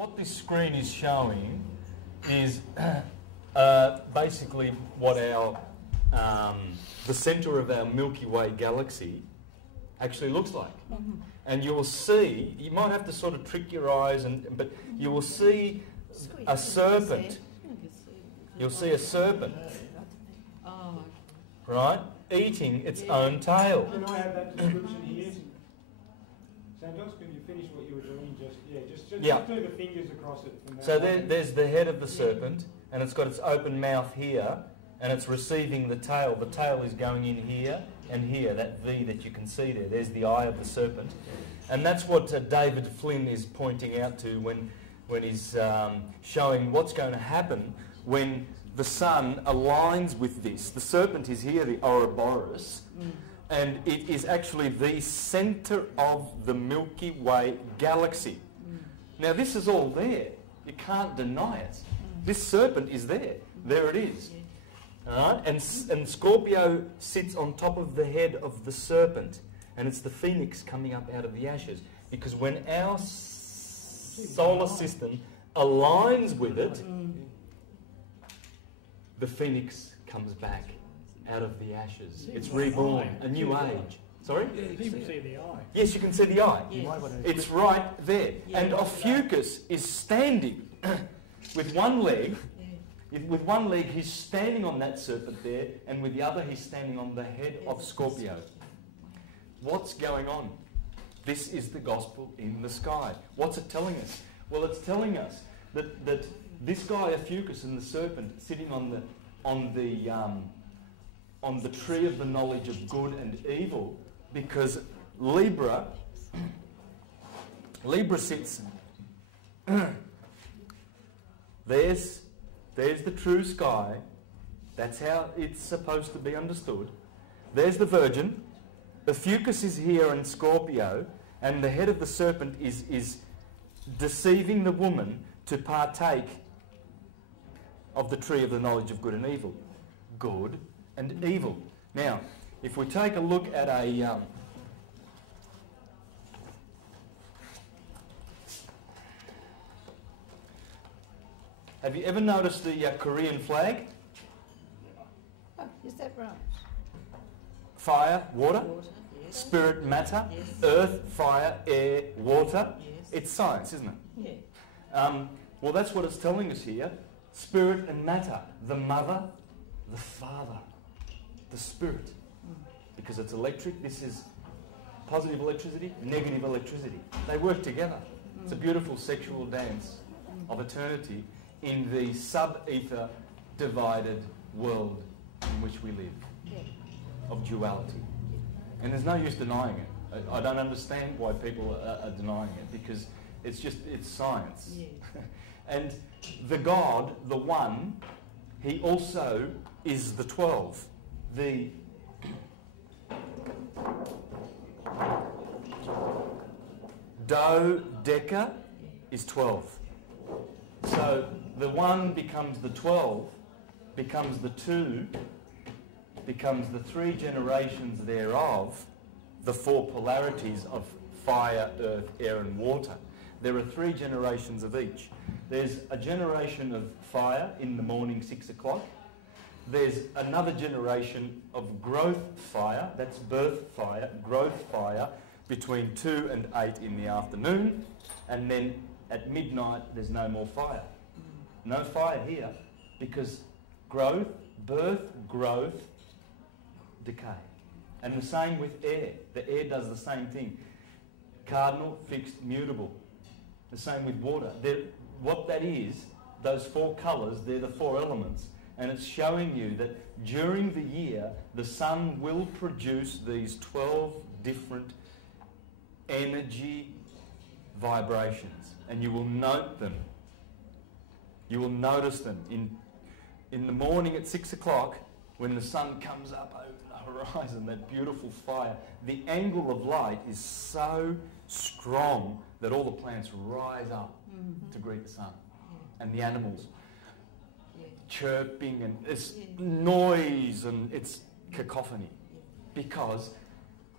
what this screen is showing is basically what our the centre of our Milky Way galaxy actually looks like. And you will see, you might have to sort of trick your eyes, but you will see a serpent. You'll see a serpent, right, eating its own tail. Can I have that description here? Santos, can you finish what you were doing? Just do the fingers across it. From so there's the head of the serpent, and it's got its open mouth here, and it's receiving the tail. The tail is going in here and here, that V that you can see there. There's the eye of the serpent. And that's what David Flynn is pointing out to when he's showing what's going to happen when the sun aligns with this. The serpent is here, the Ouroboros, and it is actually the centre of the Milky Way galaxy. Now this is all there. You can't deny it. This serpent is there. There it is. Alright? And Scorpio sits on top of the head of the serpent, and it's the phoenix coming up out of the ashes. Because when our solar system aligns with it, the phoenix comes back out of the ashes. It's reborn, a new age. Sorry? You can see the eye. Yes, you can see the eye. It's right there. And Ophiuchus is standing with one leg. With one leg, he's standing on that serpent there, and with the other, he's standing on the head of Scorpio. What's going on? This is the gospel in the sky. What's it telling us? Well, it's telling us that this guy Ophiuchus and the serpent sitting on the tree of the knowledge of good and evil, because Libra sits. There's the true sky. That's how it's supposed to be understood. There's the Virgin. Ophiuchus is here in Scorpio, and the head of the serpent is deceiving the woman to partake of the tree of the knowledge of good and evil. Good and evil. Now, if we take a look at a... have you ever noticed the Korean flag? Oh, is that right? Fire, water, Yes. spirit, matter, Yes. earth, fire, air, water. Yes. It's science, isn't it? Yeah. Well, that's what it's telling us here. Spirit and matter. The mother, the father, the spirit. Because it's electric. This is positive electricity, negative electricity. They work together. It's a beautiful sexual dance of eternity in the sub-ether divided world in which we live, of duality. And there's no use denying it. I don't understand why people are denying it, because it's science. Yes. And the God, the One, he also is the 12. The dodeca is 12. So the 1 becomes the 12, becomes the 2, becomes the 3 generations thereof, the 4 polarities of fire, earth, air and water. There are 3 generations of each. There's a generation of fire in the morning, 6 o'clock. There's another generation of growth fire, that's birth fire, growth fire, between 2 and 8 in the afternoon. And then at midnight, there's no more fire. No fire here, because growth, birth, growth, decay. And the same with air. The air does the same thing. Cardinal, fixed, mutable. The same with water. What that is, those 4 colours, they're the 4 elements. And it's showing you that during the year, the sun will produce these 12 different energy vibrations. And you will note them. You will notice them. In the morning at 6 o'clock, when the sun comes up over the horizon, that beautiful fire, the angle of light is so strong that all the plants rise up to greet the sun. And the animals chirping, and it's noise and it's cacophony. Because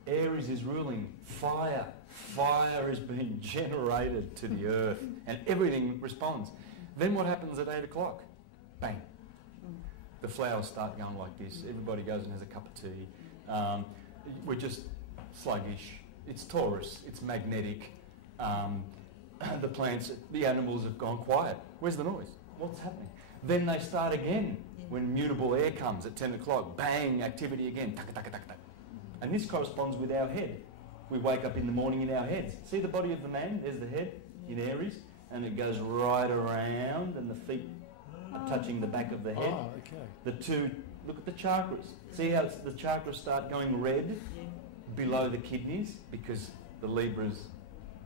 Aries is ruling fire. Fire is being generated to the earth and everything responds. Then what happens at 8 o'clock? Bang. The flowers start going like this. Everybody goes and has a cup of tea. We're just sluggish. It's Taurus. It's magnetic. The plants, the animals have gone quiet. Where's the noise? What's happening? Then they start again when mutable air comes at 10 o'clock. Bang, activity again. Taka, taka, taka, taka. And this corresponds with our head. We wake up in the morning in our heads. See the body of the man? There's the head in Aries. And it goes right around and the feet are touching the back of the head. Oh, okay. The two, look at the chakras. See how the chakras start going red below the kidneys? Because the Libras,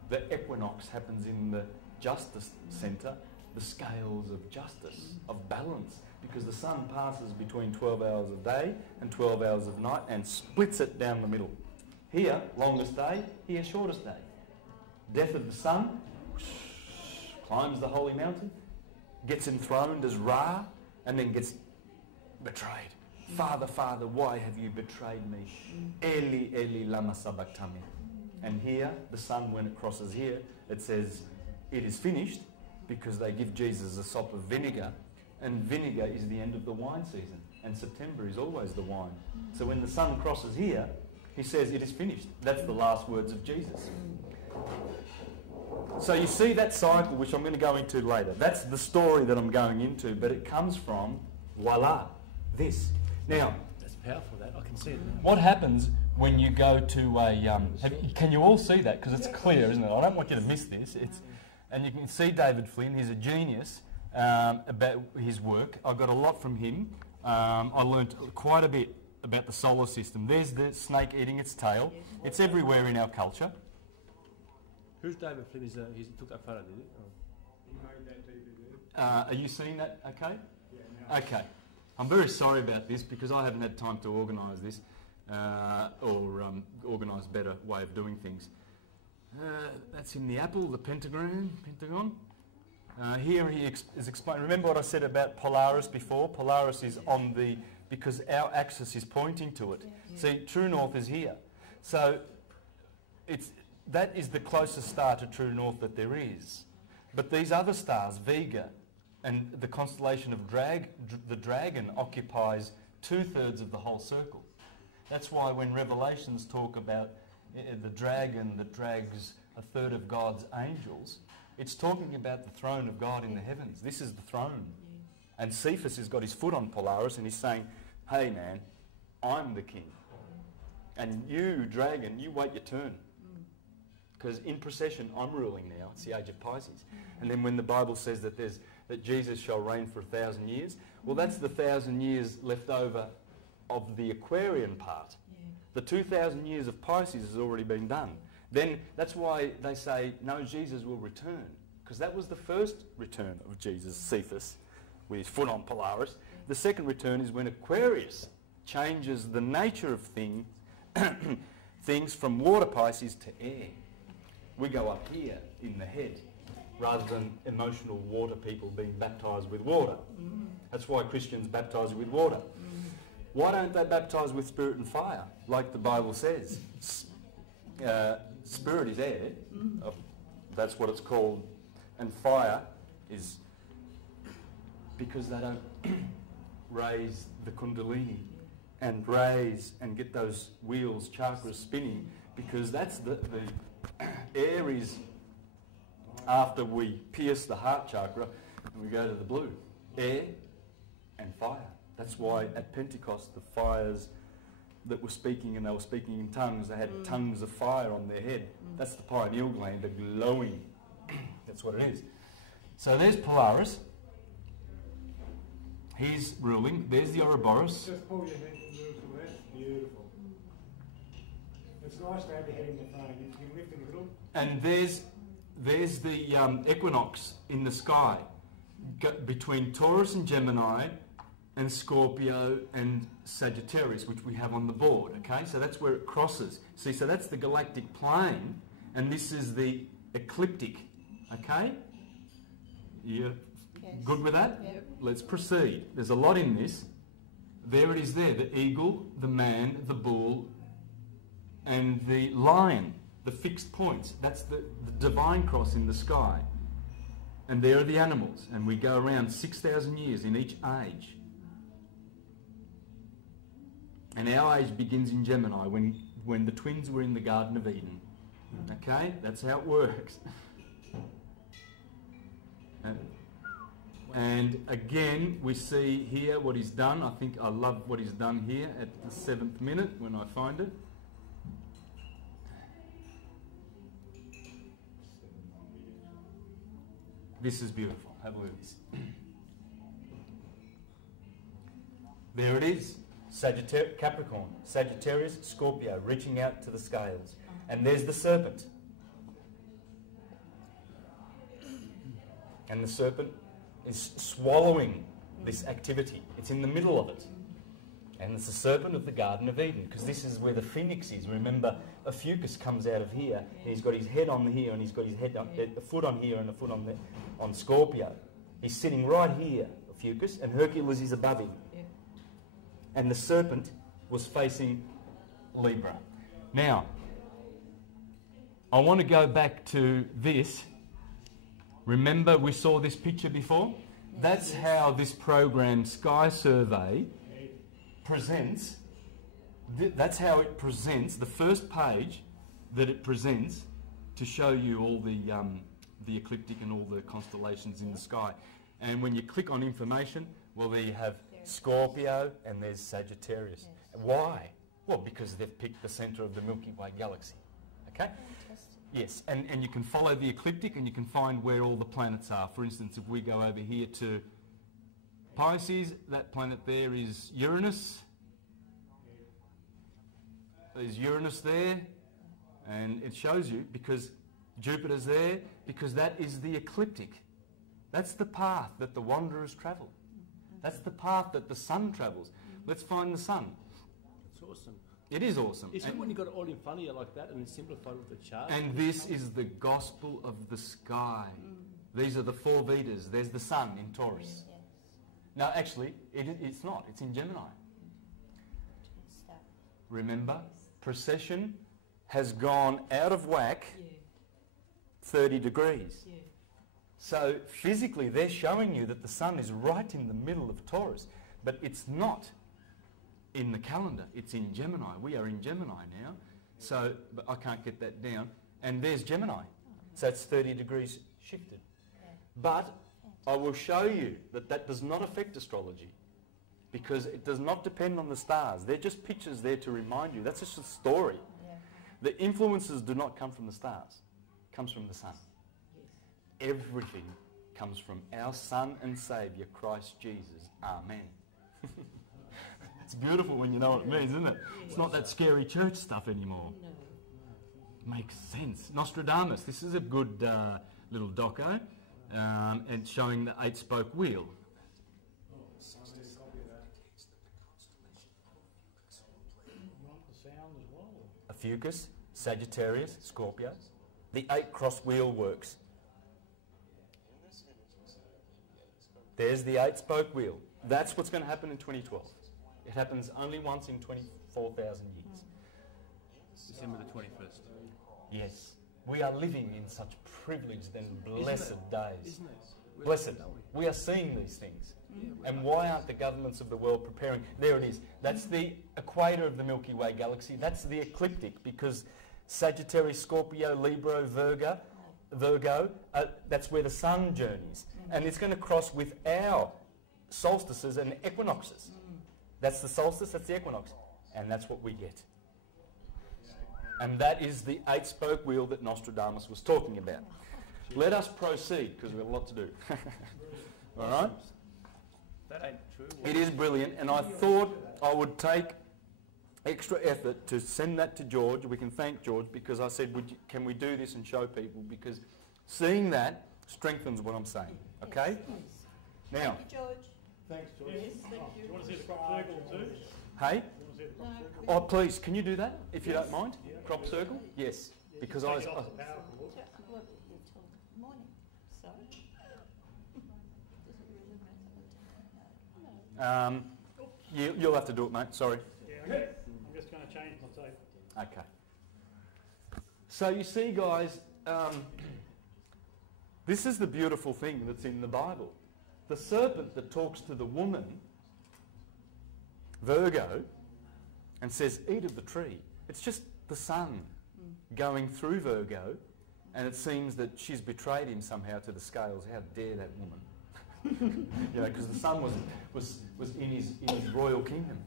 the equinox happens in the justice centre, the scales of justice, of balance, because the sun passes between 12 hours of day and 12 hours of night and splits it down the middle. Here, longest day, here, shortest day. Death of the sun, climbs the holy mountain, gets enthroned as Ra, and then gets betrayed. Father, Father, why have you betrayed me? Eli, Eli, lama sabachthani. And here, the sun, when it crosses here, it says, it is finished, because they give Jesus a sop of vinegar. And vinegar is the end of the wine season. And September is always the wine. So when the sun crosses here, he says, it is finished. That's the last words of Jesus. So you see that cycle, which I'm going to go into later. That's the story that I'm going into, but it comes from, voila, this. Now, That's powerful, that. I can see it now. what happens when you go to a... can you all see that? Because it's clear, isn't it? I don't want you to miss this. And you can see David Flynn. He's a genius about his work. I got a lot from him. I learnt quite a bit about the solar system. There's the snake eating its tail. It's everywhere in our culture. Who's David Flynn? He took that photo, did he? Oh. He made that DVD. Are you seeing that okay? Yeah, now. Okay. I'm very sorry about this because I haven't had time to organise this or organise a better way of doing things. That's in the apple, the pentagon. Here he is explaining. Remember what I said about Polaris before? Polaris is on the... because our axis is pointing to it. See, true north is here. So that is the closest star to true north that there is. But these other stars, Vega, and the constellation of the dragon occupies 2/3 of the whole circle. That's why when Revelations talk about the dragon that drags 1/3 of God's angels, it's talking about the throne of God in the heavens. This is the throne. And Cephas has got his foot on Polaris and he's saying, hey man, I'm the king. And you, dragon, you wait your turn. Because in procession, I'm ruling now. It's the age of Pisces. And then when the Bible says that Jesus shall reign for 1,000 years, well, that's the 1,000 years left over of the Aquarian part. The 2,000 years of Pisces has already been done. Then that's why they say, no, Jesus will return. Because that was the first return of Jesus, Cephas, with his foot on Polaris. The second return is when Aquarius changes the nature of things from water Pisces to air. We go up here in the head rather than emotional water people being baptised with water. That's why Christians baptise with water. Why don't they baptise with spirit and fire, like the Bible says? Spirit is air, that's what it's called, and fire is because they don't raise the kundalini and raise and get those wheels, chakras spinning, because that's the air is after we pierce the heart chakra and we go to the blue. Air and fire. That's why at Pentecost the fires that were speaking, and they were speaking in tongues, they had tongues of fire on their head. That's the pineal gland, the glowing. That's what it is. So there's Polaris. He's ruling. There's the Ouroboros. Just pull your head and move to the left. Beautiful. It's nice to have your head in the frame. You can lift it a little. And there's the equinox in the sky between Taurus and Gemini and Scorpio and Sagittarius, which we have on the board, okay? So that's where it crosses. See, so that's the galactic plane, and this is the ecliptic, okay? You good with that? Yep. Let's proceed. There's a lot in this. There it is there, the eagle, the man, the bull, And the line, the fixed points, that's the divine cross in the sky. And there are the animals. And we go around 6,000 years in each age. And our age begins in Gemini, when the twins were in the Garden of Eden. Okay? That's how it works. And again, we see here what he's done. I think I love what he's done here at the 7th minute when I find it. This is beautiful. Have a look at this. There it is. Capricorn, Sagittarius, Scorpio, reaching out to the scales. And there's the serpent. And the serpent is swallowing this activity. It's in the middle of it. And it's the serpent of the Garden of Eden, because this is where the phoenix is. Remember, a fucus comes out of here, and he's got his head on here, and he's got his head on, a foot on here, and a foot on Scorpio. He's sitting right here, a fucus, and Hercules is above him. And the serpent was facing Libra. Now, I want to go back to this. Remember, we saw this picture before? That's how this program, Sky Survey, presents. That's how it presents, the first page that it presents, to show you all the ecliptic and all the constellations in the sky. And when you click on information, well, there you have Scorpio and there's Sagittarius. Why? Well, because they've picked the centre of the Milky Way galaxy. Okay? Yes, and you can follow the ecliptic and you can find where all the planets are. For instance, if we go over here to Pisces, that planet there is Uranus. There's Uranus there, and it shows you, because Jupiter's there, because that is the ecliptic. That's the path that the wanderers travel. That's the path that the sun travels. Let's find the sun. It's awesome. It is awesome. Isn't it when you got it all in front of you like that and it's simplified with the chart? And this is the gospel of the sky. These are the 4 Vedas. There's the sun in Taurus. No, actually, it's not. It's in Gemini. Remember, precession has gone out of whack 30 degrees. So physically, they're showing you that the sun is right in the middle of Taurus. But it's not in the calendar. It's in Gemini. We are in Gemini now. So, but I can't get that down. And there's Gemini. So it's 30 degrees shifted. But I will show you that that does not affect astrology, because it does not depend on the stars. They're just pictures there to remind you. That's just a story. The influences do not come from the stars. It comes from the sun. Everything comes from our Son and Saviour, Christ Jesus. Amen. It's beautiful when you know what it means, isn't it? It's not that scary church stuff anymore. Makes sense. Nostradamus. This is a good little doco, and showing the 8-spoke wheel. A fucus, Sagittarius, Scorpio. The 8-cross wheel works. There's the 8-spoke wheel. That's what's going to happen in 2012. It happens only once in 24,000 years. December the 21st. Yes. We are living in such privileged and blessed days. Isn't it? Blessed. We are seeing these things. And why aren't the governments of the world preparing? There it is. That's the equator of the Milky Way galaxy. That's the ecliptic, because Sagittarius, Scorpio, Libra, Virgo, that's where the sun journeys. And it's going to cross with our solstices and equinoxes. That's the solstice, that's the equinox. And that's what we get. And that is the 8-spoke wheel that Nostradamus was talking about. Let us proceed, because we've got a lot to do. All right? That ain't true. It is brilliant, and I thought I would take extra effort to send that to George. We can thank George, because I said, can we do this and show people? Because seeing that strengthens what I'm saying. Okay? Now. Thank you, George. Thanks, George. Yes, thank Do you. you want to see the crop circle too? Hey? Do you want to see the crop circle? Oh, please, can you do that, if you don't mind? Crop circle? Yes. Because I was... Take it off the power cord. Well, until morning, so. Does it really matter? you'll have to do it, mate. Sorry. Yeah, okay. I'm just going to change my tape. Okay. So you see, guys, this is the beautiful thing that's in the Bible. The serpent that talks to the woman, Virgo, and says, eat of the tree. It's just the sun going through Virgo, and it seems that she's betrayed him somehow to the scales. How dare that woman? You know, because the sun was in his royal kingdom,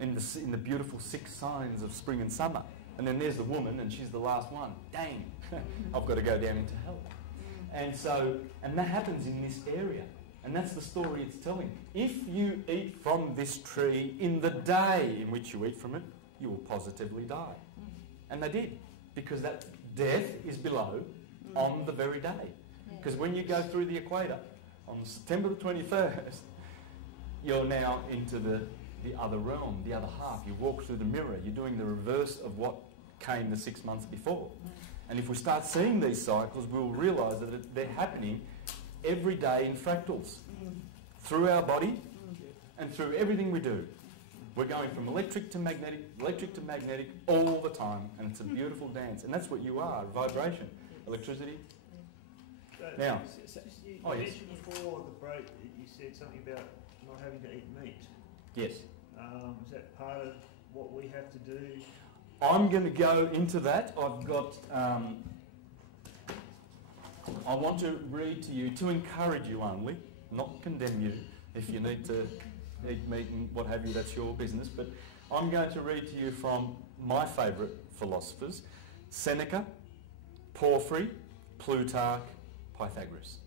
in the beautiful 6 signs of spring and summer. And then there's the woman, and she's the last one. Dang, I've got to go down into hell. And that happens in this area. And that's the story it's telling. If you eat from this tree in the day in which you eat from it, you will positively die. And they did, because that death is below on the very day. Because when you go through the equator on September the 21st, you're now into the other realm, the other half. You walk through the mirror. You're doing the reverse of what came the 6 months before. And if we start seeing these cycles, we'll realise that they're happening every day in fractals through our body and through everything we do. We're going from electric to magnetic all the time, and it's a beautiful dance. And that's what you are, vibration, electricity. Now, you mentioned before the break, you said something about not having to eat meat. Yes. Is that part of what we have to do? I'm going to go into that. I've got... I want to read to you, to encourage you only, not condemn you. If you need to eat meat and what have you, that's your business. But I'm going to read to you from my favourite philosophers, Seneca, Porphyry, Plutarch, Pythagoras.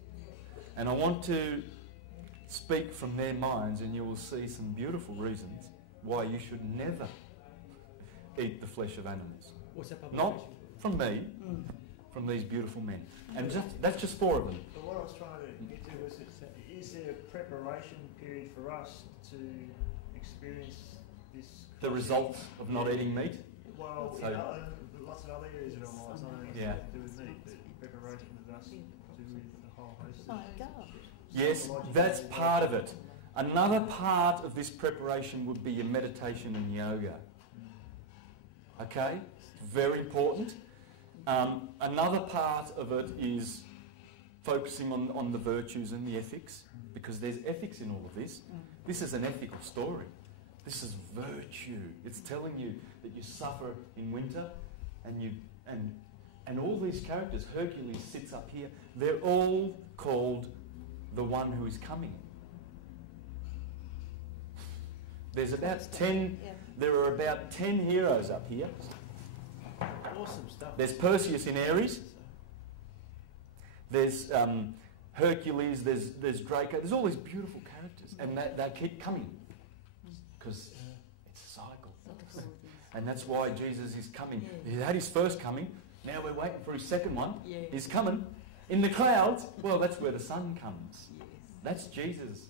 And I want to speak from their minds, and you will see some beautiful reasons why you should never eat the flesh of animals. What's that publication? Not from me, from these beautiful men. And that's just 4 of them. But what I was trying to get to was, is there a preparation period for us to experience this? The results of not eating meat? Well, So- lots of other areas of our lives, not only Yeah. to do with meat, but preparation of us to do with the whole host of My God. Yes, that's part of it. Another part of this preparation would be your meditation and yoga. Okay? Very important. Another part of it is focusing on the virtues and the ethics, because there's ethics in all of this. This is an ethical story. This is virtue. It's telling you that you suffer in winter, and all these characters, Hercules sits up here, they're all called the one who is coming. There's about 10, there are about 10 heroes up here. Awesome stuff. There's Perseus in Aries. There's Hercules, there's Draco. There's all these beautiful characters, and they keep coming because it's a cycle. And that's why Jesus is coming. He had his first coming. Now we're waiting for his second one. He's coming in the clouds. Well, that's where the sun comes. That's Jesus.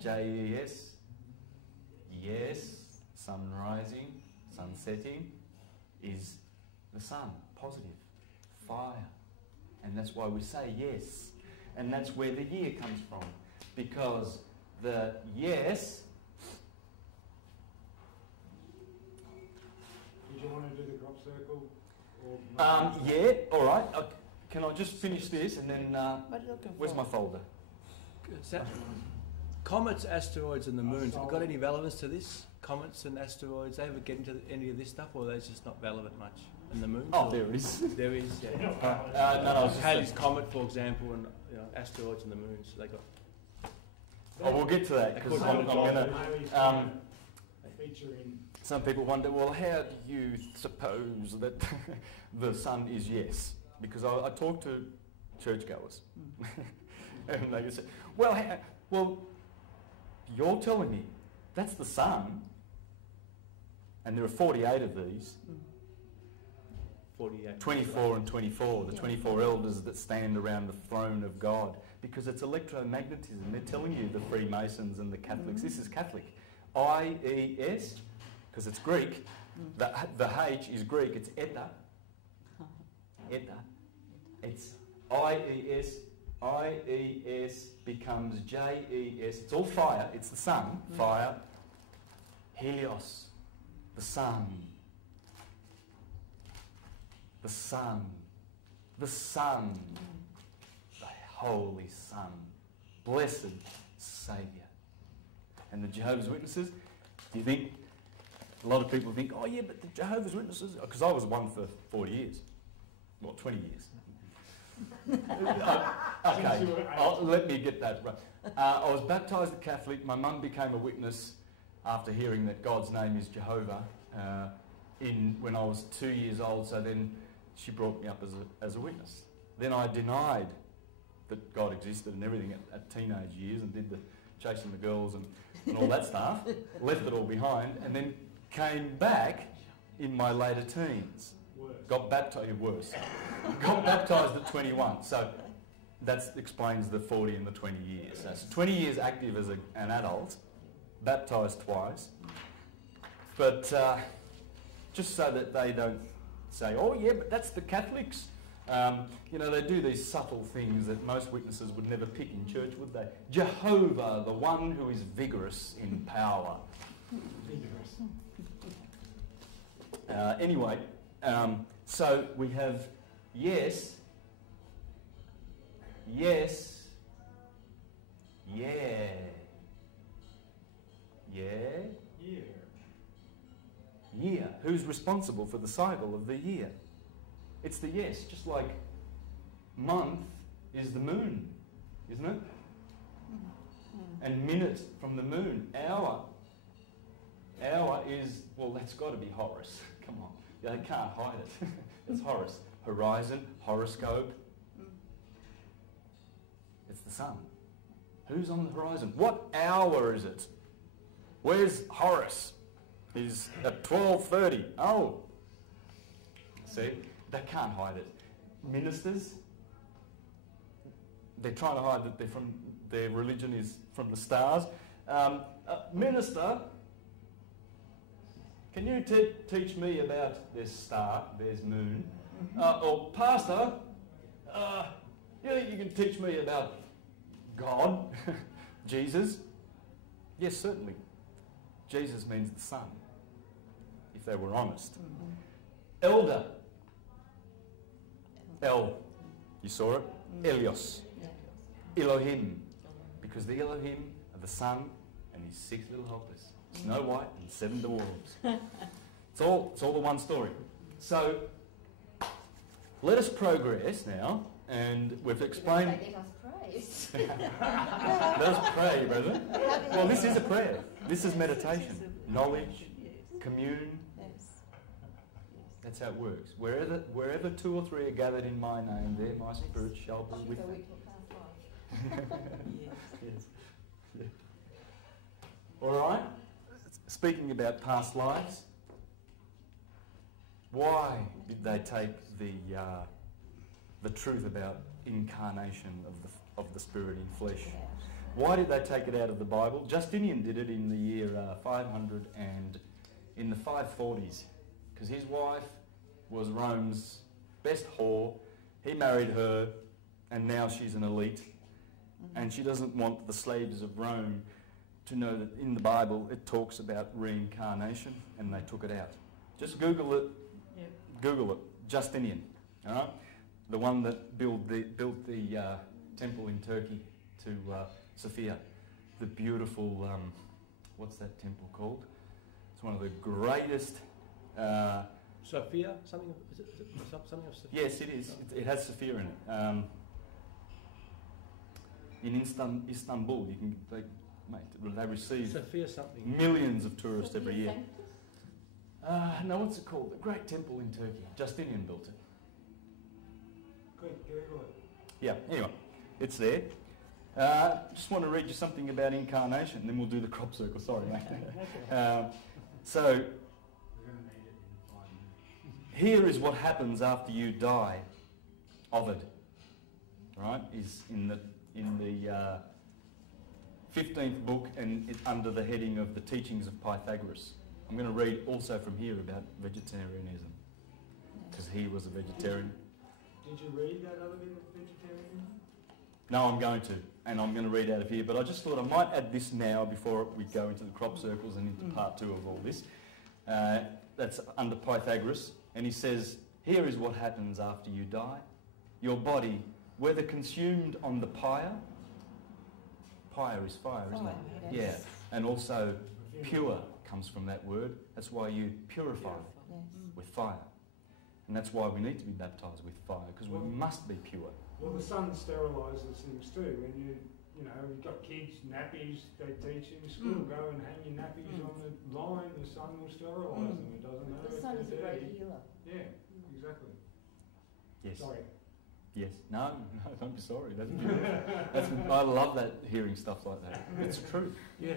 J-E-S. Yes, sun rising, sun setting is the sun, positive, fire. And that's why we say yes. And that's where the year comes from. Because the yes... Did you want to do the crop circle? Yeah, all right. Can I just finish this and then... where's my folder? So, comets, asteroids and the moons, have got any relevance to this? Comets and asteroids, they ever get into any of this stuff, or are they just not relevant much? And the moons? Oh, there it is. There is, yeah. No, I was just Halley's Comet, for example, and asteroids and the moons, they got... Oh, we'll get to that, because I'm going to... featuring. Some people wonder, well, how do you suppose that the sun is yes? Because I talk to churchgoers, and they say, well, you're telling me that's the sun, and there are 48 of these. 48. 24 and 24, the 24 elders that stand around the throne of God, because it's electromagnetism. They're telling you, the Freemasons and the Catholics, this is Catholic. I-E-S, because it's Greek, the H is Greek, it's eta. Eta. It's I-E-S, I-E-S becomes J-E-S, it's all fire, it's the sun, fire. Helios, the sun. the Son, the Son, the Holy Son, blessed Saviour. And the Jehovah's Witnesses, do you think, a lot of people think, oh yeah, but the Jehovah's Witnesses, because I was one for 40 years, well, 20 years. Okay, let me get that right. I was baptised a Catholic. My mum became a witness after hearing that God's name is Jehovah when I was 2 years old, so then she brought me up as a witness. Then I denied that God existed and everything at teenage years and did the chasing the girls and all that stuff, left it all behind, and then came back in my later teens. Got baptised at 21. So that explains the 40 and the 20 years. So it's 20 years active as an adult, baptised twice. But just so that they don't say, oh yeah, but that's the Catholics. You know, they do these subtle things that most witnesses would never pick in church, would they? Jehovah, the one who is vigorous in power. Anyway, so we have yes, yes, yeah, yeah, year. Who's responsible for the cycle of the year? It's the yes, just like month is the moon, isn't it? And minute from the moon, hour. Hour is, well, that's got to be Horus. Come on, they can't hide it. It's Horus. Horizon, horoscope. It's the sun. Who's on the horizon? What hour is it? Where's Horus? He's at 12:30. Oh, see, they can't hide it. Ministers, they're trying to hide that they're from their religion is from the stars. Minister, can you teach me about this star, there's moon? Or pastor, you think you can teach me about God, Jesus? Yes, certainly. Jesus means the Son, if they were honest. Elder. El, you saw it? Elios. Elohim. Because the Elohim are the Son and his 6 little helpers. Snow White and 7 dwarves. It's all the one story. So, let us progress now, and we've explained... Let us praise. Let us pray, brethren. Well, this is a prayer. This is meditation. Knowledge, commune. That's how it works. Wherever 2 or 3 are gathered in my name, there my spirit shall be with them. Yes. Yeah. All right. Speaking about past lives, why did they take the truth about incarnation of the spirit in flesh? Why did they take it out of the Bible? Justinian did it in the year 500 and in the 540s, because his wife was Rome's best whore. He married her, and now she's an elite, and she doesn't want the slaves of Rome to know that in the Bible it talks about reincarnation, and they took it out. Just Google it. Yep. Google it. Justinian, all right? The one that built the temple in Turkey to Sophia, the beautiful. What's that temple called? It's one of the greatest. Sophia, something of Sophia. Yes, it is. It has Sophia in it. In Istanbul, they receive Sophia something. Millions of tourists every year. No, what's it called? The great temple in Turkey. Justinian built it. Good, Google it. Yeah, anyway, it's there. Just want to read you something about incarnation, then we'll do the crop circle. Sorry, mate. So, here is what happens after you die. Ovid, right, is in the 15th book, and it's under the heading of the teachings of Pythagoras. I'm going to read also from here about vegetarianism, because he was a vegetarian. Did you read that other bit of vegetarianism? No, I'm going to, and I'm going to read out of here, but I just thought I might add this now before we go into the crop circles and into part 2 of all this. That's under Pythagoras, and he says, Here is what happens after you die. Your body, whether consumed on the pyre is fire, isn't it? Yeah, and also pure comes from that word. That's why you purify with fire. And that's why we need to be baptised with fire, because we must be pure. Well, the sun sterilises things too. When you know, you've got kids, nappies, they teach in school, go and hang your nappies on the line, the sun will sterilise them. It doesn't matter The sun if is a they're great dirty. healer. Yeah, exactly. Yes. Sorry. Yes. No, don't be sorry. I love that, hearing stuff like that. It's true. Yeah.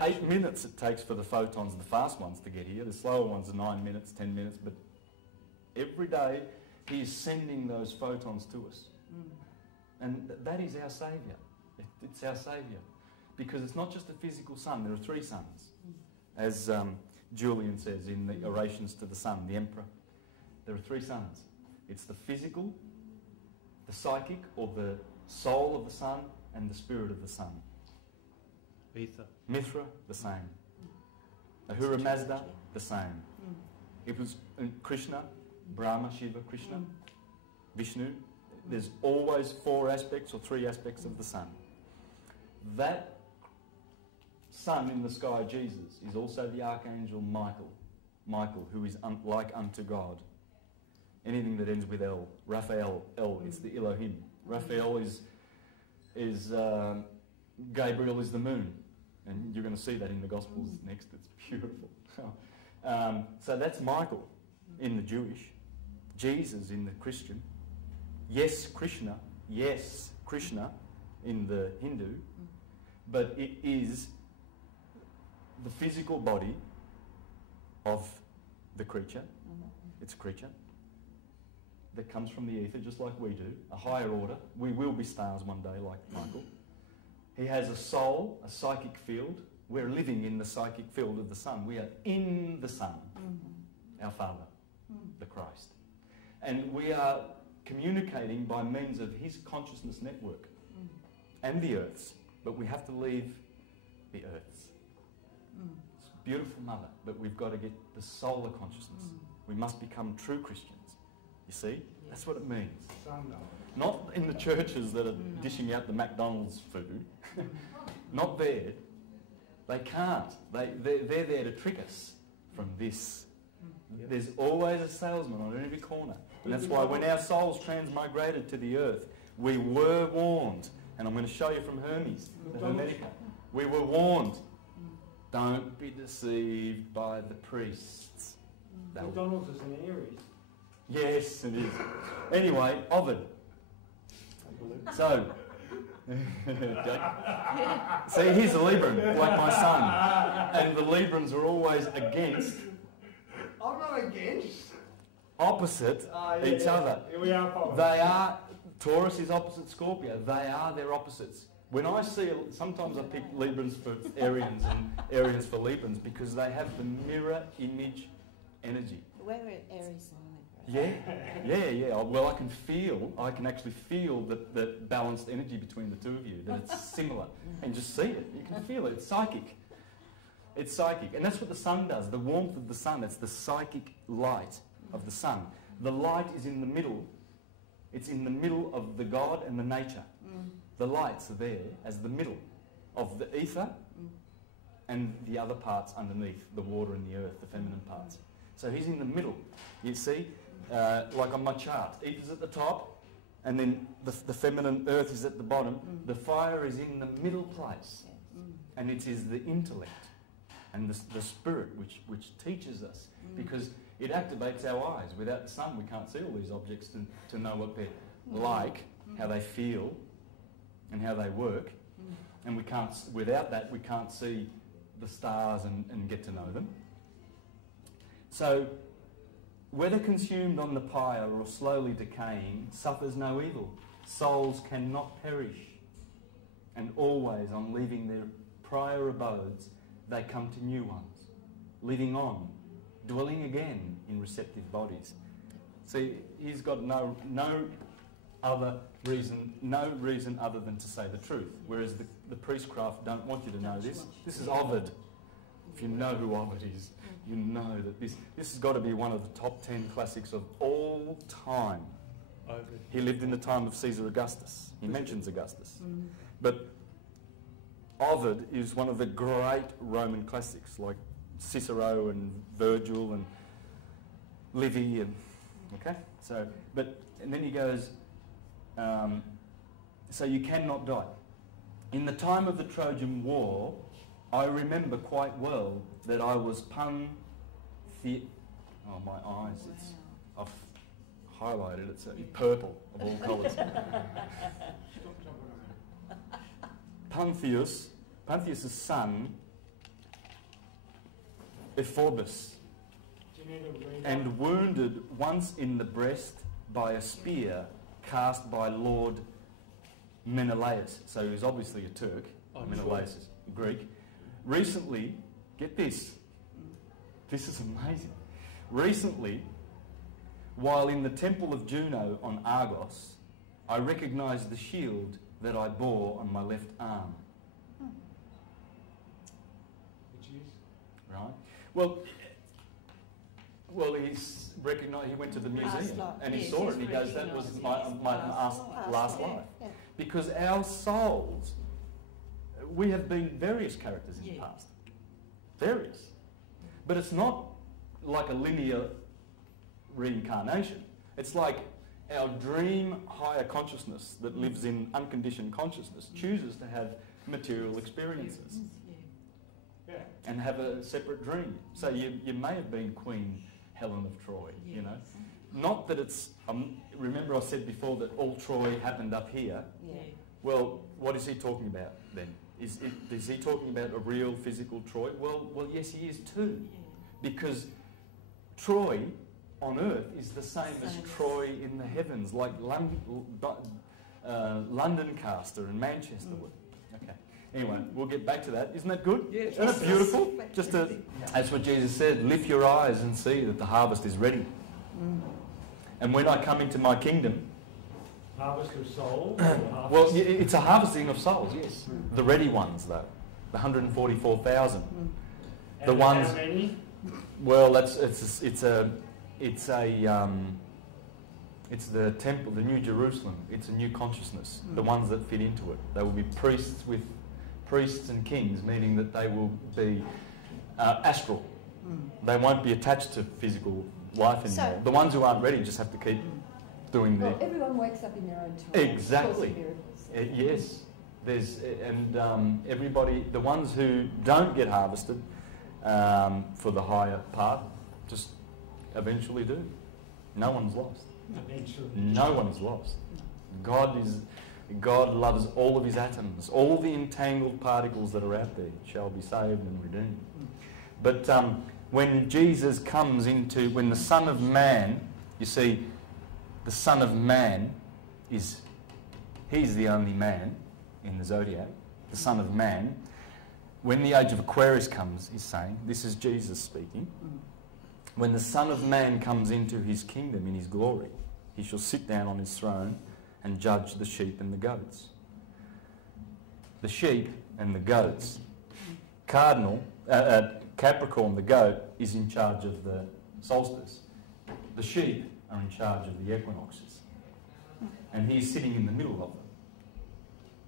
8 minutes it takes for the photons, the fast ones, to get here. The slower ones are 9 minutes, 10 minutes. But every day he is sending those photons to us. And that is our saviour. It's our saviour. Because it's not just a physical sun. There are 3 suns. As Julian says in the orations to the sun, the emperor. There are 3 suns. It's the physical, the psychic, or the soul of the sun, and the spirit of the sun. Ether. Mithra, the same. Ahura Mazda, the same. It was Krishna, Brahma, Shiva, Krishna, Vishnu. There's always 4 aspects or 3 aspects of the sun. That sun in the sky, Jesus, is also the archangel Michael, who is like unto God. Anything that ends with L. Raphael, L, it's the Elohim. Raphael is Gabriel is the moon. And you're going to see that in the Gospels next. It's beautiful. So that's Michael in the Jewish. Jesus in the Christian. Yes, Krishna in the Hindu. But it is the physical body of the creature. It's a creature that comes from the ether, just like we do, a higher order. We will be stars one day, like Michael. He has a soul, a psychic field. We're living in the psychic field of the sun. We are in the sun, our Father, the Christ. And we are communicating by means of his consciousness network and the Earth's. But we have to leave the Earth's. It's a beautiful mother, but we've got to get the solar consciousness. We must become true Christians. You see? That's what it means. Not in the churches that are dishing out the McDonald's food. Not there. They can't. They're there to trick us from this. There's always a salesman on every corner. And that's why when our souls transmigrated to the earth, we were warned. And I'm going to show you from Hermes, the Hermetica. We were warned. Don't be deceived by the priests. McDonald's is an Aries. Yes, it is. Anyway, Ovid. So, see, he's a Libran, like my son. And the Librans are always against. I'm not against. Opposite each other. Here we are. They are, Taurus is opposite Scorpio. They are their opposites. When I see, sometimes I pick Librans for Arians and Arians for Librans because they have the mirror image energy. Where are Aries and Libra? Yeah. Well, I can actually feel the balanced energy between the two of you, that it's similar. And just see it. You can feel it. It's psychic. It's psychic. And that's what the sun does. The warmth of the sun, it's the psychic light of the sun. The light is in the middle. It's in the middle of the God and the nature. The lights are there as the middle of the ether and the other parts underneath, the water and the earth, the feminine parts. So he's in the middle. You see, like on my chart, ether's at the top and then the feminine earth is at the bottom. The fire is in the middle place. And it is the intellect and the spirit which teaches us, because it activates our eyes. Without the sun, we can't see all these objects to know what they're like, how they feel, and how they work. And we can't, without that, we can't see the stars and get to know them. So, whether consumed on the pyre or slowly decaying, suffers no evil. Souls cannot perish. And always, on leaving their prior abodes, they come to new ones, living on, dwelling again in receptive bodies. See, he's got no reason other than to say the truth, whereas the priestcraft don't want you to know this. This is Ovid. If you know who Ovid is, you know that this has got to be one of the top 10 classics of all whole time. He lived in the time of Caesar Augustus. He mentions Augustus. But Ovid is one of the great Roman classics, like Cicero and Virgil and Livy and okay. So, and then he goes. So you cannot die. In the time of the Trojan War, I remember quite well that I was oh, my eyes! I've highlighted it. It's purple of all colours. Pentheus' son, Ephorus, and wounded once in the breast by a spear cast by Lord Menelaus. So he was obviously a Turk. Menelaus is Greek. Recently, get this. This is amazing. Recently, while in the temple of Juno on Argos, I recognised the shield that I bore on my left arm. Which is? Right. Well, he's recognised. He went to the museum and he saw it, and he goes, "That was my last life." Yeah. Because our souls, we have been various characters in the past, various, but it's not like a linear reincarnation. It's like our dream higher consciousness that lives in unconditioned consciousness chooses to have material experiences and have a separate dream. So you may have been Queen Helen of Troy, you know. Not that it's, remember I said before that all Troy happened up here. Yeah. Well, what is he talking about then? Is he talking about a real physical Troy? Well, yes, he is too. Because Troy on earth is the same as Troy in the heavens, like Londoncaster and Manchester. Okay. Anyway, we'll get back to that. Isn't that good? Yes. Isn't that beautiful? That's what Jesus said. Lift your eyes and see that the harvest is ready. And when I come into my kingdom... Harvest of souls? Well, it's a harvesting of souls, yes. The ready ones, though. The 144,000. The ones... How many? Well, it's the temple, the New Jerusalem. It's a new consciousness. The ones that fit into it. They will be priests and kings, meaning that they will be astral. They won't be attached to physical life anymore. So, the ones who aren't ready just have to keep doing Well, everyone wakes up in their own time. Exactly. Yes. Everybody, the ones who don't get harvested for the higher part, just eventually do. No one's lost. Eventually. No one's lost. God loves all of his atoms. All the entangled particles that are out there shall be saved and redeemed. But when Jesus comes when the Son of Man, you see, the Son of Man he's the only man in the zodiac, the Son of Man. When the age of Aquarius comes, he's saying, this is Jesus speaking, when the Son of Man comes into his kingdom in his glory, he shall sit down on his throne and judge the sheep and the goats. The sheep and the goats. Capricorn, the goat, is in charge of the solstice. The sheep are in charge of the equinoxes. And he is sitting in the middle of them.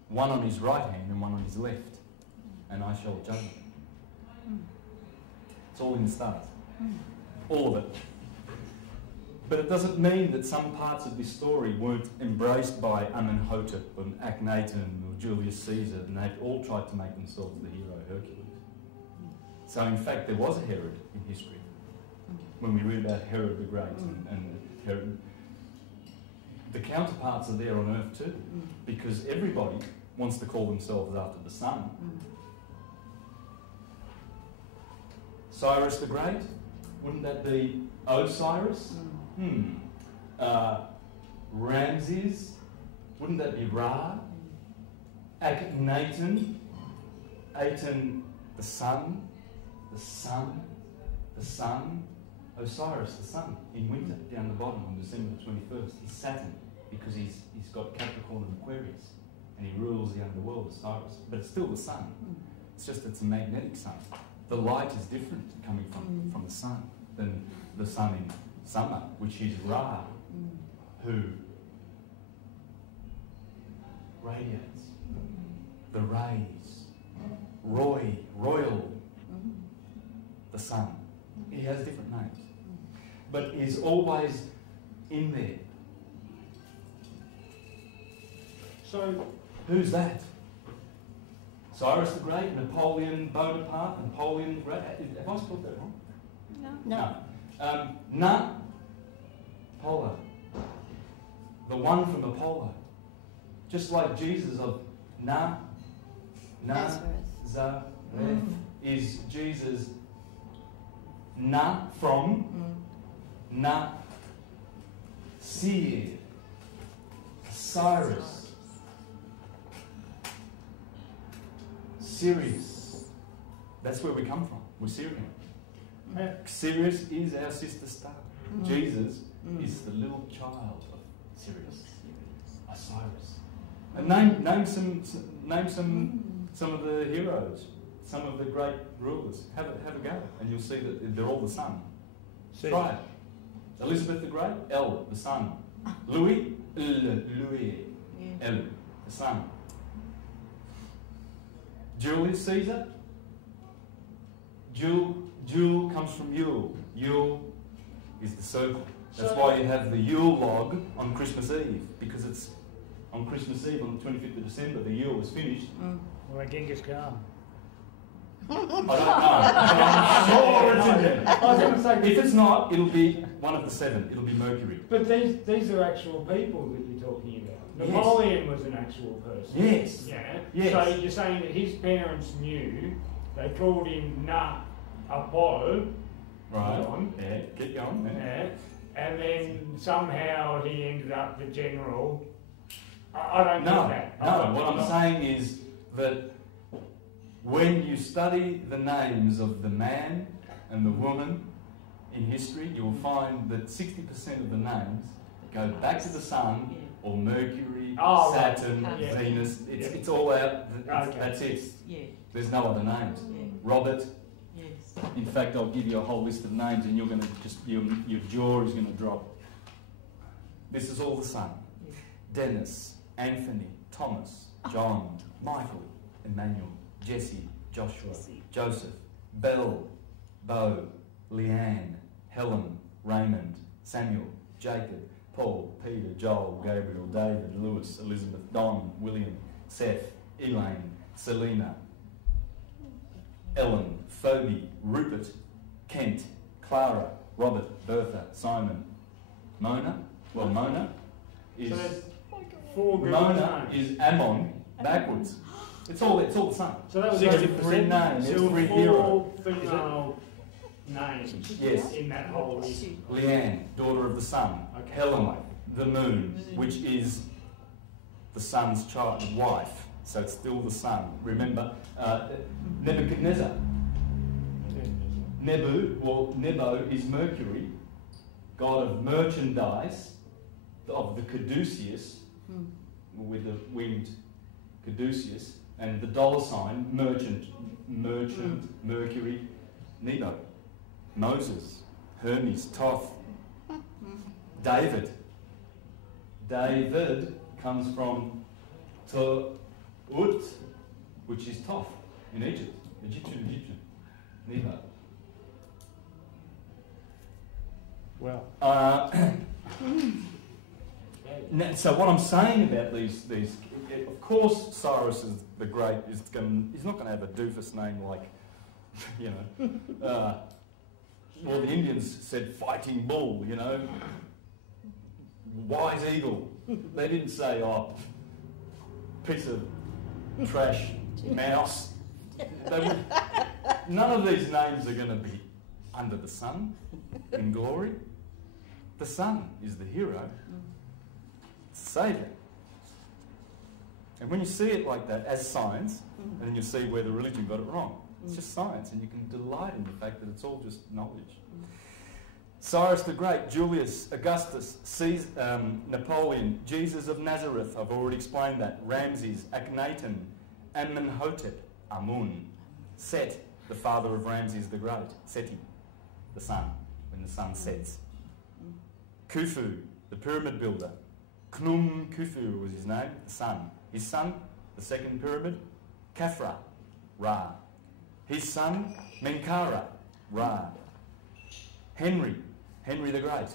One on his right hand and one on his left. And I shall judge them. It's all in the stars. All of it. But it doesn't mean that some parts of this story weren't embraced by Amenhotep and Akhenaten or Julius Caesar, and they all tried to make themselves the hero Hercules. So in fact there was a Herod in history. When we read about Herod the Great and Herod, the counterparts are there on earth too, because everybody wants to call themselves after the sun. Cyrus the Great, wouldn't that be Osiris? Ramses, wouldn't that be Ra? Akhenaten, Aten the sun, Osiris the sun in winter down the bottom on December 21st. He's Saturn because he's got Capricorn and Aquarius and he rules the underworld, Osiris. But it's still the sun. It's just it's a magnetic sun. The light is different coming from the sun than the sun in summer, which is Ra, who radiates the rays, royal, the sun. He has different names, but is always in there. So, who's that? Cyrus the Great, Napoleon Bonaparte, Napoleon the Great. Have I spelled that wrong? No. No. Apollo. The one from Apollo. Just like Jesus of Nazareth is Jesus from Seer, Cyrus, Sirius. That's where we come from. We're Syrian. Sirius is our sister star. Jesus is the little child of Sirius, Osiris. And name some of the heroes, some of the great rulers. Have a go, and you'll see that they're all the sun. Try it. Elizabeth the Great, El, the sun. Louis, El, the sun. Julius Caesar, Jule comes from Yule. Yule is the circle. That's why you have the Yule log on Christmas Eve, because it's on Christmas Eve on the 25th of December, the Yule is finished. Or Genghis Khan. I don't know, but I'm sure it's in there. I was going to say, If it's not, it'll be one of the 7. It'll be Mercury. but these are actual people that you're talking about. Yes. Napoleon was an actual person. Yes. Yeah. Yes. So you're saying that his parents knew, they called him Apollo. Right. On. Yeah, get going. Yeah. Yeah. And then somehow he ended up the general. I don't No, get that. no. What I'm saying is that when you study the names of the man and the woman in history, you will find that 60% of the names go back to the sun or Mercury, Saturn, right. Venus. Yeah. It's all out. Okay. That's it. Yeah. There's no other names. Yeah. Robert. Yes. In fact, I'll give you a whole list of names, and you're going to just your jaw is going to drop. This is all the sun. Yeah. Dennis, Anthony, Thomas, John, Michael, Emmanuel, Jesse, Joshua, Joseph, Belle, Bo, Leanne, Helen, Raymond, Samuel, Jacob, Paul, Peter, Joel, Gabriel, David, Lewis, Elizabeth, Don, William, Seth, Elaine, Selena, Ellen, Phoebe, Rupert, Kent, Clara, Robert, Bertha, Simon, Mona. Well, Mona is So there's 4 girls' Mona names. is Ammon backwards. It's all the same. So that was 63 names. So Every 4 hero. female names Yes. in that whole list. Leanne, daughter of the sun. Okay. Helen, the moon, which is the sun's child, wife. So it's still the sun. Remember, Nebuchadnezzar. Nebo is Mercury, god of merchandise, of the caduceus, with the winged caduceus, and the dollar sign, merchant, Mercury, Nebo. Moses, Hermes, Thoth. David comes from Ta'ut, which is Thoth in Egypt. Egyptian. Nebo. Well. So what I'm saying about these, of course, Cyrus is the Great he's not going to have a doofus name like, well, the Indians said fighting bull, wise eagle. They didn't say, piece of trash mouse. None of these names are going to be under the sun in glory. The sun is the hero. It's the saviour. And when you see it like that as science, and then you see where the religion got it wrong. It's just science, and you can delight in the fact that it's all just knowledge. Cyrus the Great, Julius, Augustus, Caesar, Napoleon, Jesus of Nazareth, I've already explained that, Ramses, Akhenaten, Amenhotep, Amun, Set, the father of Ramses the Great, Seti, the sun, when the sun sets, Khufu, the pyramid builder. Khnum Khufu was his name, the sun. His son, the second pyramid, Khafra, Ra. His son, Menkaura, Ra. Henry the Great.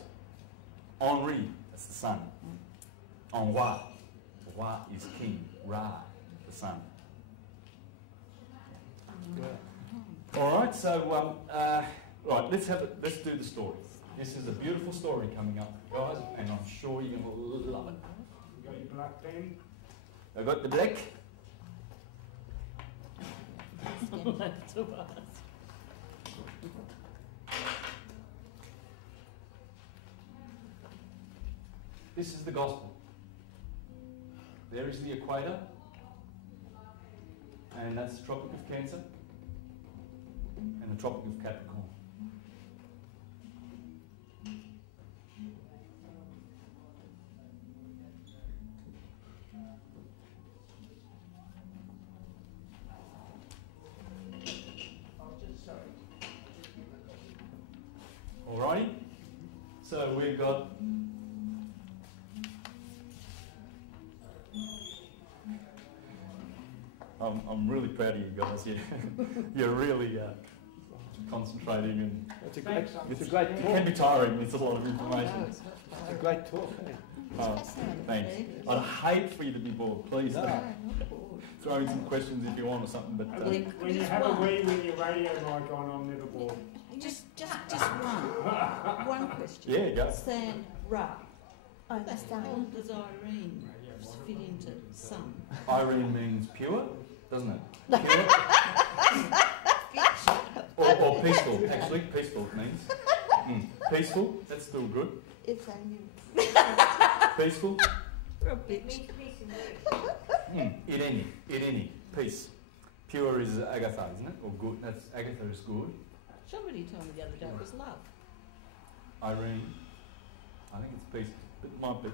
Henri, that's the son. Enroi, Roi is king. Ra, the son. All right, so right, let's do the story. This is a beautiful story coming up, guys, and I'm sure you're going to love it. You got your black pen? I got the black. This is the gospel. There is the equator, and that's the Tropic of Cancer and the Tropic of Capricorn. Alrighty, so we've got I'm really proud of you guys. You're really concentrating, and It's a great it talk. can be tiring. It's a lot of information. It's a great talk. Oh, thanks. I'd hate for you to be bored. Please throw in some questions if you want or something. But When you have a wee with your radio mic on, I'm never bored. Just one. One question. yeah, go. San Ra. Oh, that's How done. does Irene fit into sun? Irene means pure, doesn't it? Pure. or peaceful. Actually, peaceful it means. Peaceful. That's still good. It's only Peaceful. for a bit. Irene. Peace. Pure is Agatha, isn't it? Or good. That's Agatha is good. Somebody told me the other day it was love. Irene. I think it's peace. It might be.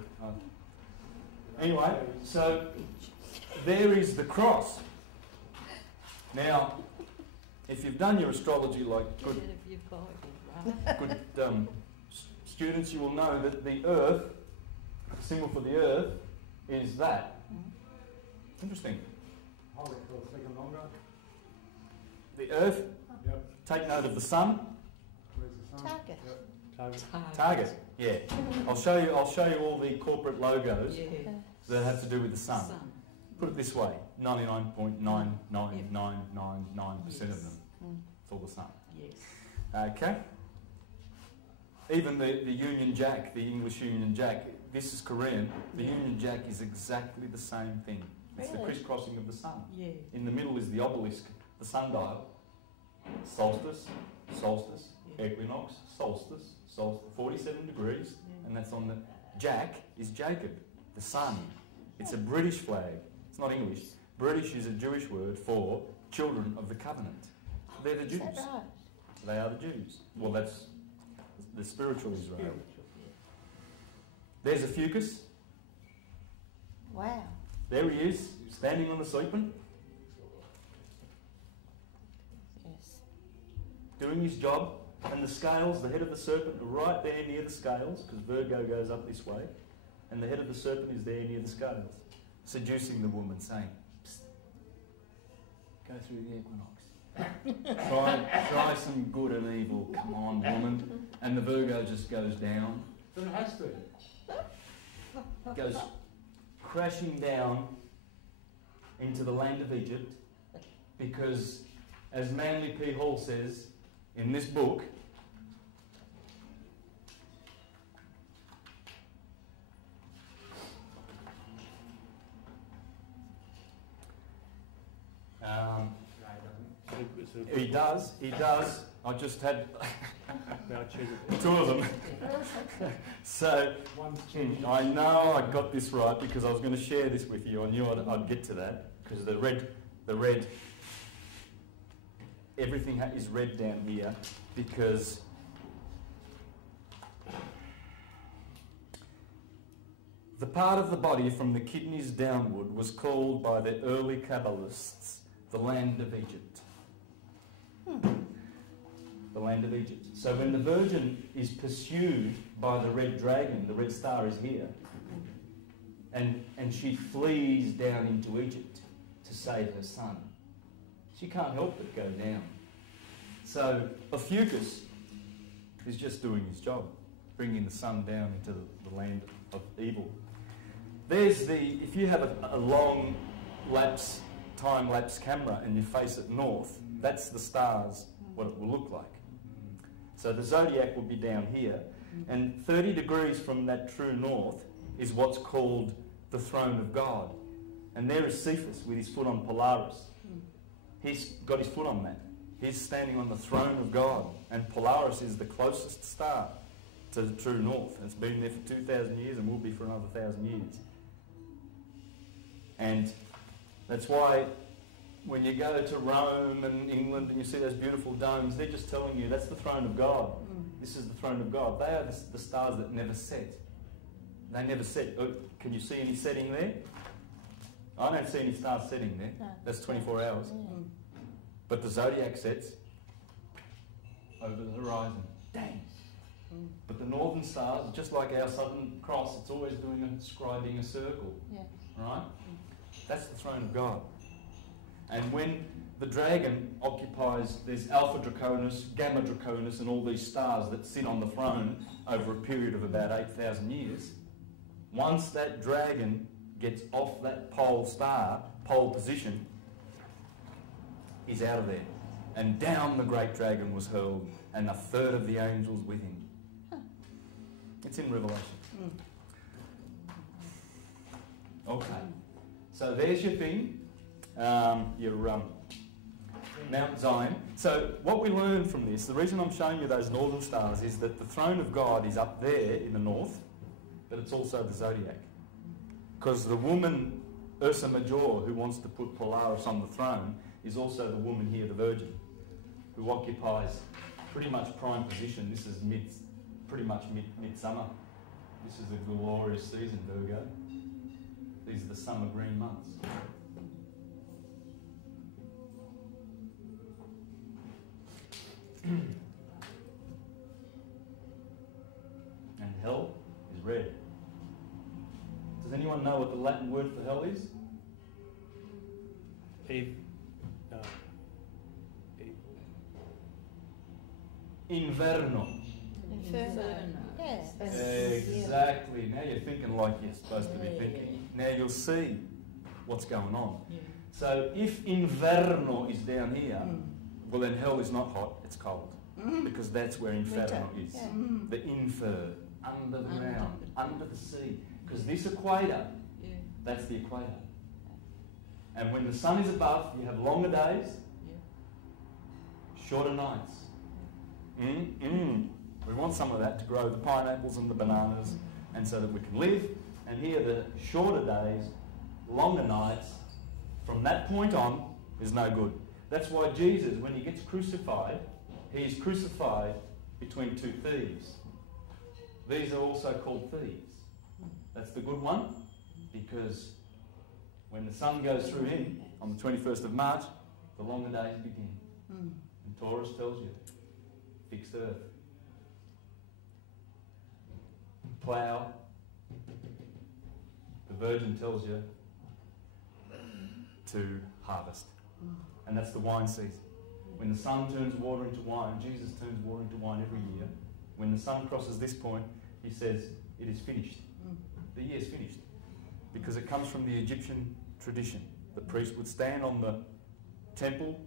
Anyway, so there is the cross. Now, if you've done your astrology like Get good, out of your Bible, right? good students, you will know that the earth, the symbol for the earth, is that. Interesting. Hold it for a second longer. The earth, Yep. take note of the sun, Where's the sun? Target. Yep. target. Yeah. I'll show you all the corporate logos Yeah. that have to do with the sun. Sun. Put it this way, 99.99999% of them. It's all the sun. Yes. Okay? Even the Union Jack, the English Union Jack, this is Korean. The Union Jack is exactly the same thing. It's the Really? crisscrossing of the sun. Yeah. In the middle is the obelisk, the sundial. Solstice, equinox, solstice, 47 degrees, and that's on the... Jack is Jacob, the sun. It's a British flag. It's not English. British is a Jewish word for children of the covenant. They're the Jews. Is that right? They are the Jews. Well, that's the spiritual Israel. There's a Fucus. Wow. There he is, standing on the serpent, Yes. doing his job. And the scales, the head of the serpent, are right there near the scales, because Virgo goes up this way. And the head of the serpent is there near the scales, seducing the woman, saying, "Psst, go through the equinox. try some good and evil. Come on, woman." And the Virgo just goes down, But it has to. goes crashing down into the land of Egypt, because, as Manly P. Hall says in this book, he does. I just had two of them. So I know I got this right because I was going to share this with you. I knew I'd get to that because the red, everything is red down here because the part of the body from the kidneys downward was called by the early Kabbalists the land of Egypt. the land of Egypt. So when the Virgin is pursued by the red dragon, the red star is here, and she flees down into Egypt to save her son, she can't help but go down. So Ophiuchus is just doing his job, bringing the sun down into the land of evil. There's if you have a long time-lapse camera and you face it north, that's the stars, what it will look like. So the zodiac will be down here, and 30 degrees from that true north is what's called the throne of God. And there is Cephas with his foot on Polaris. He's got his foot on that. He's standing on the throne of God, and Polaris is the closest star to the true north. It's been there for 2,000 years and will be for another 1,000 years. And that's why when you go to Rome and England and you see those beautiful domes, they're just telling you that's the throne of God. This is the throne of God. They are the stars that never set. They never set. Oh, can you see any setting there? I don't see any stars setting there. No. That's 24 hours. But the zodiac sets over the horizon. Dang. But the northern stars, just like our southern cross, it's always scribing a circle. Yeah. Right? That's the throne of God. And when the dragon occupies, there's Alpha Draconis, Gamma Draconis, and all these stars that sit on the throne over a period of about 8,000 years. Once that dragon gets off that pole position, he's out of there. And down the great dragon was hurled, and a third of the angels with him. It's in Revelation. Okay. So there's your thing, your Mount Zion. So what we learn from this, the reason I'm showing you those northern stars is that the throne of God is up there in the north, but it's also the zodiac. Because the woman, Ursa Major, who wants to put Polaris on the throne, is also the woman here, the Virgin, who occupies pretty much prime position. This is pretty much midsummer. This is a glorious season, Virgo. These are the summer green months. And hell is red. Does anyone know what the Latin word for hell is? Inverno. Inferno. Yeah. Exactly. Now you're thinking like you're supposed to be thinking. Now you'll see what's going on. So if Inverno is down here, well then hell is not hot, it's cold. Because that's where Inferno is. Yeah. The infer, under the ground, under the sea. Because this equator, that's the equator. And when the sun is above, you have longer days, shorter nights. We want some of that to grow the pineapples and the bananas, and so that we can live. And here the shorter days, longer nights, from that point on, is no good. That's why Jesus, when he gets crucified, he is crucified between two thieves. These are also called thieves. That's the good one, because when the sun goes through him on the 21st of March, the longer days begin. And Taurus tells you, fixed earth. Plough. The Virgin tells you to harvest. And that's the wine season. When the sun turns water into wine, Jesus turns water into wine every year. When the sun crosses this point, he says, it is finished. The year's finished. Because it comes from the Egyptian tradition. The priest would stand on the temple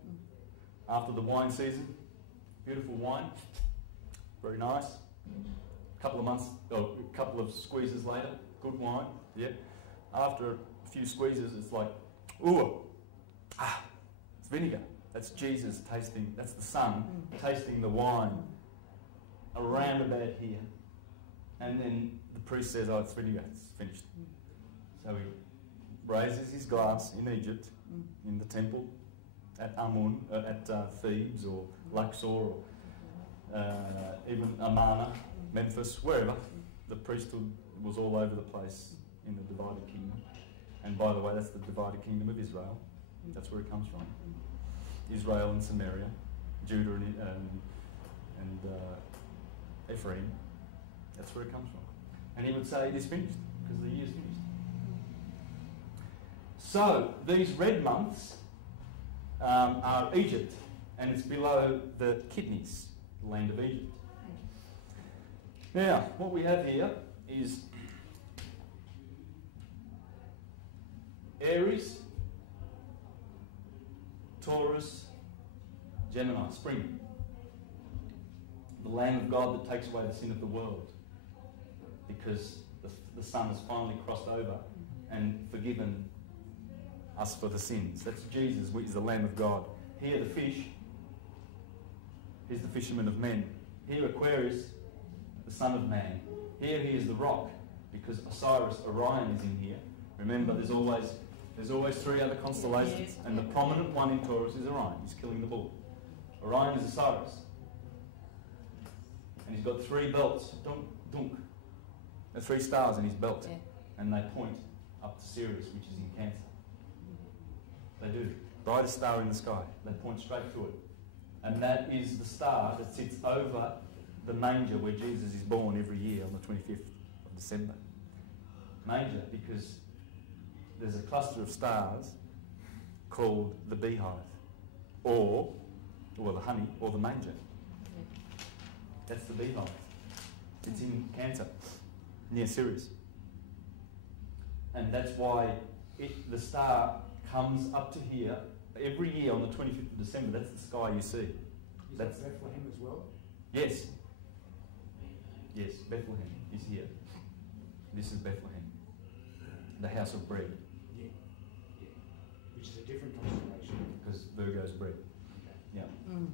after the wine season. Beautiful wine. Very nice. A couple of months, or a couple of squeezes later, good wine. Yeah. After a few squeezes, it's like, ooh, it's vinegar. That's Jesus tasting, that's the sun tasting the wine around about here. And then the priest says, oh, it's vinegar, it's finished. So he raises his glass in Egypt, in the temple, at Amun, at Thebes or Luxor, or even Amarna, Memphis, wherever. The priesthood was all over the place in the divided kingdom. And by the way, that's the divided kingdom of Israel. That's where it comes from. Israel and Samaria, Judah and and Ephraim. That's where it comes from. And he would say it is finished, because the year's finished. So, these red months are Egypt, and it's below the kidneys, the land of Egypt. Now, what we have here is Aries, Taurus, Gemini, spring. The Lamb of God that takes away the sin of the world. Because the Son has finally crossed over and forgiven us for the sins. That's Jesus, which is the Lamb of God. Here the fish, here's the fisherman of men. Here Aquarius, the Son of Man. Here he is the rock, because Osiris, Orion is in here. Remember, there's always three other constellations, and the prominent one in Taurus is Orion. He's killing the bull. Orion is Osiris. And he's got three belts, dunk, dunk. There are three stars in his belt, and they point up to Sirius, which is in Cancer. They do. Brightest star in the sky. They point straight to it. And that is the star that sits over the manger where Jesus is born every year on the 25th of December. Manger, because there's a cluster of stars called the beehive, or the honey, or the manger. That's the beehive. It's in Cancer, near Sirius. And that's why the star comes up to here every year on the 25th of December. That's the sky you see. That's Bethlehem as well? Yes. Yes, Bethlehem is here. This is Bethlehem, the house of bread. Yeah. Which is a different constellation. Because Virgo's bread. Okay. Yeah. Mm.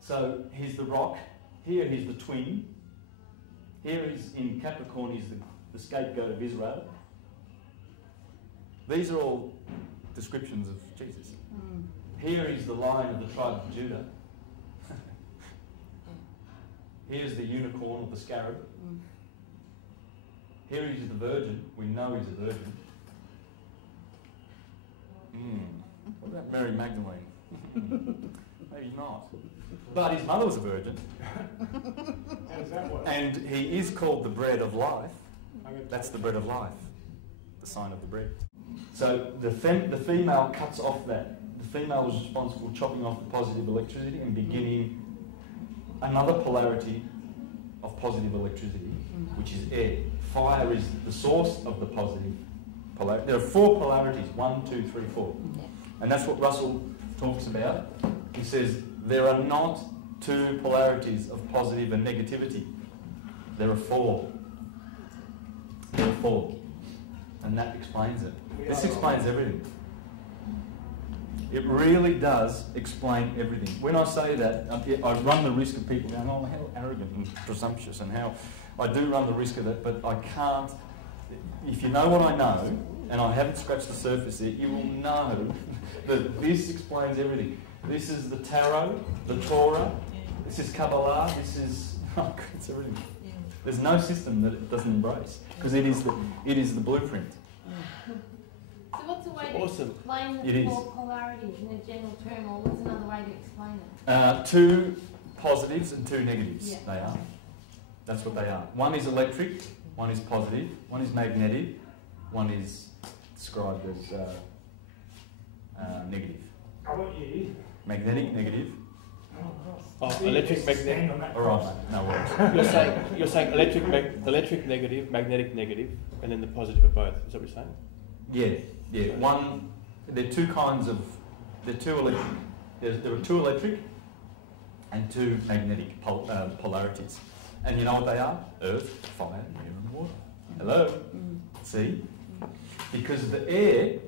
So here's the rock. Here he's the twin. Here he's in Capricorn. He's the scapegoat of Israel. These are all descriptions of Jesus. Mm. Here is the lion of the tribe of Judah. Here's the unicorn or the scarab. Mm. Here is the virgin. We know he's a virgin. What about Mary Magdalene? Maybe not. But his mother was a virgin. How does that work? And he is called the bread of life. That's the bread of life. The sign of the bread. So the female cuts off that. The female is responsible for chopping off the positive electricity and beginning another polarity of positive electricity, which is air. Fire is the source of the positive polarity. There are four polarities, 1, 2, 3, 4. And that's what Russell talks about. He says there are not two polarities of positive and negativity. There are four. There are four. And that explains it. This explains everything. It really does explain everything. When I say that, I run the risk of people going, oh, how arrogant and presumptuous, and how I do run the risk of that, but I can't. If you know what I know, and I haven't scratched the surface yet, you will know that this explains everything. This is the Tarot, the Torah, this is Kabbalah, this is, it's everything. There's no system that it doesn't embrace, because it is the blueprint. So what's a way to explain the four polarities in a general term, or what's another way to explain it? Two positives and two negatives, they are. That's what they are. One is electric, one is positive, one is magnetic, one is described as negative. Magnetic, negative. Electric, magnetic. All right, no worries. You're saying electric, negative, magnetic, negative, and then the positive of both. Is that what you're saying? Yeah. One. There are two kinds of. There are two electric. There are two electric and two magnetic polarities. And you know what they are? Earth, fire, air, and water. Hello. See? Because the air.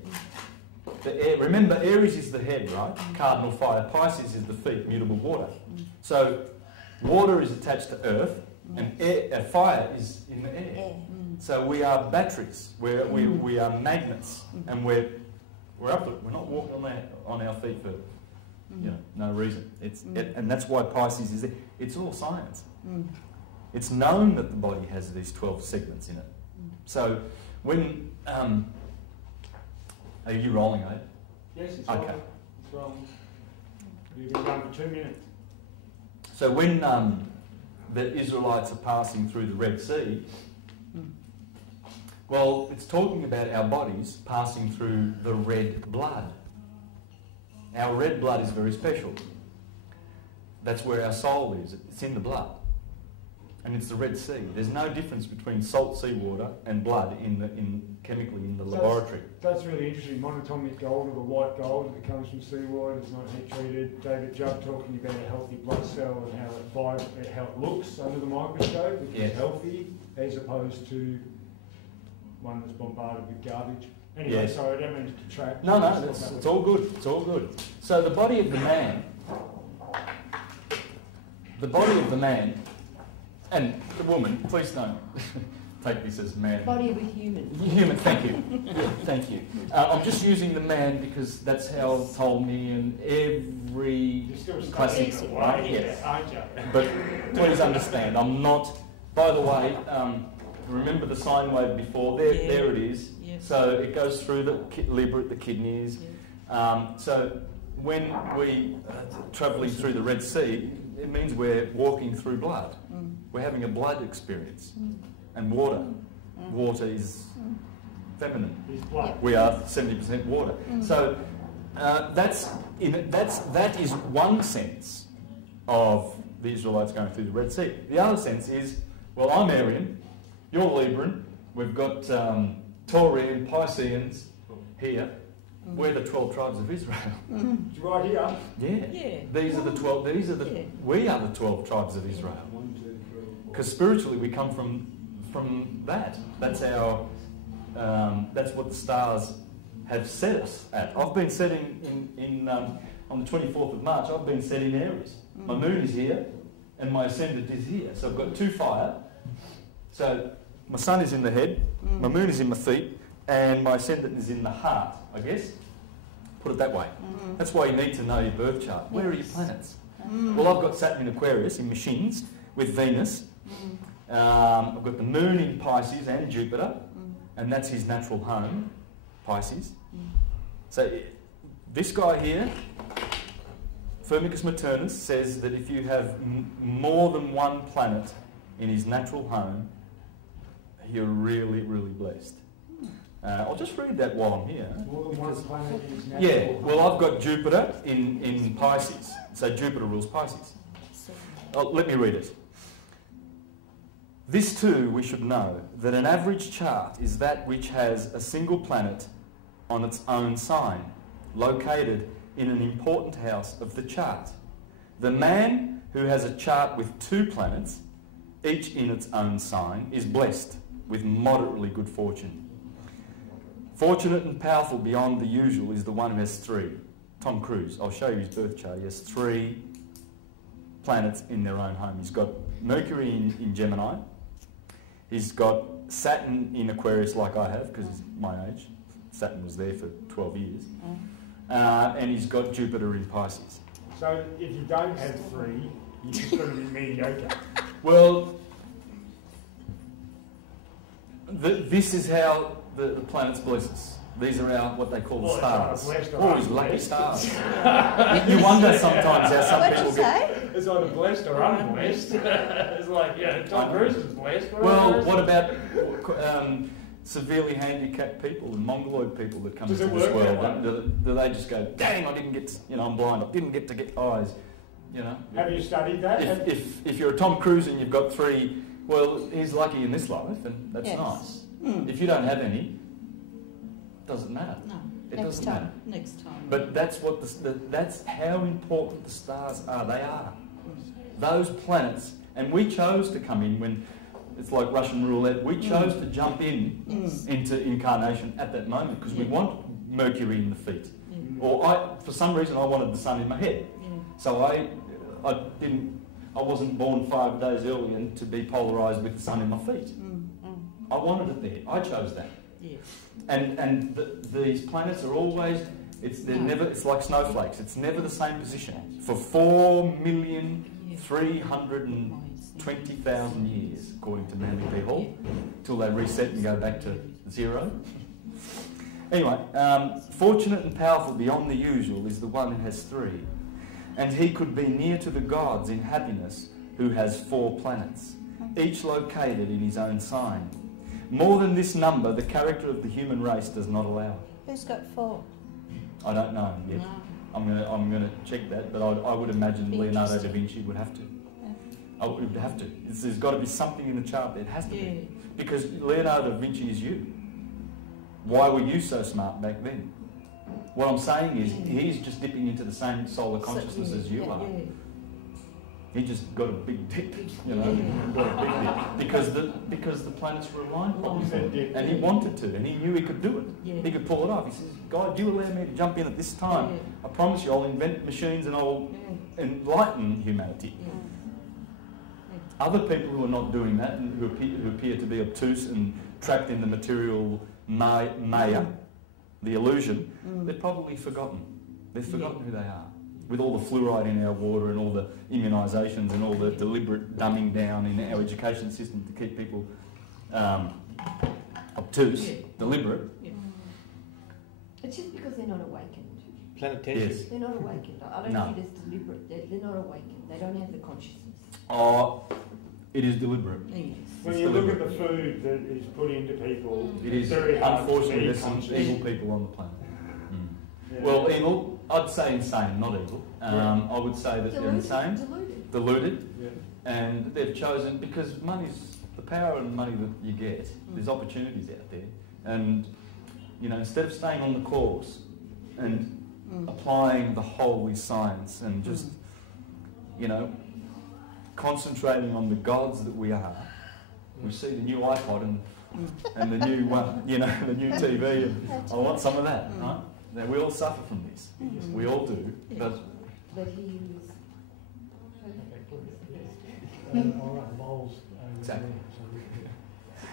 Remember, Aries is the head, right? Cardinal fire. Pisces is the feet, mutable water. So, water is attached to earth, and fire is in the air. So we are batteries. We are magnets, and we're up to it. We're not walking on our feet for no reason. And that's why Pisces is there. It's all science. It's known that the body has these 12 segments in it. So when are you rolling, eh? Yes, it's okay. rolling. It's rolling. You've been going for 2 minutes. So when the Israelites are passing through the Red Sea, well, it's talking about our bodies passing through the red blood. Our red blood is very special. That's where our soul is. It's in the blood. And it's the Red Sea. There's no difference between salt seawater and blood chemically in the laboratory. That's really interesting. Monatomic gold, or the white gold that comes from seawater, it's not heat treated. David Judd talking about a healthy blood cell and how it looks under the microscope, which is healthy, as opposed to one that's bombarded with garbage. Anyway, sorry, I don't mean to detract. No, it's all good. It's all good. So the body of the man, and the woman, please don't take this as man. Body of a human. Human, thank you. Yeah, thank you. I'm just using the man because that's how it's told me in every classic. Right? Yes. But please understand, I'm not. By the way, remember the sine wave before? There it is. Yeah. So it goes through the kidneys. Yeah. So when we travelling through the Red Sea, it means we're walking through blood. We're having a blood experience. And water. Water is feminine. We are 70% water. So that is one sense of the Israelites going through the Red Sea. The other sense is, well, I'm Aryan, you're Libran, we've got Taurian, Pisceans here. We're the 12 tribes of Israel. Right here. Yeah. These are the 12. We are the 12 tribes of Israel. Because spiritually we come from that. That's our. That's what the stars have set us at. I've been setting on the 24th of March. I've been set in Aries. My moon is here, and my ascendant is here. So I've got two fire. So my sun is in the head, my moon is in my feet, and my ascendant is in the heart, I guess. Put it that way. That's why you need to know your birth chart. Where are your planets? Well, I've got Saturn in Aquarius in machines with Venus. I've got the moon in Pisces and Jupiter, and that's his natural home, Pisces. So this guy here, Firmicus Maternus, says that if you have more than one planet in his natural home, you're really, really blessed. I'll just read that while I'm here. More than one planet in his natural home. Well, I've got Jupiter in Pisces, so Jupiter rules Pisces. Let me read it. This too we should know, that an average chart is that which has a single planet on its own sign, located in an important house of the chart. The man who has a chart with two planets, each in its own sign, is blessed with moderately good fortune. Fortunate and powerful beyond the usual is the one who has three. Tom Cruise, I'll show you his birth chart. He has three planets in their own home. He's got Mercury in Gemini. He's got Saturn in Aquarius like I have, because he's my age. Saturn was there for 12 years. And he's got Jupiter in Pisces. So if you don't have three, you're just going to be mediocre. Well, this is how the planets bless us. These are our, what they call the stars. Oh, these lucky stars. You wonder sometimes how some people get... It's either blessed or unblessed. It's like, Tom Cruise is blessed. Well, what about severely handicapped people and mongoloid people that come into this world? Do they just go, dang, I didn't get, I'm blind, I didn't get to get eyes, Have you studied that? If you're a Tom Cruise and you've got three, well, he's lucky in this life, and that's nice. If you don't have any, it doesn't matter. No. Next time. But that's what that's how important the stars are. They are. Those planets, and we chose to come in when it's like Russian roulette. We chose to jump into incarnation at that moment because we want Mercury in the feet, or for some reason I wanted the sun in my head. So I wasn't born 5 days earlier to be polarised with the sun in my feet. I wanted it there. I chose that. Yes. And these planets are always, it's like snowflakes. It's never the same position for 4,320,000 years, according to Manly P. Hall, till they reset and go back to zero. Anyway, fortunate and powerful beyond the usual is the one who has three. And he could be near to the gods in happiness who has 4 planets, each located in his own sign. More than this number, the character of the human race does not allow. Who's got 4? I don't know yet. No. I'm gonna check that, but I would imagine Be Leonardo da interesting. Vinci would have to. Yeah. I would have to. There's got to be something in the chart there. It has to Yeah. be. Because Leonardo da Vinci is you. Why were you so smart back then? What I'm saying is, he's just dipping into the same solar consciousness as you are. Yeah. He just got a big dip, you know, got a big dip. Because the planets were aligned properly. And he wanted to, and he knew he could do it. Yeah. He could pull it off. He says, God, you allow me to jump in at this time. Yeah. I promise you I'll invent machines and I'll enlighten humanity. Yeah. Other people who are not doing that, and who appear to be obtuse and trapped in the material maya, the illusion, they're probably forgotten. They've forgotten who they are. With all the fluoride in our water and all the immunisations and all the deliberate dumbing down in our education system to keep people obtuse, deliberate. Yeah. It's just because they're not awakened. Planetary. Yes. They're not awakened. I don't think it's deliberate. They're not awakened. They don't have the consciousness. Oh, it is deliberate. Yes. When you look at the food that is put into people, It is. it's very hard to Unfortunately, be there's some conscious. evil people on the planet. Yeah. Well, evil, I'd say insane, not evil. I would say that they're insane, deluded, and they've chosen, because money's the power and money that you get. There's opportunities out there, and you know, instead of staying on the course and applying the holy science and just you know, concentrating on the gods that we are, we see the new iPod and the new you know, the new TV, and I want some of that, right? Now, we all suffer from this. We all do, but he exactly.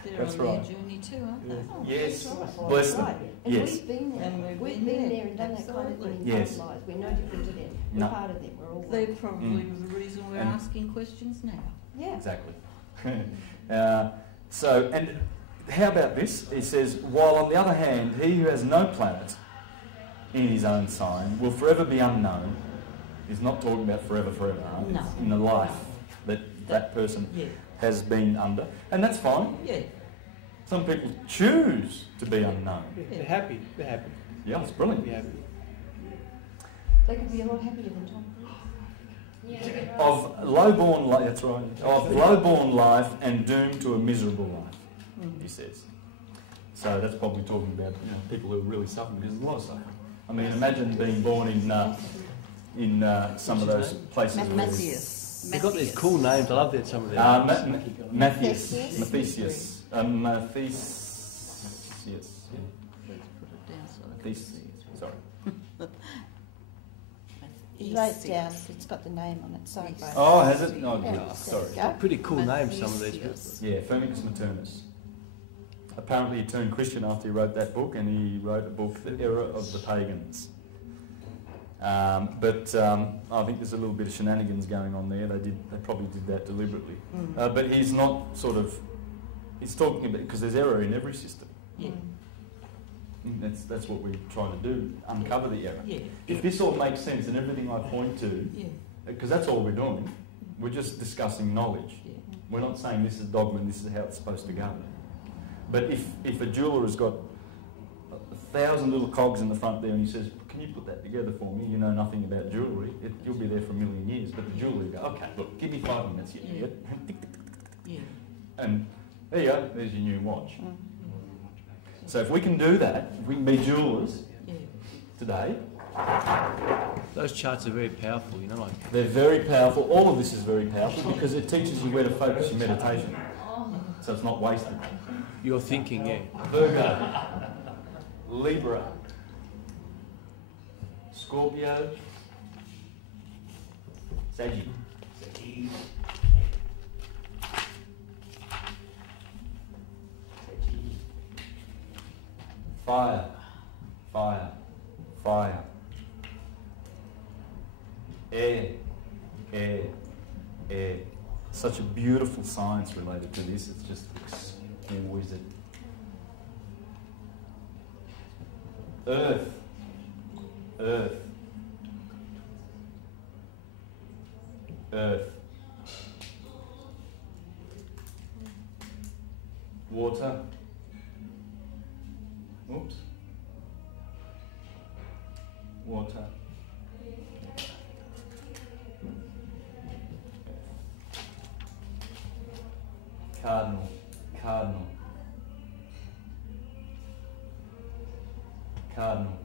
They're That's on right. their journey too, aren't they? Yes, bless them. And Yes. we've been there. And We've been there and done that kind of thing in Yes. our lives. We're no different to them. We're No. part of them. We're all They're one. probably the reason we're And- asking questions now. Yeah. Exactly. So, and how about this? He says, while on the other hand, he who has no planet in his own sign will forever be unknown. He's not talking about forever, right? No. It's in the life that person has been under. And that's fine. Yeah. Some people choose to be unknown. They're happy. They're happy. Yeah, it's brilliant. They're happy. They could be a lot happier than Tom Cruise. Of low-born life, that's right. Of low-born life and doomed to a miserable life, he says. So that's probably talking about people who are really suffering, because there's a lot of suffering. I mean, imagine being born in some of those places. Matthias. They've got these cool names. I love that some of them. Matthias. Matthias. Matthias. Let's put it down so I can Matthias. see it. Sorry. He wrote it down, it's got the name on it, side by side. Oh, has it? Oh, Yeah, good. Sorry. go. Pretty cool names, some of these people. Matthias. Yeah, Firmicus Maternus. Apparently he turned Christian after he wrote that book, and he wrote a book, The Error of the Pagans. But I think there's a little bit of shenanigans going on there. They probably did that deliberately. But he's not he's talking about, because there's error in every system. Yeah. That's what we try to do, uncover the error. Yeah. If this all makes sense and everything I point to, Yeah. because that's all we're doing, we're just discussing knowledge. Yeah. We're not saying this is dogma and this is how it's supposed to go. But if a jeweller has got 1,000 little cogs in the front there and he says, can you put that together for me? You know nothing about jewellery. You'll be there for a million years. But the jeweller will go, okay, look, give me 5 minutes, you idiot. Yeah. And there you go, there's your new watch. So if we can do that, if we can be jewellers today, Those charts are very powerful, you know, like they're very powerful. All of this is very powerful because it teaches you where to focus your meditation. So it's not wasted. your thinking, yeah. Virgo, Libra, Scorpio, Sagittarius. Fire, fire, fire. Air, air, air. Such a beautiful science related to this. It's just exquisite. Earth, earth. earth, water, oops, water, cardinal, cardinal, cardinal,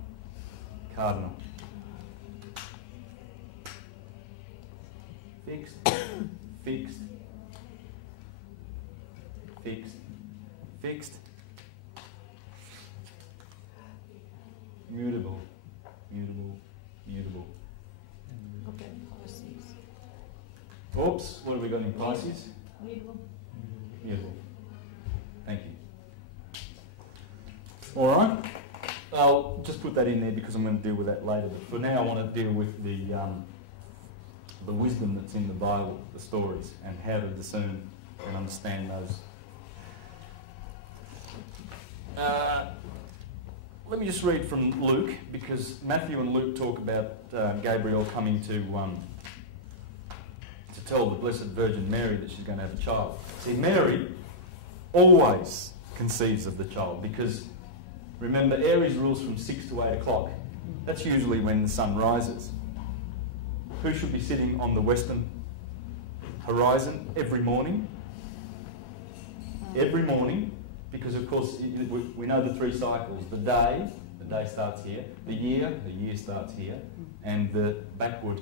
cardinal, fixed, fixed, fixed, fixed, mutable, mutable, mutable. Okay, Pisces. Oops, what have we got in Pisces? Mutable. Mutable. Thank you. All right. I'll just put that in there because I'm going to deal with that later. But for now, I want to deal with the wisdom that's in the Bible, the stories, and how to discern and understand those. Let me just read from Luke, because Matthew and Luke talk about Gabriel coming to tell the Blessed Virgin Mary that she's going to have a child. See, Mary always conceives of the child, because remember, Aries rules from 6 to 8 o'clock. That's usually when the sun rises. Who should be sitting on the western horizon every morning? Every morning, because of course we know the 3 cycles. The day starts here. The year starts here. And the backward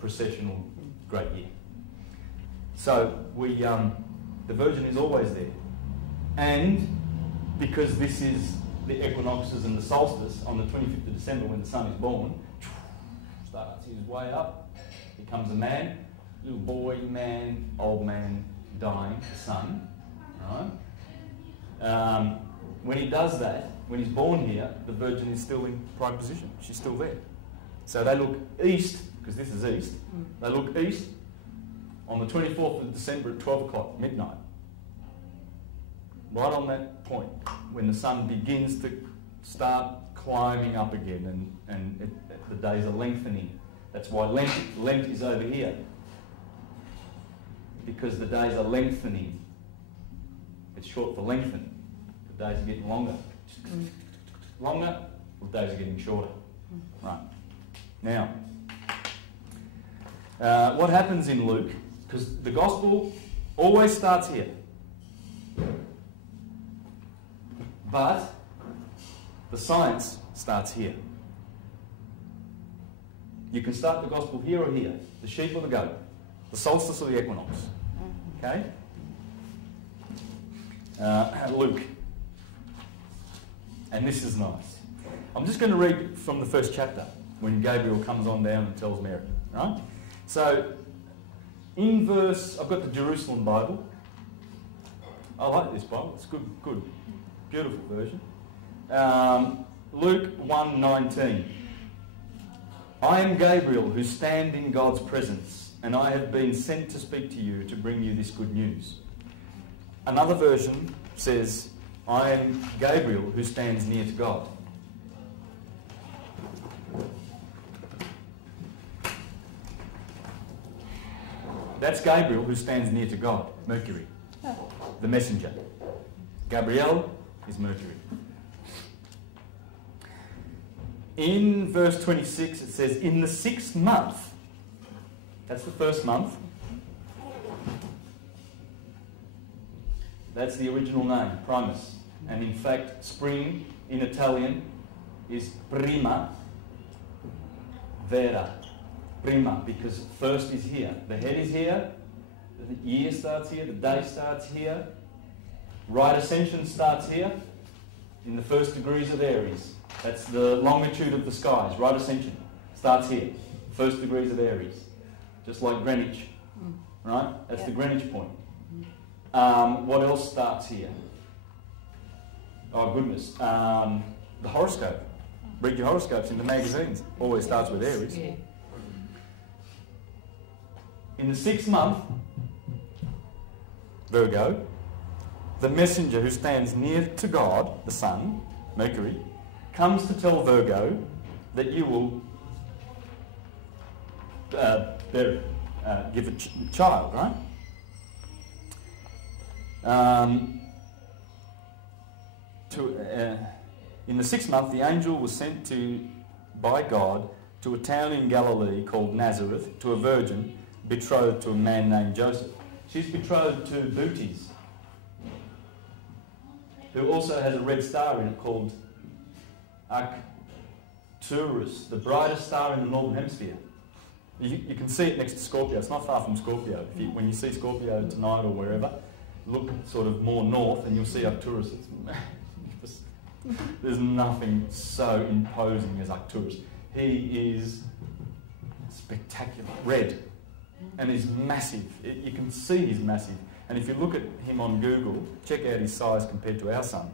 processional great year. So the Virgin is always there. And because this is the equinoxes and the solstice on the 25th of December when the sun is born, starts his way up, becomes a man, little boy, man, old man, dying, son, right? When he does that, when he's born here, the Virgin is still in prime position. She's still there. So they look east, because this is east, they look east on the 24th of December at 12 o'clock, midnight. Right on that point, when the sun begins to start climbing up again and the days are lengthening. That's why Lent is over here, because the days are lengthening. It's short for lengthen. The days are getting longer. Longer, the days are getting shorter. Right. Now, what happens in Luke, because the gospel always starts here, but the science starts here. You can start the gospel here or here, the sheep or the goat, the solstice or the equinox. Okay? Luke. And this is nice. I'm just going to read from the first chapter when Gabriel comes on down and tells Mary. Right? So, in verse, I've got the Jerusalem Bible. I like this Bible. It's good, beautiful version. Luke 1:19. I am Gabriel, who stand in God's presence, and I have been sent to speak to you to bring you this good news. Another version says, I am Gabriel, who stands near to God. That's Gabriel, who stands near to God, Mercury, the messenger. Gabriel is Mercury. In verse 26 it says, in the 6th month, that's the first month, that's the original name, Primus. And in fact, spring in Italian is prima vera. Prima, because first is here. The head is here, the year starts here, the day starts here. Right ascension starts here, in the 1st degrees of Aries. That's the longitude of the skies. Right ascension starts here, 1st degrees of Aries. Just like Greenwich, right? That's the Greenwich point. What else starts here? Oh goodness, the horoscope. Read your horoscopes in the magazines. Always starts with Aries. Yeah. In the 6th month, Virgo, the messenger who stands near to God, the sun, Mercury, comes to tell Virgo that you will give a child, right? In the 6th month, the angel was sent by God to a town in Galilee called Nazareth, to a virgin betrothed to a man named Joseph. She's betrothed to Bootes, who also has a red star in it called Arcturus, the brightest star in the northern hemisphere. You can see it next to Scorpio. It's not far from Scorpio. When you see Scorpio tonight or wherever, look sort of more north and you'll see Arcturus. There's nothing so imposing as Arcturus. He is spectacular. Red. And he's massive. You can see he's massive. And if you look at him on Google, check out his size compared to our sun.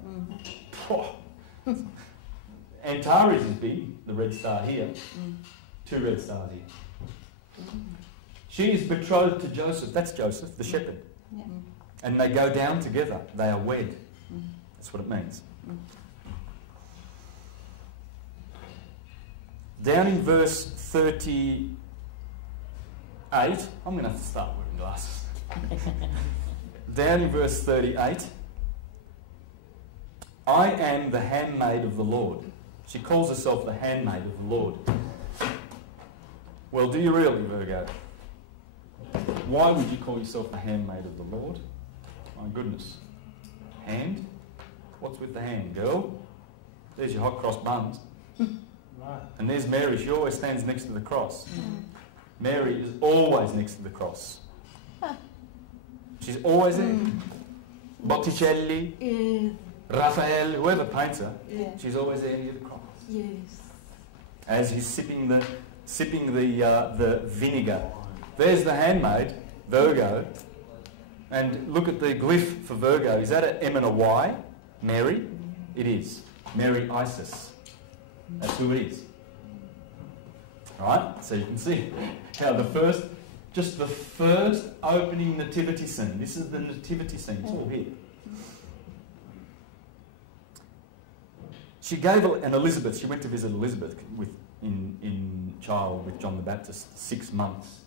Antares is big, the red star here. 2 red stars here. She is betrothed to Joseph. That's Joseph, the shepherd. And they go down together. They are wed. That's what it means. Down in verse 38, I'm going to have to start wearing glasses. Down in verse 38, I am the handmaid of the Lord. She calls herself the handmaid of the Lord. Well, do you really, Virgo? Why would you call yourself the handmaid of the Lord? My goodness. Hand? What's with the hand, girl? There's your hot cross buns. And there's Mary. She always stands next to the cross. Mary is always next to the cross. She's always there. Botticelli, Raphael, whoever paints her, she's always there near the cross. Yes. As he's sipping the vinegar. There's the handmaid, Virgo. And look at the glyph for Virgo. Is that an M and a Y? Mary? It is. Mary Isis. That's who it is. Right? So you can see how the first opening nativity scene. This is the nativity scene. It's all here. She gave, and Elizabeth, she went to visit Elizabeth in child with John the Baptist, 6 months.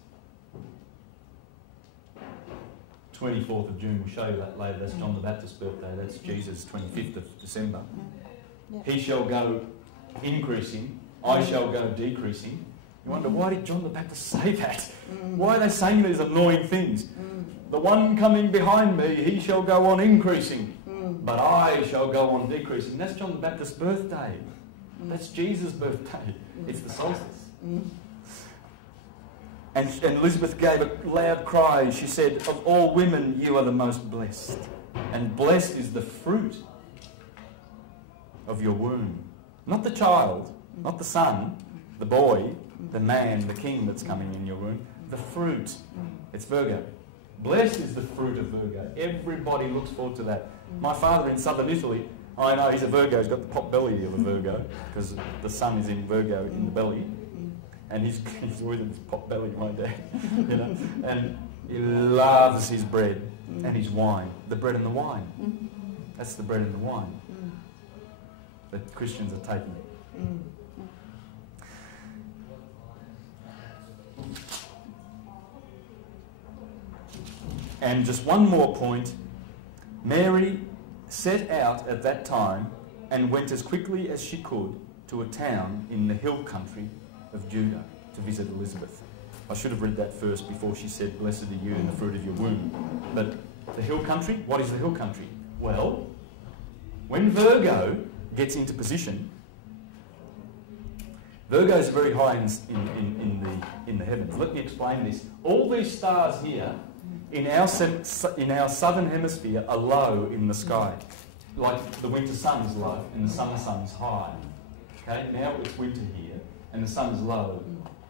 24th of June, we'll show you that later. That's John the Baptist's birthday. That's Jesus, 25th of December. He shall go increasing, I shall go decreasing. You wonder, why did John the Baptist say that? Why are they saying these annoying things? The one coming behind me, he shall go on increasing, but I shall go on decreasing. That's John the Baptist's birthday. That's Jesus' birthday. It's the solstice. And Elizabeth gave a loud cry. She said, of all women, you are the most blessed. And blessed is the fruit of your womb. Not the child, not the son, the boy, the man, the king that's coming in your womb. The fruit. It's Virgo. Blessed is the fruit of Virgo. Everybody looks forward to that. My father in southern Italy, I know he's a Virgo. He's got the pot belly of a Virgo because the sun is in Virgo in the belly. And he's always in his pot belly, my dad. You know? And he loves his bread and his wine. The bread and the wine. That's the bread and the wine that Christians are taking. And just one more point. Mary set out at that time and went as quickly as she could to a town in the hill country of Judah to visit Elizabeth. I should have read that first before she said, blessed are you and the fruit of your womb. But the hill country, what is the hill country? Well, when Virgo gets into position, Virgo is very high in the heavens. Let me explain this. All these stars here in our southern hemisphere are low in the sky. Like the winter sun is low and the summer sun is high. Okay, now it's winter here and the sun's low,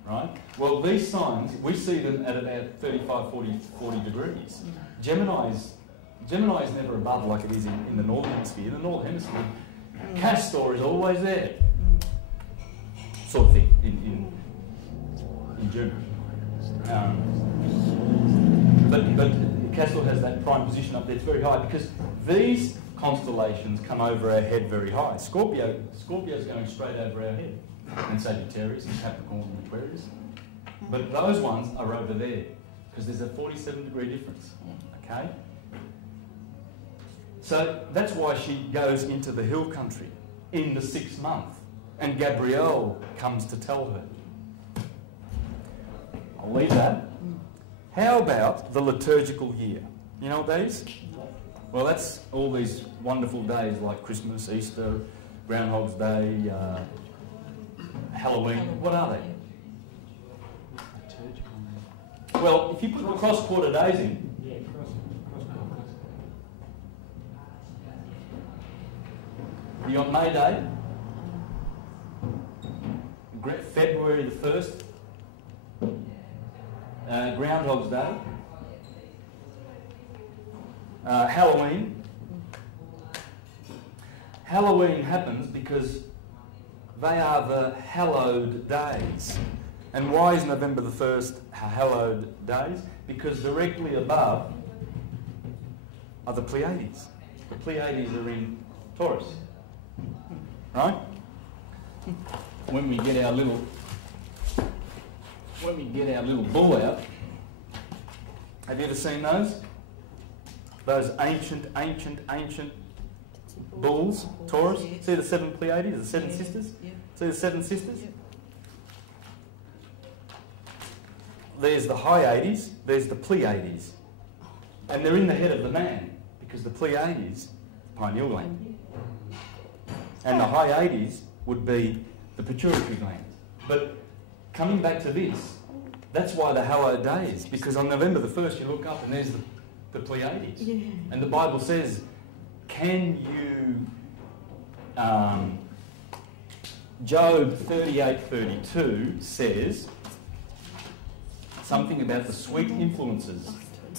right? Well, these signs, we see them at about 35, 40 degrees. Gemini's never above like it is in the northern hemisphere. In the northern hemisphere, Castor is always there. Sort of thing in June. But Castor has that prime position up there. It's very high because these constellations come over our head very high. Scorpio's going straight over our head. And Sagittarius and Capricorn and Aquarius. But those ones are over there. because there's a 47-degree difference. Okay? So that's why she goes into the hill country in the 6th month, and Gabrielle comes to tell her. I'll leave that. How about the liturgical year? You know what that is? Well, that's all these wonderful days like Christmas, Easter, Groundhog's Day, Halloween. What are they? Well, if you put the cross-quarter days in, you got May Day, February the 1st, Groundhog's Day, Halloween. Halloween happens because they are the hallowed days. And why is November the 1st hallowed days? Because directly above are the Pleiades. The Pleiades are in Taurus. Right? When we get our little bull out, have you ever seen those? Those ancient bulls, Taurus. See the 7 Pleiades, the 7 sisters? See the 7 sisters? There's the Hyades, there's the Pleiades. And they're in the head of the man, because the Pleiades, pineal gland. And the Hyades would be the pituitary gland. But coming back to this, that's why the hallowed days, because on November the 1st you look up and there's the Pleiades. Yeah. And the Bible says, can you... Job 38:32 says something about the sweet influences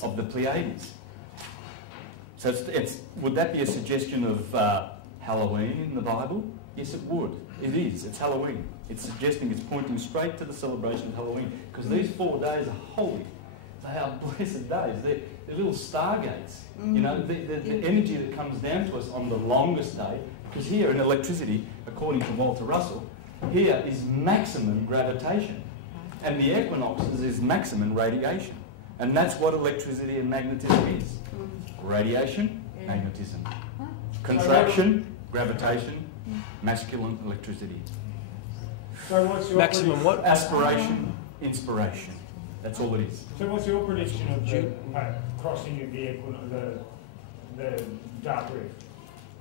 of the Pleiades. So would that be a suggestion of Halloween in the Bible? Yes, it would. It is. It's Halloween. It's suggesting, it's pointing straight to the celebration of Halloween, because these 4 days are holy. They are blessed days. They're little stargates. You know, the energy that comes down to us on the longest day, because here in electricity, according to Walter Russell, here is maximum gravitation. And the equinoxes is maximum radiation. And that's what electricity and magnetism is. Radiation, magnetism. Contraction, gravitation, masculine electricity. So what's your maximum what? Aspiration, inspiration. That's all it is. So what's your prediction of the crossing of the dark reef?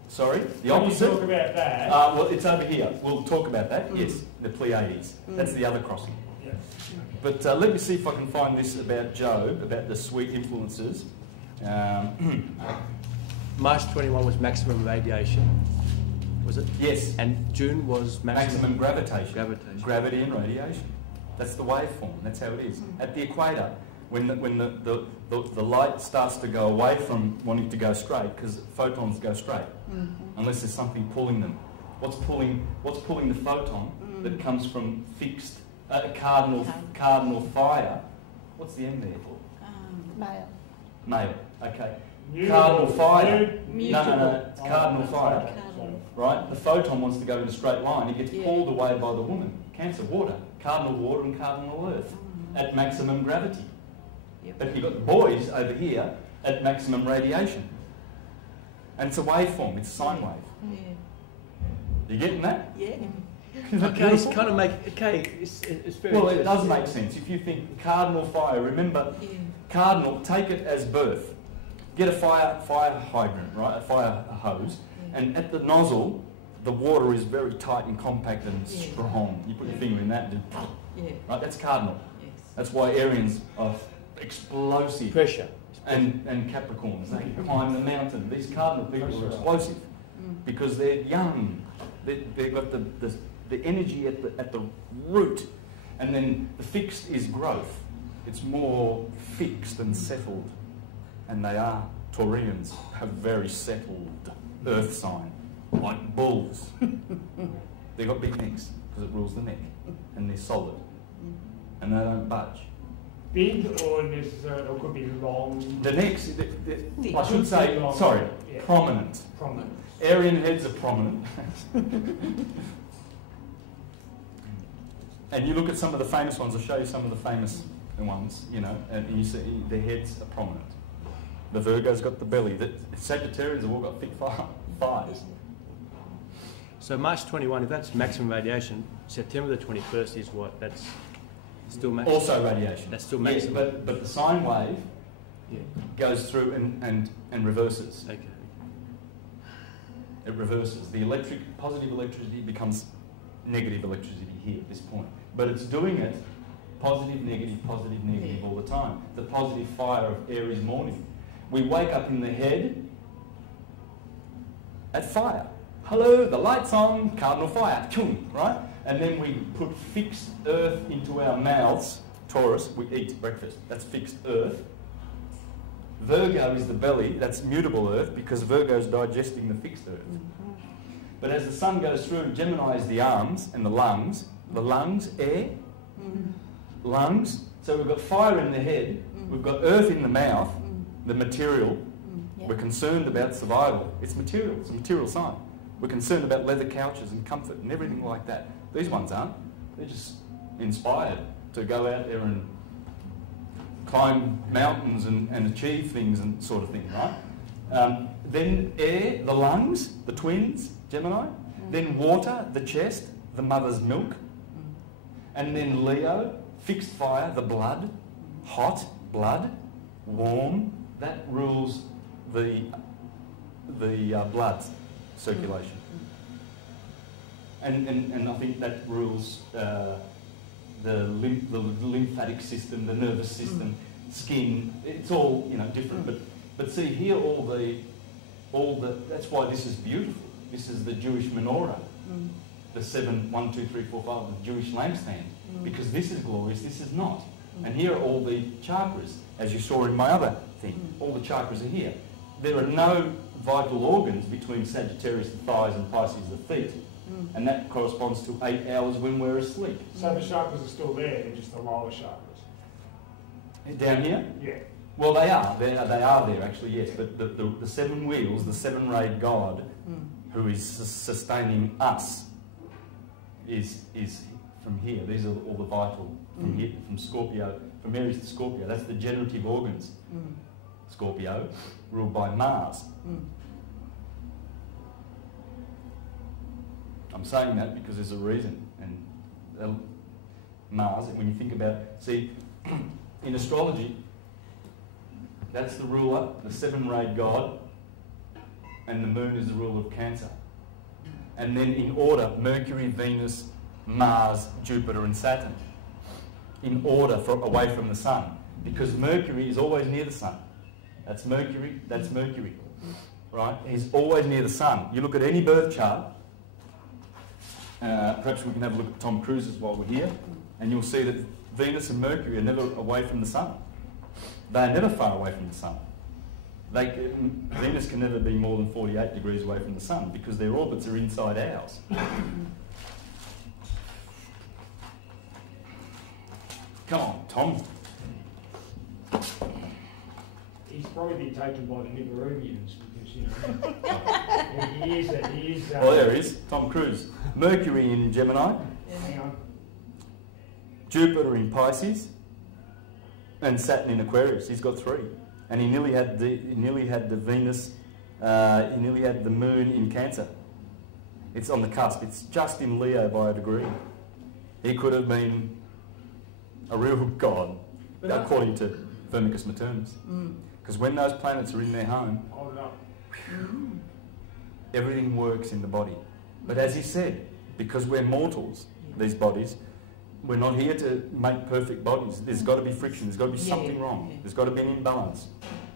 Sorry? The opposite? Can you talk about that? Well, it's over here. We'll talk about that. Yes, the Pleiades. That's the other crossing. Yes. But let me see if I can find this about Job, about the sweet influences. March 21 was maximum radiation, was it? Yes. And June was maximum gravitation. Gravitation. Gravity and radiation. That's the waveform. That's how it is. At the equator, when the light starts to go away from wanting to go straight, because photons go straight, unless there's something pulling them. What's pulling the photon that comes from fixed cardinal fire? What's the M there for? Male. Male. Okay. Cardinal fire. No. It's cardinal fire. Right? The photon wants to go in a straight line. It gets pulled away by the woman. Cancer, water. Cardinal water and cardinal earth at maximum gravity. But you've got the boys over here at maximum radiation. And it's a waveform. It's a sine wave. You getting that? Yeah. Okay, it's kind of it's very well, it does make sense. If you think cardinal fire, remember, cardinal, take it as birth. Get a fire hydrant, right? A fire hose. And at the nozzle, the water is very tight and compact and strong. You put your finger in that, right? That's cardinal. Yes. That's why Arians are explosive. Pressure. And Capricorns, they climb the mountain. These cardinal people are explosive because they're young. They've got the energy at the root. And then the fixed is growth. It's more fixed and settled. And they are, Taurians, a very settled earth sign, like bulls. They've got big necks because it rules the neck. And they're solid. And they don't budge. Big or necessarily, or could be long? The necks, I should say, sorry, prominent. Prominent. Aryan heads are prominent. And you look at some of the famous ones, I'll show you some of the famous ones, you know, and you see their heads are prominent. The Virgo's got the belly. The Sagittarians have all got thick thighs. So March 21, if that's maximum radiation, September the 21st is what? That's still maximum? Also radiation. That's still maximum. Yes, but the sine wave goes through and reverses. Okay. It reverses. The positive electricity becomes negative electricity here at this point. But it's doing it positive, negative all the time. The positive fire of Aries morning. We wake up in the head at fire. Hello, the light's on, cardinal fire, chung, right? And then we put fixed earth into our mouths. Taurus, we eat breakfast. That's fixed earth. Virgo is the belly, that's mutable earth, because Virgo's digesting the fixed earth. But as the sun goes through, Gemini is the arms and the lungs. The lungs, air, lungs. So we've got fire in the head, we've got earth in the mouth, the material. We're concerned about survival. It's material, it's a material sign. We're concerned about leather couches and comfort and everything like that. These ones aren't. They're just inspired to go out there and climb mountains and achieve things and sort of thing, right? Then air, the lungs, the twins, Gemini. Then water, the chest, the mother's milk. And then Leo, fixed fire, the blood, hot blood, warm. That rules the blood circulation. And I think that rules the lymphatic system, the nervous system, skin. It's all, you know, different. But see here, that's why this is beautiful. This is the Jewish menorah, the 7, 1, 2, 3, 4, 5, the Jewish lampstand, because this is glorious, this is not. And here are all the chakras, as you saw in my other thing. All the chakras are here. There are no vital organs between Sagittarius the thighs and Pisces the feet. And that corresponds to 8 hours when we're asleep. So the chakras are still there, they're just the lower chakras. Down here? Yeah. Well, they are there actually, yes. But the 7 wheels, the 7-rayed God, who is sustaining us, is from here. These are all the vital from here, from Scorpio, from Aries to Scorpio. That's the generative organs. Scorpio, ruled by Mars. I'm saying that because there's a reason. And Mars, when you think about, see, in astrology, that's the ruler, the 7-rayed God, and the moon is the ruler of Cancer. And then in order, Mercury, Venus, Mars, Jupiter and Saturn. In order away from the sun. Because Mercury is always near the sun. That's Mercury, right? He's always near the sun. You look at any birth chart, perhaps we can have a look at Tom Cruise's while we're here, and you'll see that Venus and Mercury are never away from the sun. They're never far away from the sun. Venus can never be more than 48 degrees away from the sun because their orbits are inside ours. Come on, Tom. He's probably been taken by the Nibirubians because, you know, he is. Well, there he is, Tom Cruise. Mercury in Gemini. Hang on. Jupiter in Pisces. And Saturn in Aquarius. He's got 3. And he nearly had the Venus, he nearly had the moon in Cancer. It's on the cusp. It's just in Leo by a degree. He could have been a real god, according to Firmicus Maternus. Because when those planets are in their home, everything works in the body. But as he said, because we're mortals, these bodies, we're not here to make perfect bodies. There's got to be friction. There's got to be something wrong. There's got to be an imbalance.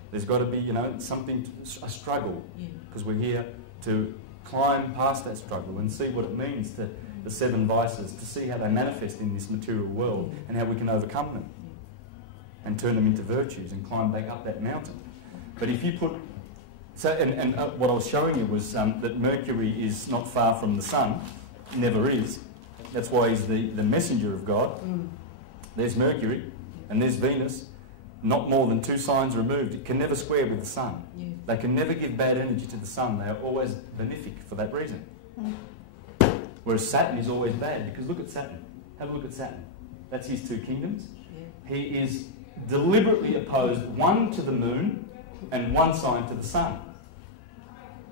There's got to be, you know, something, a struggle. Because we're here to climb past that struggle and see what it means to the 7 vices, to see how they manifest in this material world and how we can overcome them and turn them into virtues and climb back up that mountain. But if you put... So, and what I was showing you was that Mercury is not far from the sun, never is. That's why he's the messenger of God. There's Mercury and there's Venus, not more than 2 signs removed. It can never square with the sun. They can never give bad energy to the sun. They are always benefic for that reason. Whereas Saturn is always bad, because look at Saturn. Have a look at Saturn. That's his 2 kingdoms. he is deliberately opposed, one to the moon and one side to the sun.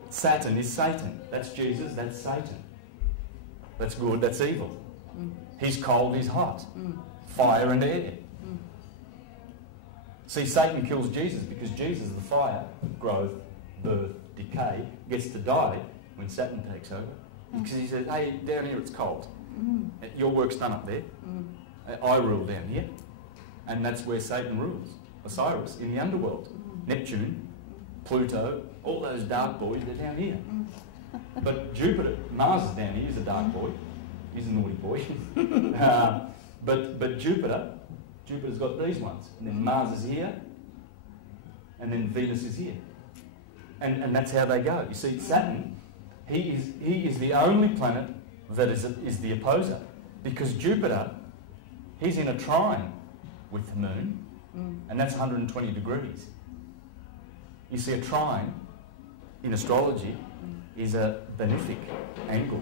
Saturn is Satan. That's Jesus, that's Satan. That's good, that's evil. He's cold, he's hot. Fire and air. See, Satan kills Jesus because Jesus is the fire, growth, birth, decay, gets to die when Saturn takes over. Because he says, hey, down here it's cold. Your work's done up there. I rule down here. And that's where Satan rules. Osiris in the underworld. Neptune, Pluto, all those dark boys, they're down here. But Jupiter, Mars is down here, he's a dark boy. He's a naughty boy. But Jupiter's got these ones. And then Mars is here. And then Venus is here. And that's how they go. You see, Saturn, he is the only planet that is the opposer. Because Jupiter, he's in a trine with the moon. And that's 120 degrees. You see, a trine in astrology is a benefic angle.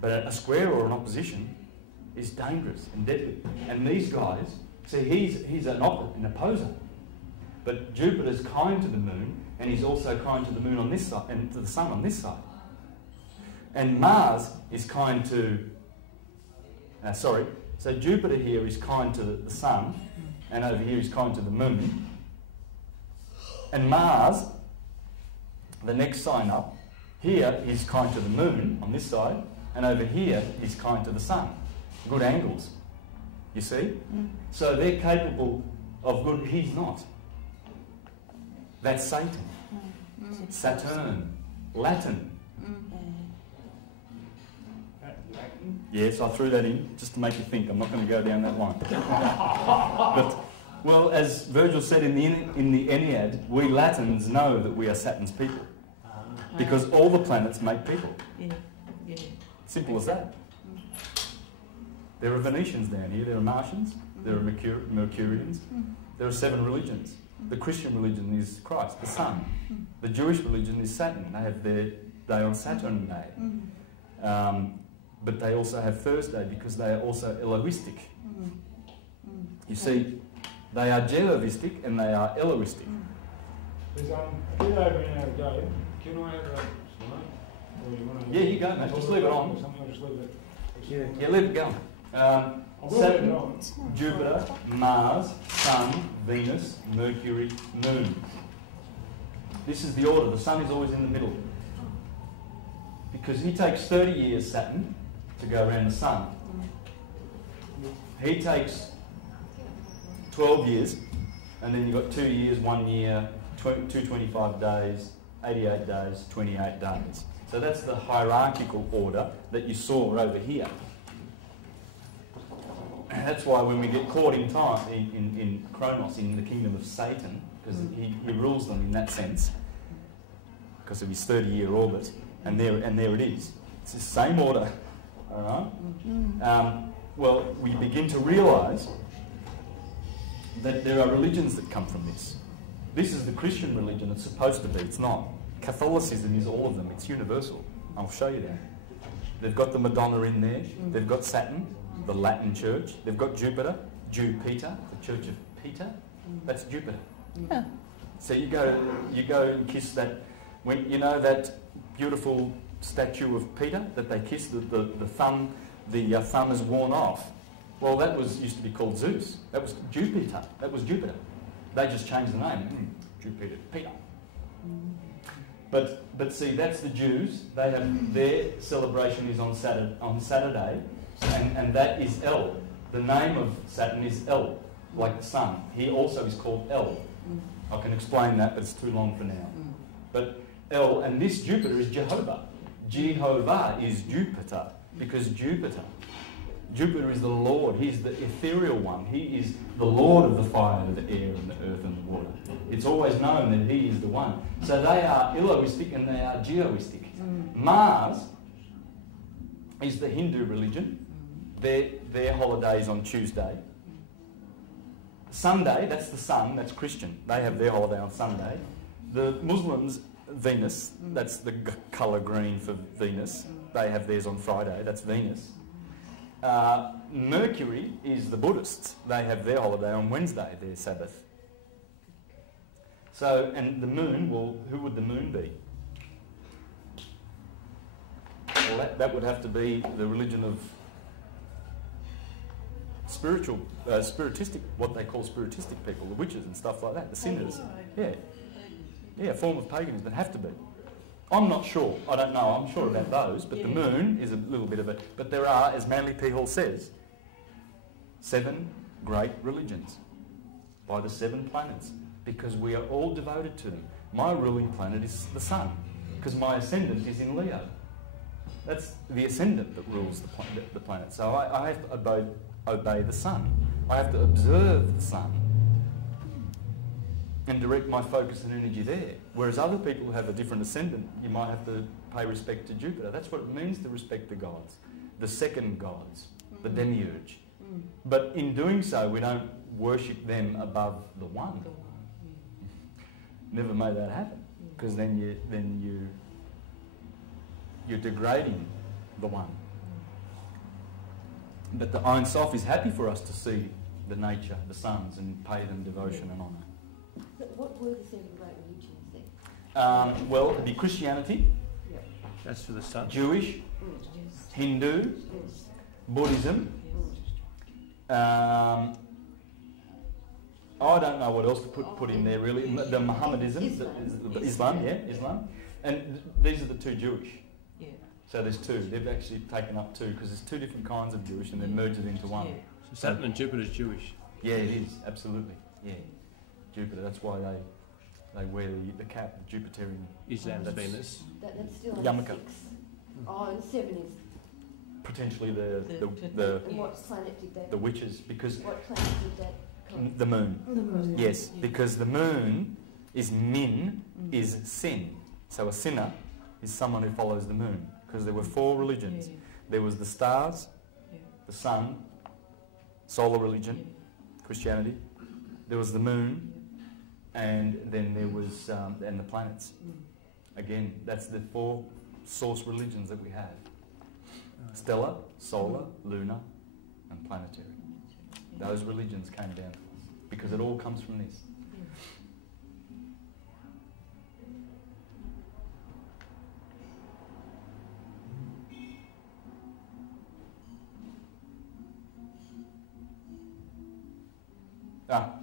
But a square or an opposition is dangerous and deadly. And these guys, see, he's an opposer. But Jupiter's kind to the moon, and he's also kind to the moon on this side, and to the sun on this side. And Mars is kind to... so Jupiter here is kind to the sun, and over here is kind to the moon. And Mars, the next sign up, here is kind to the moon on this side, and over here is kind to the sun. Good angles, you see? So they're capable of good. He's not. That's Satan. Saturn. Latin. Yes, I threw that in just to make you think. I'm not going to go down that line. But, well, as Virgil said in the Ennead, we Latins know that we are Saturn's people. Because all the planets make people. Simple as that. There are Venetians down here, there are Martians, there are Mercurians, there are 7 religions. The Christian religion is Christ, the Sun. The Jewish religion is Saturn. They have their day on Saturn Day. But they also have Thursday because they are also Elohistic. You see, they are Jehovistic and they are Elohistic. There's a bit over an hour to go. Can I have a slide? Yeah, you go, mate. Just leave it on. Just leave it. Yeah, leave it going. Saturn, Jupiter, Mars, Sun, Venus, Mercury, Moon. This is the order. The Sun is always in the middle. Because he takes 30 years, Saturn, to go around the Sun. He takes 12 years, and then you've got 2 years, 1 year, 225 days, 88 days, 28 days. So that's the hierarchical order that you saw over here. That's why when we get caught in time, in Chronos, in the kingdom of Satan, because he rules them in that sense, because of his 30-year orbit, and there it is. It's the same order, all right? Well, we begin to realise that there are religions that come from this. This is the Christian religion. It's supposed to be. It's not. Catholicism is all of them. It's universal. I'll show you that. They've got the Madonna in there. They've got Saturn, the Latin church. They've got Jupiter, Jupiter, the Church of Peter. That's Jupiter. So you go and kiss that. When you know that beautiful statue of Peter that they kissed, the thumb is worn off. Well, that used to be called Zeus. That was Jupiter. That was Jupiter. They just changed the name. Jupiter, Peter. But see, that's the Jews. They have their celebration is on Saturday, and that is El. The name of Saturn is El, like the sun. He also is called El. I can explain that, but it's too long for now. But El, and this Jupiter is Jehovah. Jehovah is Jupiter, because Jupiter is the Lord. He's the ethereal one. He is the Lord of the fire, the air, and the earth, and the water. It's always known that he is the one. So they are Elohistic and they are Geoistic. Mars is the Hindu religion. Their holiday is on Tuesday. Sunday, that's the sun, that's Christian. They have their holiday on Sunday. The Muslims, Venus, that's the colour green for Venus. They have theirs on Friday, that's Venus. Mercury is the Buddhists. They have their holiday on Wednesday, their Sabbath. So, and the moon, well, who would the moon be? Well, that would have to be the religion of spiritistic, what they call spiritistic people, the witches and stuff like that, the sinners. Yeah, a form of paganism, but have to be. I'm not sure. I don't know. I'm sure about those, but the moon is a little bit of a... But there are, as Manly P. Hall says, 7 great religions by the 7 planets, because we are all devoted to them. My ruling planet is the sun, because my ascendant is in Leo. That's the ascendant that rules the planet. So I have to obey the sun. I have to observe the sun and direct my focus and energy there. Whereas other people who have a different ascendant, you might have to pay respect to Jupiter. That's what it means to respect the gods, the second gods, the demiurge. But in doing so, we don't worship them above the one. Never may that happen, because then you're degrading the one. But the oneself is happy for us to see the nature, the suns, and pay them devotion and honour. But what were the 7 great religions then? Well, it'd be Christianity. Yep. That's for the sun. Jewish, Hindu, Buddhism. I don't know what else to put in there really. The Mohammedism, Islam, Islam. And these are the 2 Jewish. Yeah. So there's 2. They've actually taken up 2 because there's 2 different kinds of Jewish and they merge it into one. Yeah. So Saturn and Jupiter is Jewish. Yeah, it is, absolutely. Yeah. Jupiter, that's why they wear the cap, the Jupiterian. Islam's Venus. That's still Yarmulke. 6. Oh, and 7 is... Potentially the And what planet did that... the witches, because... What planet did that come? The moon. The moon. Yes, because the moon is min, is sin. So a sinner is someone who follows the moon. Because there were 4 religions. There was the stars, the sun, solar religion, Christianity. There was the moon, and then there was and the planets. Again, that's the 4 source religions that we have. Stellar, solar, lunar, and planetary. Those religions came down to us because it all comes from this.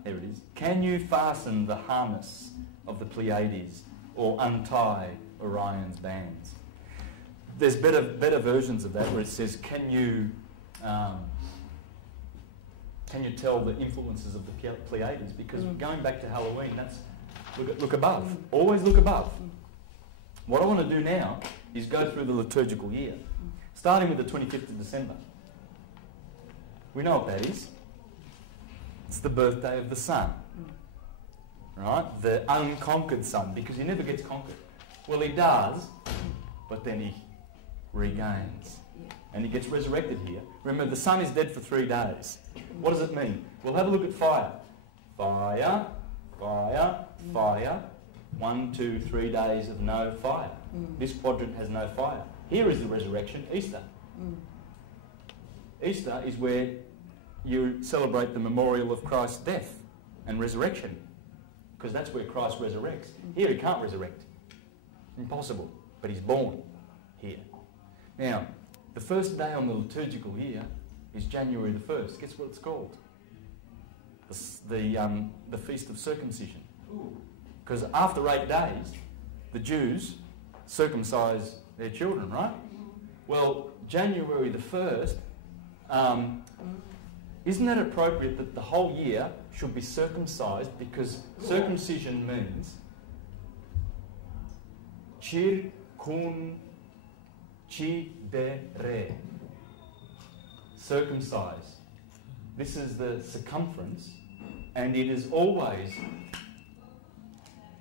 There it is. Can you fasten the harness of the Pleiades or untie Orion's bands? There's better versions of that where it says, can you tell the influences of the Pleiades? Because going back to Halloween, that's look above. Always look above. What I want to do now is go through the liturgical year, starting with the 25th of December. We know what that is. It's the birthday of the sun, right? The unconquered sun, because he never gets conquered. Well, he does, but then he regains. And he gets resurrected here. Remember, the sun is dead for 3 days. What does it mean? Well, have a look at fire. Fire, fire, fire. 1, 2, 3 days of no fire. This quadrant has no fire. Here is the resurrection, Easter. Easter is where you celebrate the memorial of Christ's death and resurrection, because that's where Christ resurrects. Here he can't resurrect. Impossible. But he's born here. Now, the first day on the liturgical year is January the 1st. Guess what it's called? The Feast of Circumcision. Because after 8 days, the Jews circumcise their children, right? Well, January the 1st, isn't that appropriate that the whole year should be circumcised, because circumcision means chir kun chi dere. Circumcise. This is the circumference, and it is always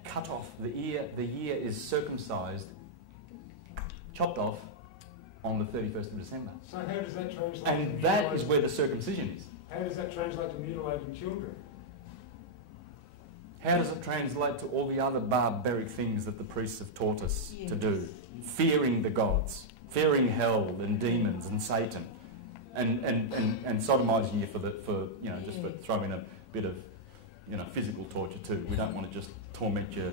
cut off. The year is circumcised, chopped off on the 31st of December. So how does that translate? And that is where the circumcision is. How does that translate to mutilating children? How does it translate to all the other barbaric things that the priests have taught us to do? Fearing the gods, fearing hell and demons and Satan, and sodomising you just for throwing a bit of physical torture too. We don't want to just torment you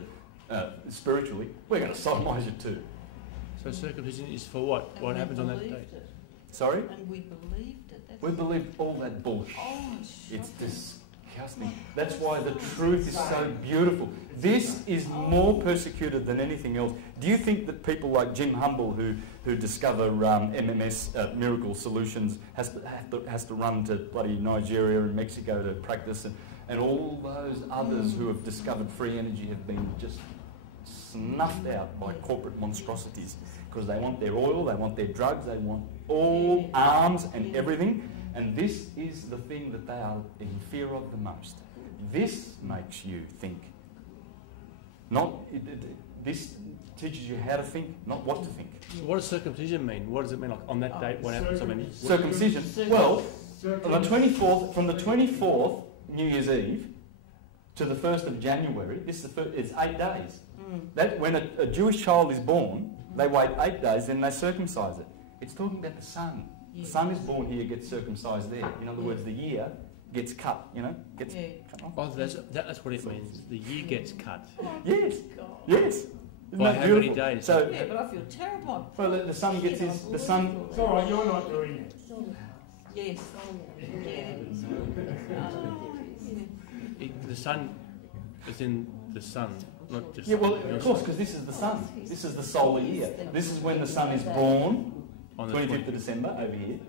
spiritually. We're going to sodomise you too. So circumcision is for what? And what we happens on that believed day? it. Sorry? And we believed it. That's We believe all that bullshit. Oh, It's disgusting. That's why the truth is so beautiful. This is more persecuted than anything else. Do you think that people like Jim Humble, who discover MMS miracle solutions, has to run to bloody Nigeria and Mexico to practice, and all those others who have discovered free energy have been just snuffed out by corporate monstrosities because they want their oil, they want their drugs, they want all arms and everything. And this is the thing that they are in fear of the most. This makes you think. This teaches you how to think, not what to think. So what does circumcision mean? What does it mean like on that date? What happens? Circumcision. Well, on the 24th, from the 24th, New Year's Eve, to the 1st of January, it's 8 days. That when a Jewish child is born, they wait 8 days, then they circumcise it. It's talking about the sun. The sun is born here, gets circumcised there. In other words, the year gets cut, gets cut off. Oh, that's what it means. The year gets cut. Yes, yes. By how many days? So, yeah, but I feel terrible. well, the sun gets the sun. It's all right, you're not doing it. Yes. The sun is in the sun, not just... Yeah, well, of course, because this is the sun. This is the solar year. This is when the sun is born, on the 25th of December, over here.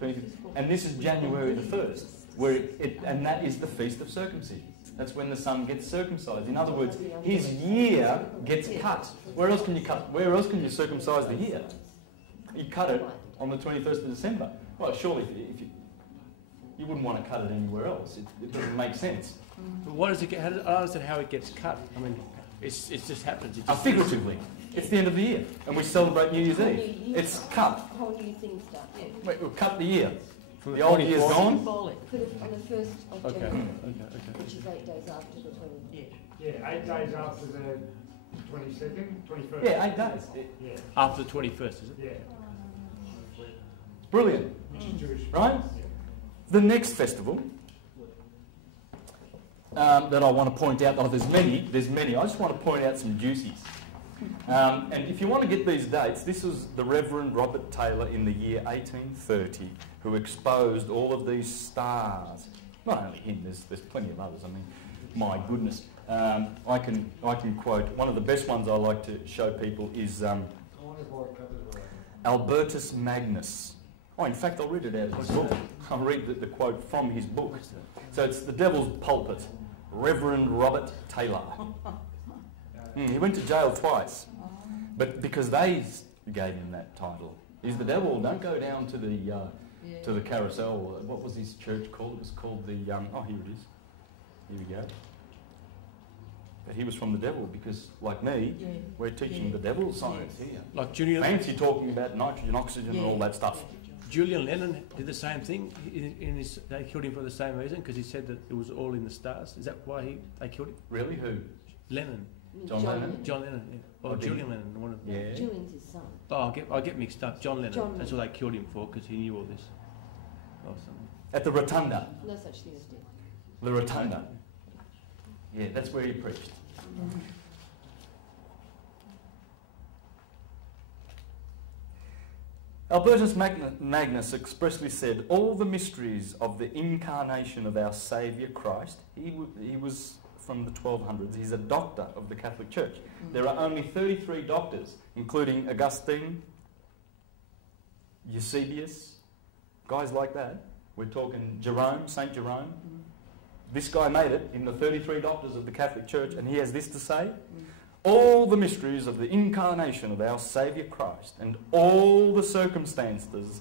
25th. And this is January the 1st, and that is the Feast of Circumcision. That's when the sun gets circumcised. In other words, his year gets cut. Where else can you cut? Where else can you circumcise the year? You cut it on the 21st of December. Well, surely if you wouldn't want to cut it anywhere else. It doesn't make sense. But what does it get? I don't understand how it gets cut. I mean, it just happens. It just Figuratively, it's the end of the year, and we celebrate New Year's Eve. It's cut. Whole new thing starts. Wait, we'll cut the year. The old year's gone. On the 1st of Okay. January, Okay. which is 8 days after the 20th. Yeah, 8 days after the 22nd, 21st. Yeah, 8 days. Yeah. After the 21st, is it? Yeah. Brilliant, Which is Jewish. right? The next festival that I want to point out, there's many. I just want to point out some juicies. And if you want to get these dates, this was the Reverend Robert Taylor in the year 1830 who exposed all of these stars. Not only him, there's plenty of others. I mean, my goodness. I can quote, one of the best ones I like to show people is Albertus Magnus. Oh, in fact, I'll read it out of his book. I'll read the quote from his book. So it's The Devil's Pulpit, Reverend Robert Taylor. He went to jail twice, but because they gave him that title. He's the devil. Don't go down to the carousel. What was his church called? It was called the... oh, here it is. Here we go. But he was from the devil because, like me, we're teaching the devil science here. Like Julian... Fancy talking about nitrogen, oxygen and all that stuff. Julian Lennon did the same thing. They killed him for the same reason because he said that it was all in the stars. Is that why they killed him? Really? Who? Lennon. John Lennon? John Lennon, yeah. Or Julian Lennon. One of them. Yeah. Julian's his son. Oh, I get mixed up. John Lennon. John That's what they killed him for because he knew all this. Or something. At the Rotunda. No such thing as death. The Rotunda. Yeah, that's where he preached. Albertus Magnus expressly said, all the mysteries of the incarnation of our Saviour Christ, he was from the 1200s, he's a doctor of the Catholic Church. There are only 33 doctors, including Augustine, Eusebius, guys like that. We're talking Jerome, St. Jerome. This guy made it in the 33 doctors of the Catholic Church, and he has this to say, all the mysteries of the incarnation of our Saviour Christ and all the circumstances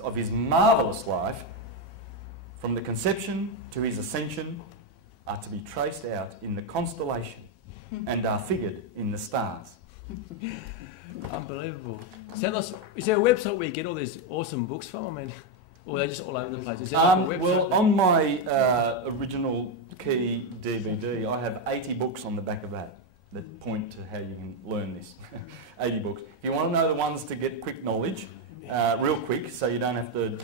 of his marvellous life, from the conception to his ascension, are to be traced out in the constellation and are figured in the stars. Unbelievable. Santos, is there a website where you get all these awesome books from? I mean, or are they just all over the place? Is there like a website? Well, on my original key DVD, I have 80 books on the back of that point to how you can learn this. 80 books. If you want to know the ones to get quick knowledge, real quick, so you don't have to,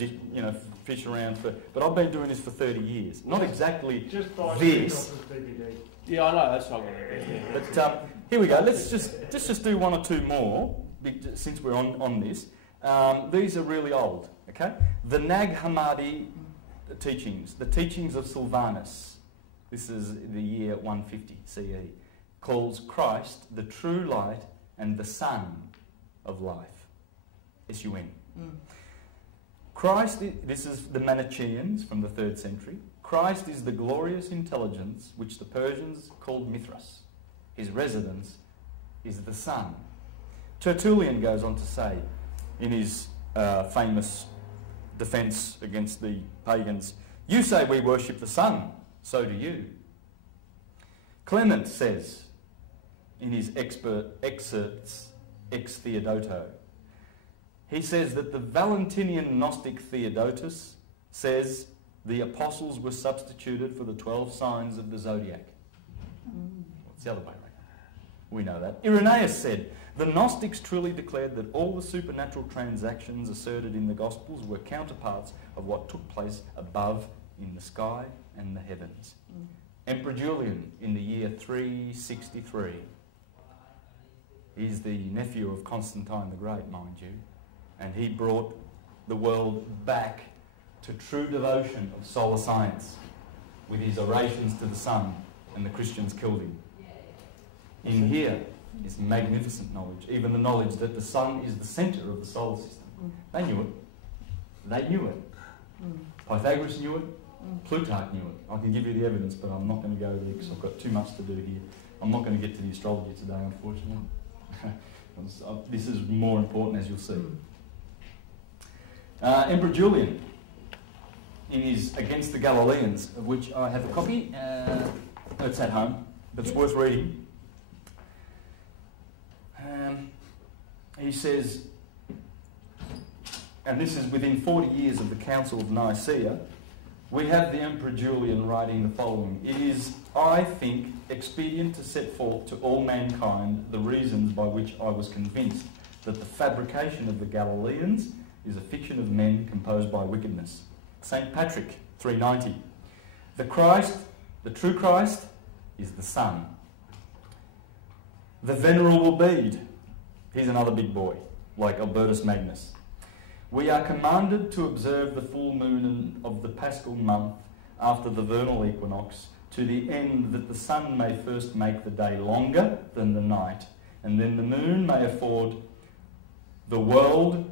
fish around for. But I've been doing this for 30 years. Not exactly Just buy this. Yeah, I know, that's what I'm going to do. But here we go. Let's just do one or two more, since we're on this. These are really old, okay? The Nag Hammadi teachings, the teachings of Sylvanus, this is the year 150 CE, calls Christ the true light and the sun of life. S-U-N. Christ, this is the Manichaeans from the 3rd century. Christ is the glorious intelligence which the Persians called Mithras. His residence is the sun. Tertullian goes on to say, in his famous defence against the pagans, you say we worship the sun, so do you. Clement says, in his excerpts Ex Theodoto, he says that the Valentinian Gnostic Theodotus says the apostles were substituted for the 12 signs of the zodiac. What's the other way around? We know that. Irenaeus said, the Gnostics truly declared that all the supernatural transactions asserted in the Gospels were counterparts of what took place above in the sky and the heavens. Emperor Julian, in the year 363, he's the nephew of Constantine the Great, mind you, and he brought the world back to true devotion of solar science with his orations to the sun, and the Christians killed him. In here is magnificent knowledge, even the knowledge that the sun is the centre of the solar system. They knew it. They knew it. Pythagoras knew it. Plutarch knew it. I can give you the evidence, but I'm not going to go there because I've got too much to do here. I'm not going to get to the astrology today, unfortunately. This is more important, as you'll see. Emperor Julian, in his Against the Galileans, of which I have a copy. It's at home, but it's worth reading. He says, and this is within 40 years of the Council of Nicaea, we have the Emperor Julian writing the following. It is, I think, expedient to set forth to all mankind the reasons by which I was convinced that the fabrication of the Galileans is a fiction of men composed by wickedness. St. Patrick, 390. The Christ, the true Christ, is the sun. The Venerable Bede, he's another big boy, like Albertus Magnus. We are commanded to observe the full moon of the Paschal month after the vernal equinox, to the end that the sun may first make the day longer than the night, and then the moon may afford the world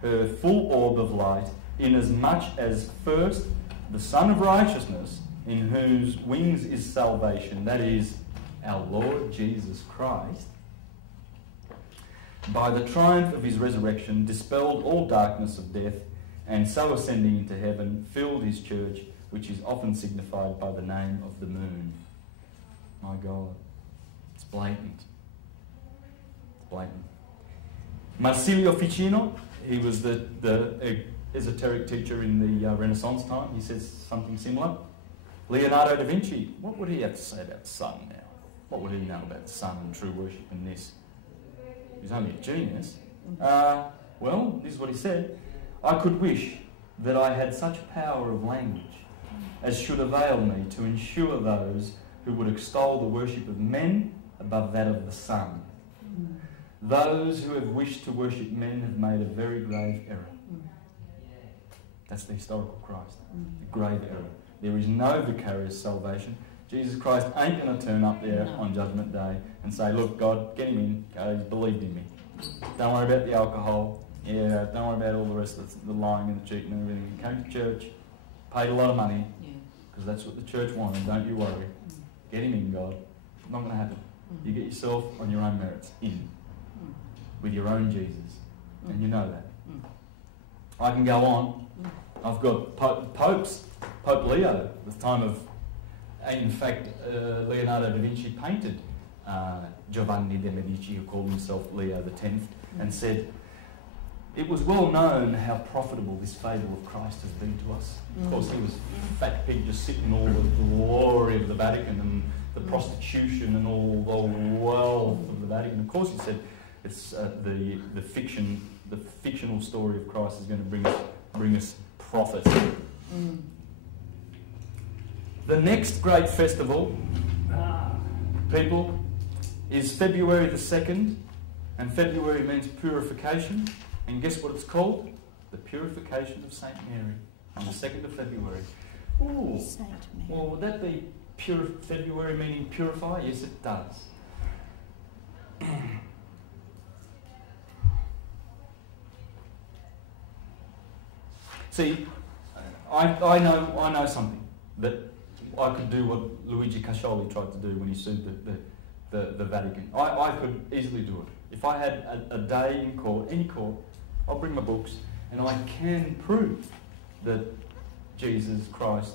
her full orb of light, inasmuch as first the Son of Righteousness, in whose wings is salvation, that is, our Lord Jesus Christ, by the triumph of his resurrection, dispelled all darkness of death, and so ascending into heaven, filled his church, which is often signified by the name of the moon. My God, it's blatant. It's blatant. Marsilio Ficino, he was the esoteric teacher in the Renaissance time. He says something similar. Leonardo da Vinci, what would he have to say about the sun now? What would he know about the sun and true worship and this? He's only a genius. Well, this is what he said. I could wish that I had such power of language as should avail me to ensure those who would extol the worship of men above that of the sun. Those who have wished to worship men have made a very grave error. That's the historical Christ. A grave error. There is no vicarious salvation. Jesus Christ ain't going to turn up there on Judgment Day and say, look, God, get him in. He's believed in me. Don't worry about the alcohol. Yeah, don't worry about all the rest of the lying and the cheating and everything. You came to church, paid a lot of money, because that's what the church wanted. Don't you worry. Get him in, God. Not going to happen. You get yourself on your own merits in, with your own Jesus. And you know that. I can go on. I've got popes. Pope Leo, the time of... In fact, Leonardo da Vinci painted Giovanni de' Medici, who called himself Leo X, and said, it was well known how profitable this fable of Christ has been to us. Of course, he was a fat pig just sitting in all the glory of the Vatican and the prostitution and all the wealth of the Vatican. Of course, he said, It's the fictional story of Christ is going to bring us profit. The next great festival, people, is February the 2nd, and February means purification. And guess what it's called? The Purification of Saint Mary on the 2nd of February. Ooh, Saint Mary. well, would that be February meaning purify? Yes, it does. See, I know something that I could do what Luigi Cascioli tried to do when he sued the Vatican. I could easily do it. If I had a day in court, any court, I'll bring my books and I can prove that Jesus Christ,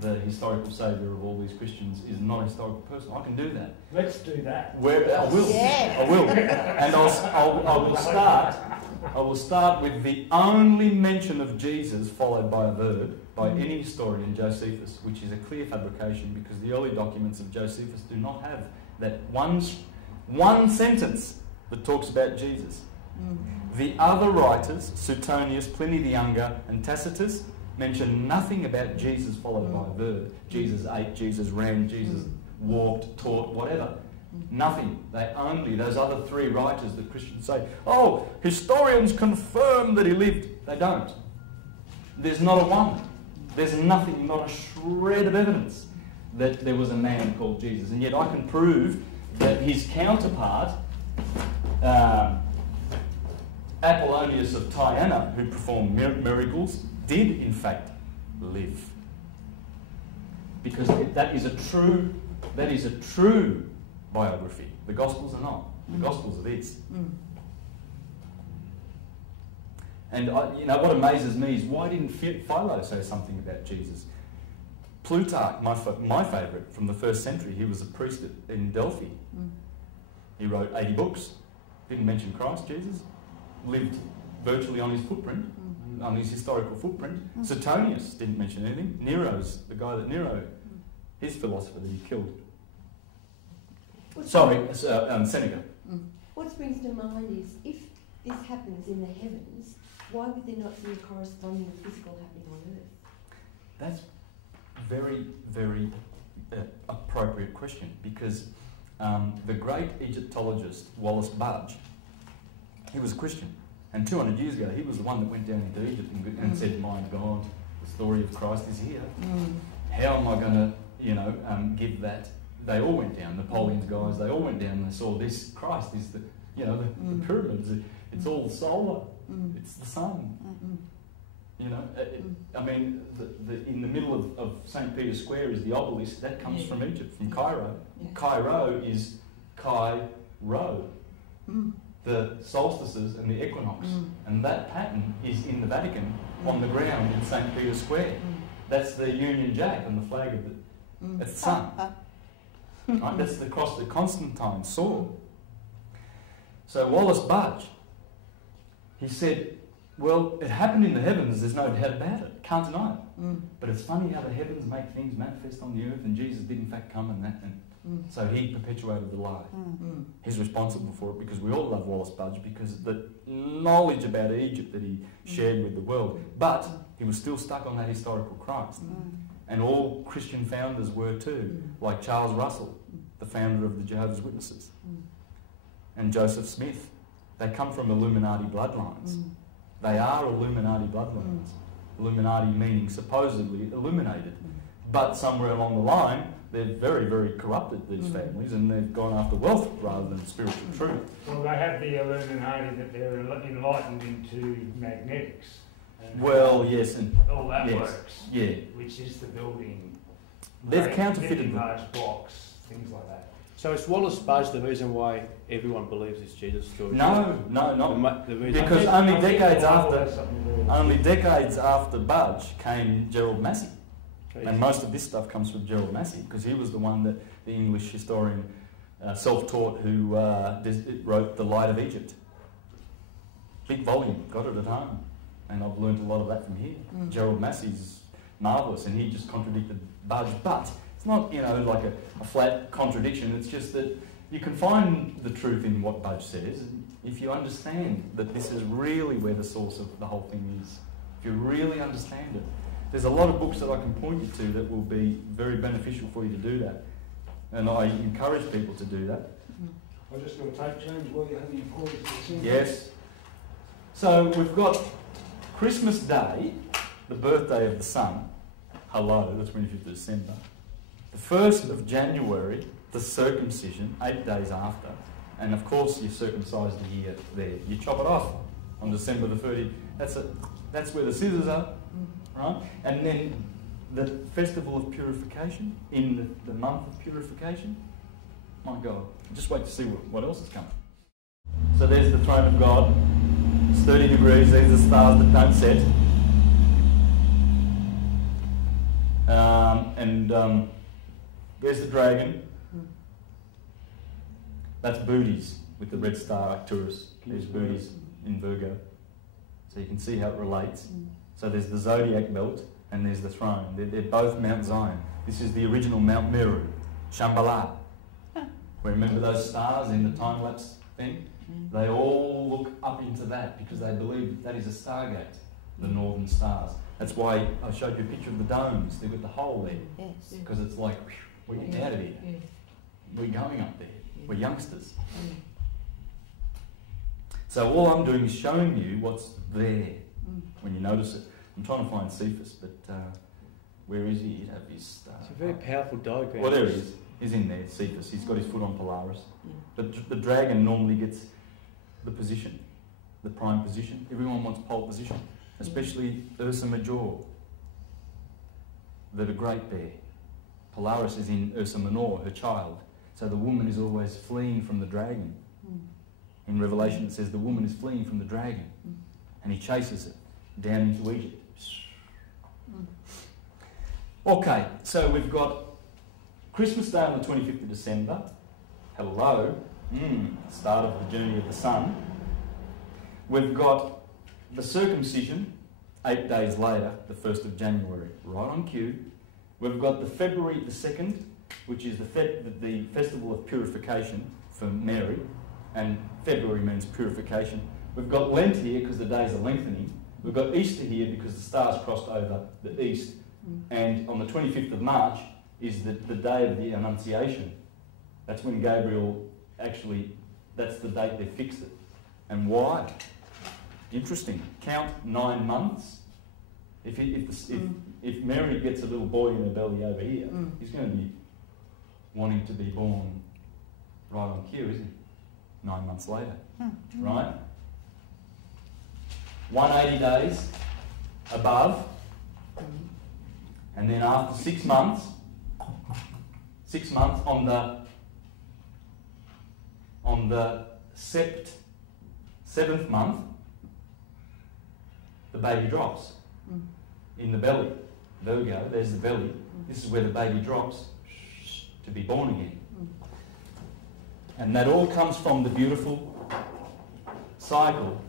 the historical saviour of all these Christians, is not a historical person. I can do that. Let's do that. I will. Yeah. I will. And I will start with the only mention of Jesus followed by a verb by any historian, Josephus, which is a clear fabrication because the early documents of Josephus do not have that one sentence that talks about Jesus. The other writers, Suetonius, Pliny the Younger, and Tacitus, mention nothing about Jesus followed by a verb. Jesus ate, Jesus ran, Jesus walked, taught, whatever. Nothing. Those other three writers that Christians say, oh, historians confirm that he lived. They don't. There's not a one. There's nothing, not a shred of evidence that there was a man called Jesus. And yet I can prove that his counterpart, Apollonius of Tyana, who performed miracles, did in fact live. Because that is a true biography. The Gospels are not. The Gospels are this. And what amazes me is why didn't Philo say something about Jesus? Plutarch, my favourite from the 1st century, he was a priest in Delphi. He wrote 80 books. Didn't mention Christ, Jesus. Lived virtually on his footprint, on his historical footprint. Suetonius didn't mention anything. Nero's, the guy that his philosopher that he killed. Seneca. What springs to mind is, if this happens in the heavens, why would there not be a corresponding physical happening on earth? That's very, very appropriate question, because the great Egyptologist Wallace Budge, he was a Christian, and 200 years ago he was the one that went down into Egypt and said, my God, the story of Christ is here. How am I going to, give that? They all went down, Napoleon's guys, they all went down and they saw this Christ is the pyramids, it's all solar, it's the sun. I mean, in the middle of St. Peter's Square is the obelisk, that comes from Egypt, from Cairo. Yeah. Cairo is Chi-Rho, the solstices and the equinox. And that pattern is in the Vatican, on the ground in St. Peter's Square. That's the Union Jack and the flag of that's the sun. Right? That's the cross that Constantine saw. So Wallace Budge, he said, well, it happened in the heavens, there's no doubt about it, can't deny it. But it's funny how the heavens make things manifest on the earth, and Jesus did in fact come and that. So he perpetuated the lie. He's responsible for it because we all love Wallace Budge because of the knowledge about Egypt that he shared with the world. But he was still stuck on that historical Christ. And all Christian founders were too, like Charles Russell, the founder of the Jehovah's Witnesses, and Joseph Smith. They come from Illuminati bloodlines. They are Illuminati bloodlines. Illuminati meaning supposedly illuminated. But somewhere along the line, they're very, very corrupted, these families, and they've gone after wealth rather than spiritual truth. Well, they have the Illuminati that they're enlightened into magnetics. Well, yes, and all that works. Yeah, which is the building. they've counterfeited large blocks, things like that. So is Wallace Budge the reason why everyone believes this Jesus story? No, not the reason. because only decades after Budge came Gerald Massey, and most of this stuff comes from Gerald Massey because he was the one that the English historian, self-taught, who wrote The Light of Egypt. Big volume, got it at home. And I've learned a lot of that from here. Gerald Massey's marvellous, and he just contradicted Budge. But it's not, like a flat contradiction. It's just that you can find the truth in what Budge says. if you understand that this is really where the source of the whole thing is, if you really understand it, there's a lot of books that I can point you to that will be very beneficial for you to do that. And I encourage people to do that. I just got to take James while you're having your quarters to sing. Yes. So we've got Christmas Day, the birthday of the sun. Hello, the 25th of December. The 1st of January, the circumcision, 8 days after. And of course you circumcise the year there. You chop it off on December the 30th. That's where the scissors are, right? And then the festival of purification, in the month of purification. My God, just wait to see what else is coming. So there's the throne of God. It's 30 degrees. These are the stars that don't set. There's the dragon. That's Bootes with the red star, Arcturus. There's Bootes in Virgo. So you can see how it relates. So there's the zodiac belt and there's the throne. They're both Mount Zion. This is the original Mount Meru, Shambhala. Remember those stars in the time-lapse thing? They all look up into that because they believe that is a stargate, the northern stars. That's why I showed you a picture of the domes. They've got the hole there. Yes. Because it's like, we're getting out of here. We're going up there. We're youngsters. So all I'm doing is showing you what's there when you notice it. I'm trying to find Cephas, but where is he? He'd have his... it's a very powerful diagram. Well, there he is. He's in there, Cephas. He's got his foot on Polaris. But the dragon normally gets the position, the prime position. Everyone wants pole position, especially Ursa Major, the great bear. Polaris is in Ursa Minor, her child. So the woman is always fleeing from the dragon. In Revelation it says the woman is fleeing from the dragon. And he chases it down into Egypt. Okay, so we've got Christmas Day on the 25th of December. Hello. Start of the journey of the sun. We've got the circumcision 8 days later, the 1st of January, right on cue. We've got the February the 2nd, which is the festival of purification for Mary, and February means purification. We've got Lent here because the days are lengthening. We've got Easter here because the stars crossed over the east. And on the 25th of March is the day of the Annunciation. That's when Gabriel actually, that's the date they fixed it. And why? Interesting. Count 9 months. If Mary gets a little boy in her belly over here, he's going to be wanting to be born right on cue, isn't he? 9 months later, right? 180 days above, and then after 6 months, 6 months on the seventh month, the baby drops in the belly. Virgo, there's the belly. This is where the baby drops to be born again. And that all comes from the beautiful cycle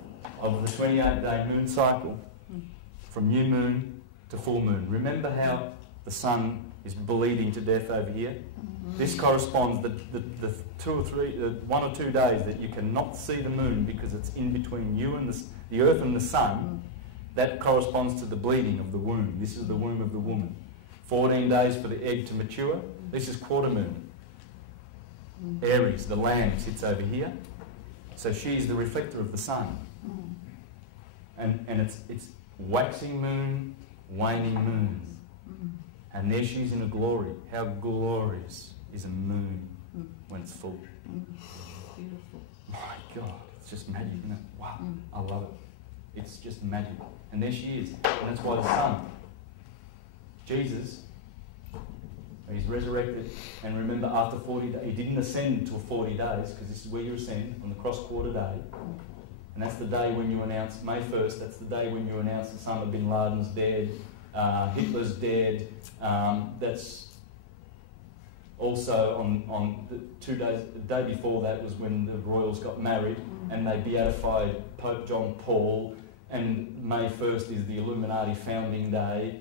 of the 28-day moon cycle, from new moon to full moon. Remember how the sun is bleeding to death over here? This corresponds the 1 or 2 days that you cannot see the moon because it's in between you and the earth and the sun. That corresponds to the bleeding of the womb. This is the womb of the woman. 14 days for the egg to mature. This is quarter moon. Aries, the lamb, sits over here. So she's the reflector of the sun. And it's waxing moon, waning moon. And there she's in a glory. How glorious is a moon when it's full. Beautiful. My God, it's just magic, isn't it? Wow, I love it. It's just magic. And there she is. And that's why the sun, Jesus, he's resurrected. And remember, after 40 days, he didn't ascend until 40 days, because this is where you ascend, on the cross-quarter day. And that's the day when you announce, May 1st, that's the day when you announce the Osama bin Laden's dead, Hitler's dead. That's also on the 2 days, the day before that was when the royals got married and they beatified Pope John Paul. And May 1st is the Illuminati founding day.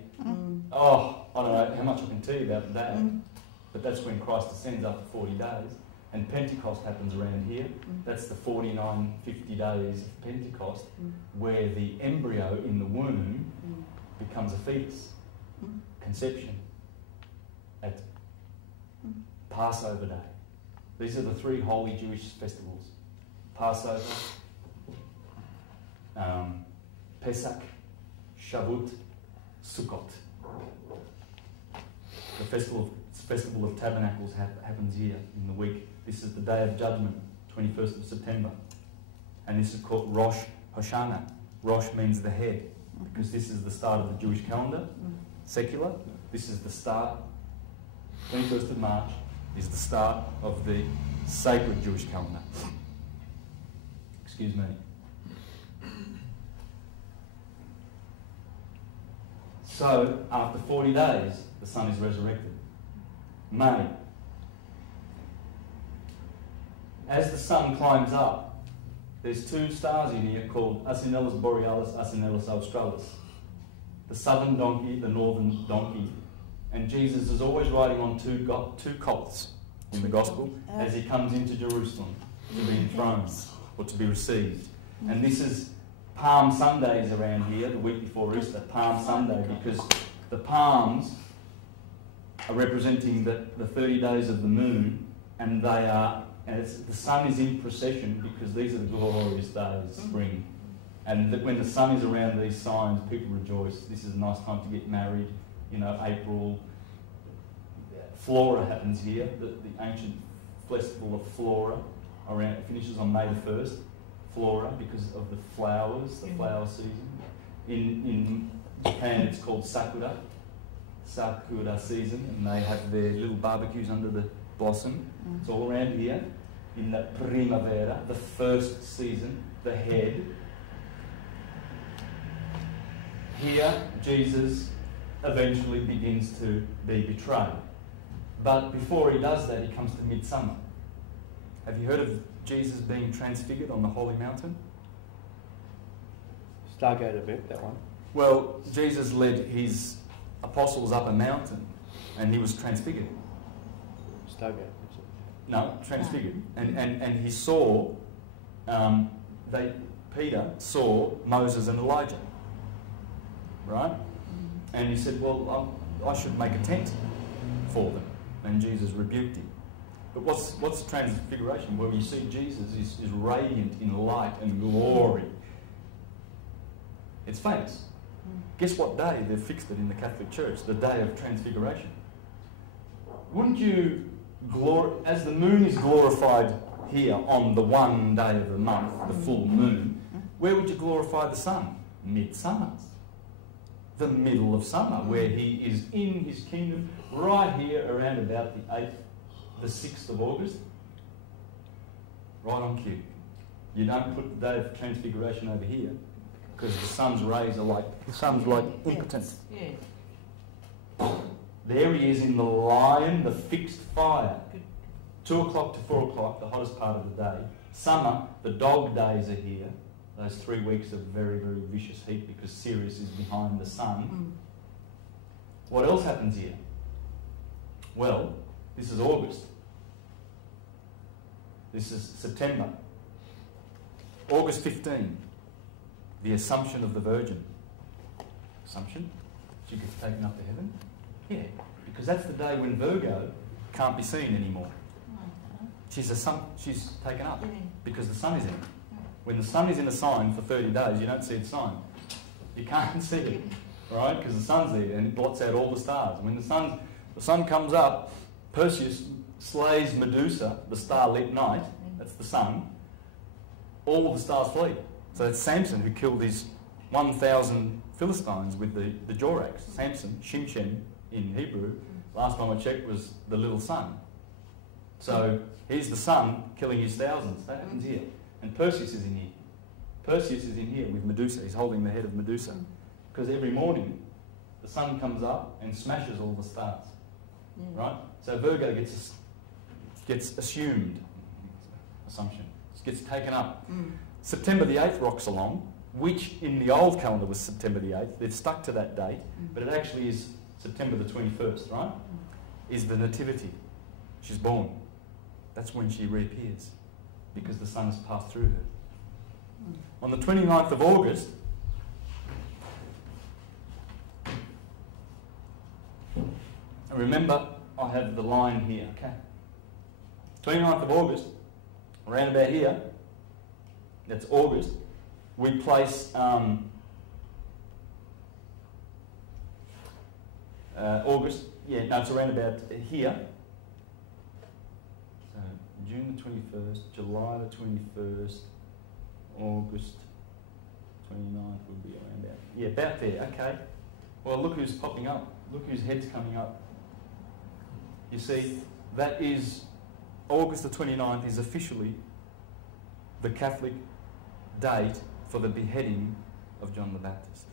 Oh, I don't know how much I can tell you about that. But that's when Christ ascends after 40 days. and Pentecost happens around here. That's the 49, 50 days of Pentecost, where the embryo in the womb becomes a fetus. Conception at Passover Day. These are the three holy Jewish festivals: Passover, Pesach, Shavuot, Sukkot. The Festival of Tabernacles happens here in the week. This is the Day of Judgment, 21st of September. And this is called Rosh Hashanah. Rosh means the head, because this is the start of the Jewish calendar, secular. This is the start, 21st of March is the start of the sacred Jewish calendar. Excuse me. So, after 40 days, the sun is resurrected. May. As the sun climbs up, there's two stars in here called Asinellus Borealis, Asinellus Australis. The southern donkey, the northern donkey. And Jesus is always riding on two colts in the Gospel as he comes into Jerusalem to be enthroned or to be received. And this is Palm Sundays around here, the week before Easter, Palm Sunday, because the palms are representing the 30 days of the moon, and they are, and the sun is in procession because these are the glorious days of spring. And when the sun is around these signs, people rejoice. This is a nice time to get married. You know, April. Flora happens here, the ancient festival of Flora. It finishes on May the 1st. Flora, because of the flowers, the flower season. In Japan, it's called Sakura season, and they have their little barbecues under the blossom. It's all around here. In the Primavera, the first season, the head. Here, Jesus eventually begins to be betrayed. But before he does that, he comes to midsummer. Have you heard of Jesus being transfigured on the Holy Mountain? Stargate event, that one. Well, Jesus led his apostles up a mountain and he was transfigured. Stargate. No, transfigured. And he saw, Peter saw Moses and Elijah. Right? And he said, well, I should make a tent for them. And Jesus rebuked him. But what's transfiguration? Well, you see Jesus is radiant in light and glory. It's famous. Guess what day they've fixed it in the Catholic Church? The day of transfiguration. Wouldn't you, as the moon is glorified here on the one day of the month, the full moon, where would you glorify the sun? Midsummer. The middle of summer, where he is in his kingdom, right here around about the 8th, the 6th of August. Right on cue. You don't put the day of transfiguration over here, because the sun's rays are like, impotent. Yeah. There he is in the lion, the fixed fire. 2 o'clock to 4 o'clock, the hottest part of the day. Summer, the dog days are here. Those 3 weeks of very, very vicious heat because Sirius is behind the sun. What else happens here? Well, this is August. This is September. August 15, the Assumption of the Virgin. Assumption? She gets taken up to heaven? Yeah, because that's the day when Virgo can't be seen anymore. She's taken up because the sun is in it. When the sun is in a sign for 30 days, you don't see its sign. You can't see it, right? Because the sun's there and it blots out all the stars. When the sun comes up, Perseus slays Medusa, the star-lit night. That's the sun. All the stars flee. So it's Samson who killed these 1,000 Philistines with the jaw axe. Samson, Shimshem in Hebrew, last time I checked, was the little sun. So here's the sun killing his thousands. That happens here. And Perseus is in here. Perseus is in here with Medusa. He's holding the head of Medusa. Because every morning, the sun comes up and smashes all the stars. Right? So Virgo gets assumed. Assumption. Gets taken up. September the 8th rocks along, which in the old calendar was September the 8th. They've stuck to that date, but it actually is September the 21st, right? Is the Nativity. She's born. That's when she reappears, because the sun has passed through her. On the 29th of August, remember I have the line here, okay? 29th of August, around about here, that's August, we place August, yeah, no, it's around about here. So June the 21st, July the 21st, August 29th will be around about, yeah, about there, okay. Well, look who's popping up. Look whose head's coming up. You see, that is, August the 29th is officially the Catholic date for the beheading of John the Baptist.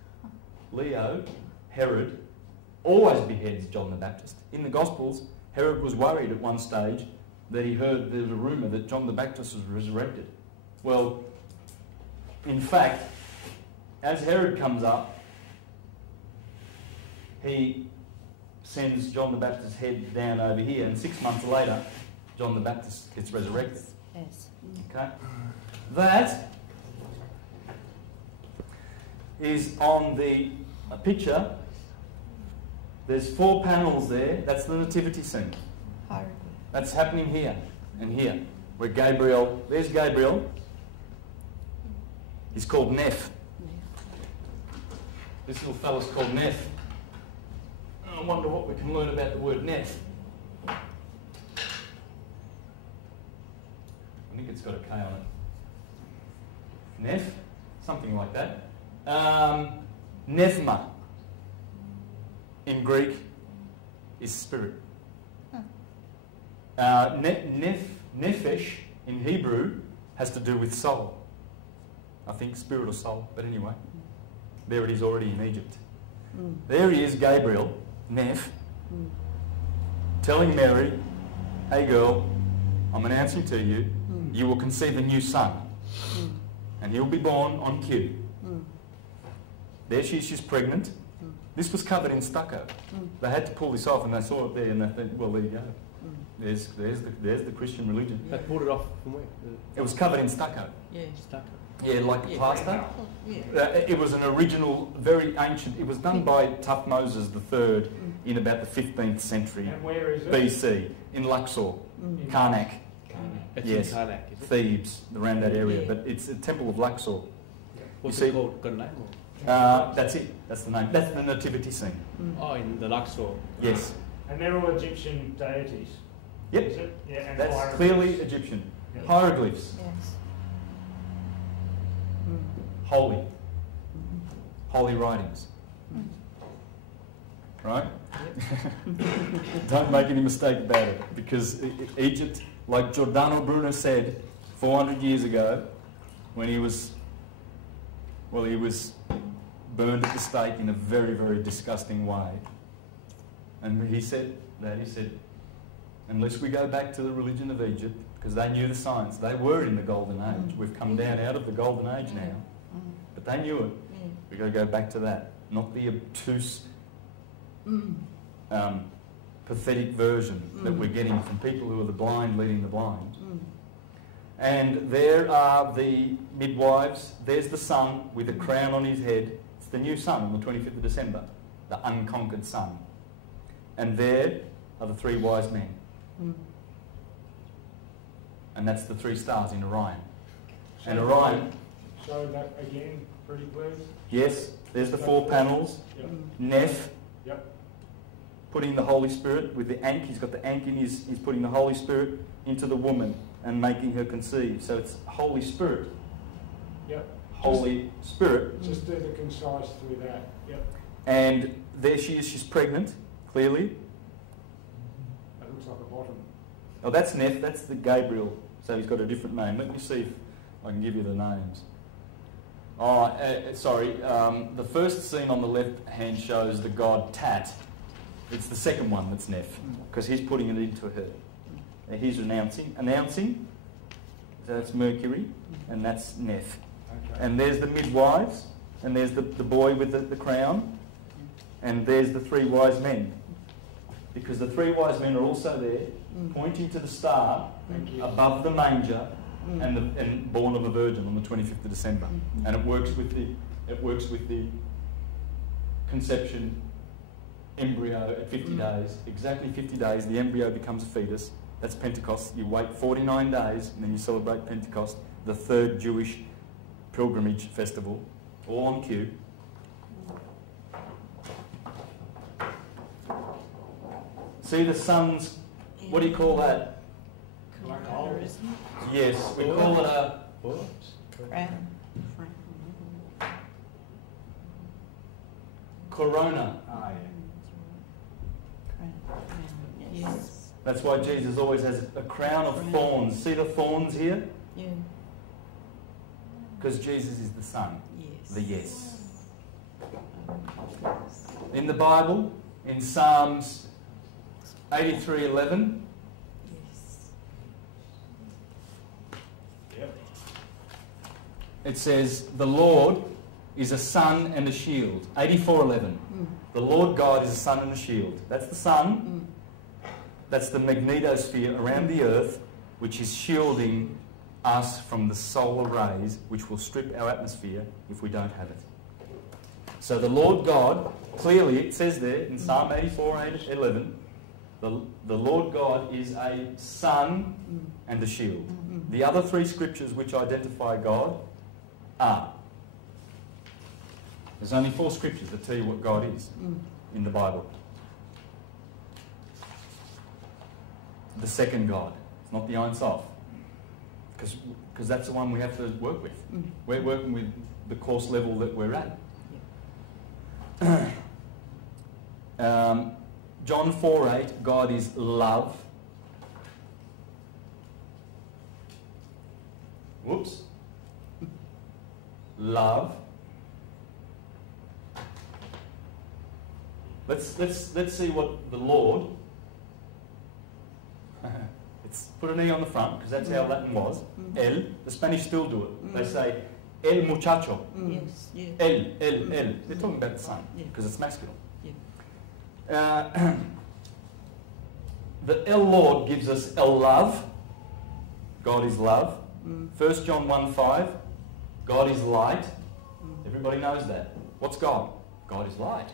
Leo, Herod, always beheads John the Baptist. In the Gospels, Herod was worried at one stage that he heard there was a rumour that John the Baptist was resurrected. Well, in fact, as Herod comes up, he sends John the Baptist's head down over here, and 6 months later, John the Baptist gets resurrected. Yes. Okay? That is on the picture. There's 4 panels there. That's the nativity scene. That's happening here and here, where Gabriel, there's Gabriel. He's called Neph. This little fella's called Neph. I wonder what we can learn about the word Neph. I think it's got a K on it. Neph, something like that. Nephma in Greek is spirit. Nephesh in Hebrew has to do with soul. I think spirit or soul, but anyway, there it is already in Egypt. There he is, Gabriel, Neph, telling Mary, hey girl, I'm announcing to you, you will conceive a new son, and he'll be born on cue. There she is, she's pregnant. This was covered in stucco. They had to pull this off, and they saw it there, and they thought, well, there you go. There's the Christian religion. They pulled it off from where? It was covered in stucco. Yeah. Stucco. Yeah, like the plaster. Yeah. It was an original, very ancient. It was done by Thutmose III in about the 15th century And where is it? BC in Luxor, Karnak. It's Yes, in Karnak, is it? Thebes, around that area. Yeah. But it's a temple of Luxor. What's You it see- called? Got a name? Or? That's it. That's the name. That's the nativity scene. Oh, in the Luxor. Yes. And they're all Egyptian deities. Yep. Is it? Yeah, and That's hieroglyphs. clearly Egyptian. Yeah. Hieroglyphs. Yes. Holy. Holy writings. Right? Don't make any mistake about it, because Egypt, like Giordano Bruno said 400 years ago, when he was burned at the stake in a very, very disgusting way. And he said, unless we go back to the religion of Egypt, because they knew the science, they were in the golden age. We've come down out of the golden age now. But they knew it. We've got to go back to that, not the obtuse, pathetic version that we're getting from people who are the blind leading the blind. And there are the midwives. There's the sun with a crown on his head. It's the new sun on the 25th of December, the unconquered sun. And there are the 3 wise men. And that's the 3 stars in Orion. And Orion... Show that again, pretty please. Yes, there's the 4 panels. Yep. Neph, Yep. putting the Holy Spirit with the ankh. He's got the ankh in his... He's putting the Holy Spirit into the woman and making her conceive. So it's Holy Spirit. Yep. Holy Spirit. Just do the concise through that. Yep. And there she is. She's pregnant, clearly. That looks like a bottom. Oh, that's Neph. That's the Gabriel. So he's got a different name. Let me see if I can give you the names. Oh, sorry. The first scene on the left hand shows the god Tat. It's the second one that's Neph, because he's putting it into her. He's announcing. So that's Mercury, and that's Neph. Okay. And there's the midwives, and there's the boy with the crown, and there's the 3 wise men. because the three wise men are also there, pointing to the star above the manger and born of a virgin on the 25th of December. And it works with the conception embryo at 50 days. Exactly 50 days, the embryo becomes a fetus. That's Pentecost. You wait 49 days and then you celebrate Pentecost, the third Jewish pilgrimage festival, all on cue. See the sun's, what do you call that? Black hole. Yes, we call it a Crown. corona. Ah, yeah. Yes. That's why Jesus always has a crown of thorns. See the thorns here? Yeah. Because Jesus is the sun, Yes. the yes. In the Bible, in Psalms 83:11, Yes. Yep. it says, the Lord is a sun and a shield. 84:11. The Lord God is a sun and a shield. That's the sun. That's the magnetosphere around the earth, which is shielding us from the solar rays, which will strip our atmosphere if we don't have it. So the Lord God, clearly it says there in Psalm 84:11, the Lord God is a sun and a shield. The other three scriptures which identify God are, there's only 4 scriptures that tell you what God is in the Bible. The second God, it's not the oneself, because that's the one we have to work with. We're working with the course level that we're at. John 4:8, God is love. Whoops. Love. Let's see what the Lord. Let's put an E on the front because that's how Latin was. El. The Spanish still do it. They say el muchacho. Yes. Yeah. El. They're talking about the sun because it's masculine. The El Lord gives us El love. God is love. 1 John 1:5. God is light. Everybody knows that. What's God? God is light.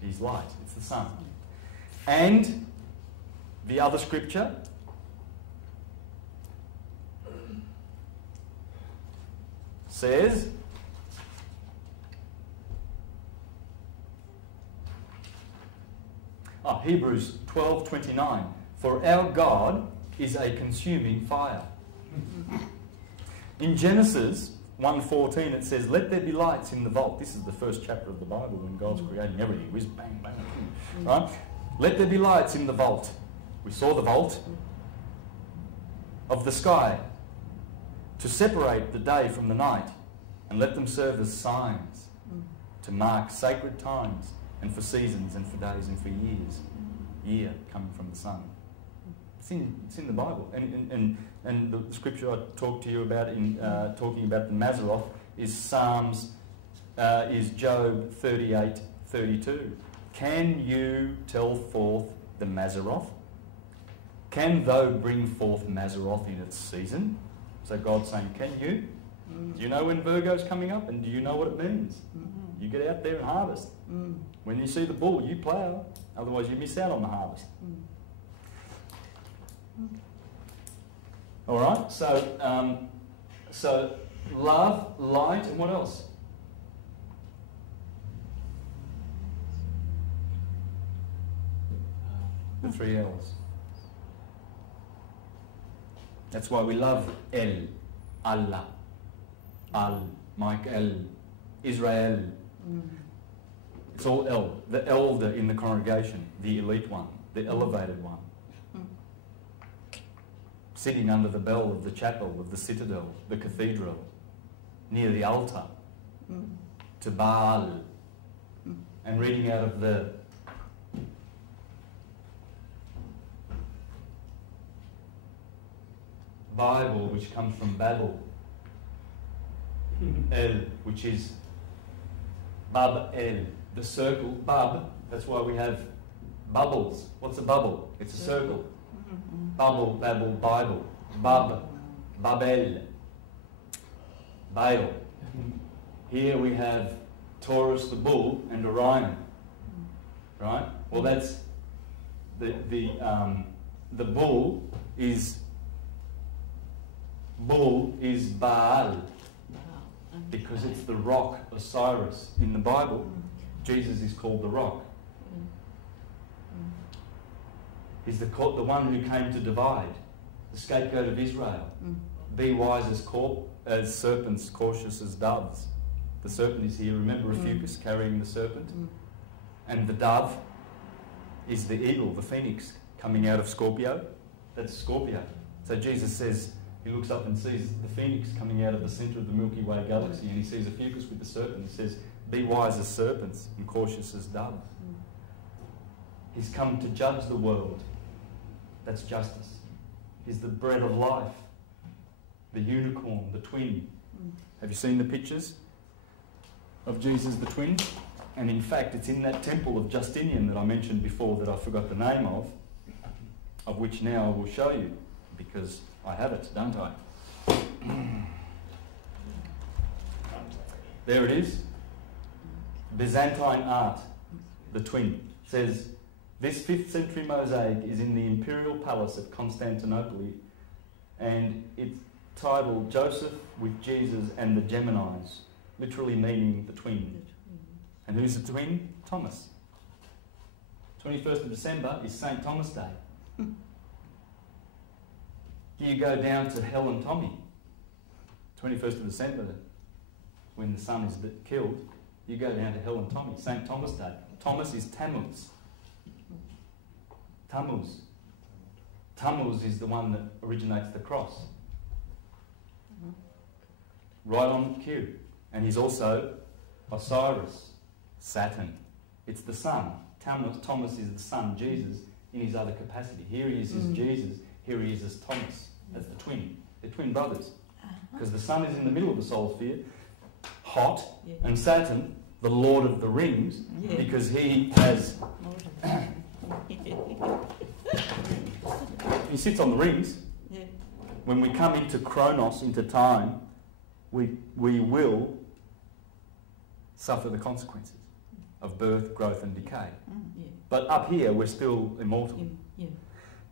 He's light. It's the sun. And the other scripture says, Hebrews 12:29, for our God is a consuming fire. In Genesis 1:14 it says, let there be lights in the vault. This is the first chapter of the Bible when God's creating everything. Whiz, bang, bang. Right? Let there be lights in the vault. We saw the vault of the sky to separate the day from the night, and let them serve as signs to mark sacred times and for seasons and for days and for years. Year coming from the sun. It's in the Bible. And the scripture I talked to you about in talking about the Mazzaroth is Job 38:32. Can you tell forth the Mazzaroth? Can thou bring forth Mazzaroth in its season? So God's saying, can you? Do you know when Virgo's coming up? And do you know what it means? You get out there and harvest. When you see the bull, you plough. Otherwise you miss out on the harvest. All right, so love, light, and what else? The 3 L's. That's why we love El, Allah, Al, Michael, Israel. It's all El, the elder in the congregation, the elite one, the elevated one. Sitting under the bell of the chapel of the citadel, the cathedral, near the altar, to Baal, and reading out of the Bible, which comes from Babel, El, which is Bab El, the circle, Bab, That's why we have bubbles. What's a bubble? It's a circle. Bubble, babble, Bible. Bab, Babel, Baal. Here we have Taurus the bull and Orion. Right? Well, that's the bull is Baal, because it's the rock Osiris. In the Bible, Jesus is called the rock. He's the one who came to divide, the scapegoat of Israel. Be wise as serpents, cautious as doves. The serpent is here. Remember Ophiuchus carrying the serpent? And the dove is the eagle, the phoenix, coming out of Scorpio. That's Scorpio. So Jesus says, he looks up and sees the phoenix coming out of the centre of the Milky Way galaxy, and he sees Ophiuchus with the serpent. He says, be wise as serpents and cautious as doves. He's come to judge the world. That's justice. He's the bread of life, the unicorn, the twin. Have you seen the pictures of Jesus the twin? And in fact, it's in that temple of Justinian that I mentioned before that I forgot the name of which now I will show you, because I have it, don't I? There it is. Byzantine art, the twin, says, this 5th century mosaic is in the imperial palace at Constantinople, and it's titled Joseph with Jesus and the Geminis, literally meaning the twin. And who's the twin? Thomas. 21st of December is St. Thomas Day. You go down to Hell and Tommy, 21st of December, when the sun is killed, you go down to Hell and Tommy, St. Thomas Day. Thomas is Tammuz. Tammuz is the one that originates the cross. Right on cue. And he's also Osiris, Saturn. It's the sun. Thomas is the son, Jesus, in his other capacity. Here he is as Jesus, here he is as Thomas. That's the twin. They're twin brothers. Because the sun is in the middle of the solar sphere, hot, and Saturn, the Lord of the Rings, because he has... he sits on the rings. When we come into Chronos, into time, we will suffer the consequences of birth, growth and decay. But up here, we're still immortal.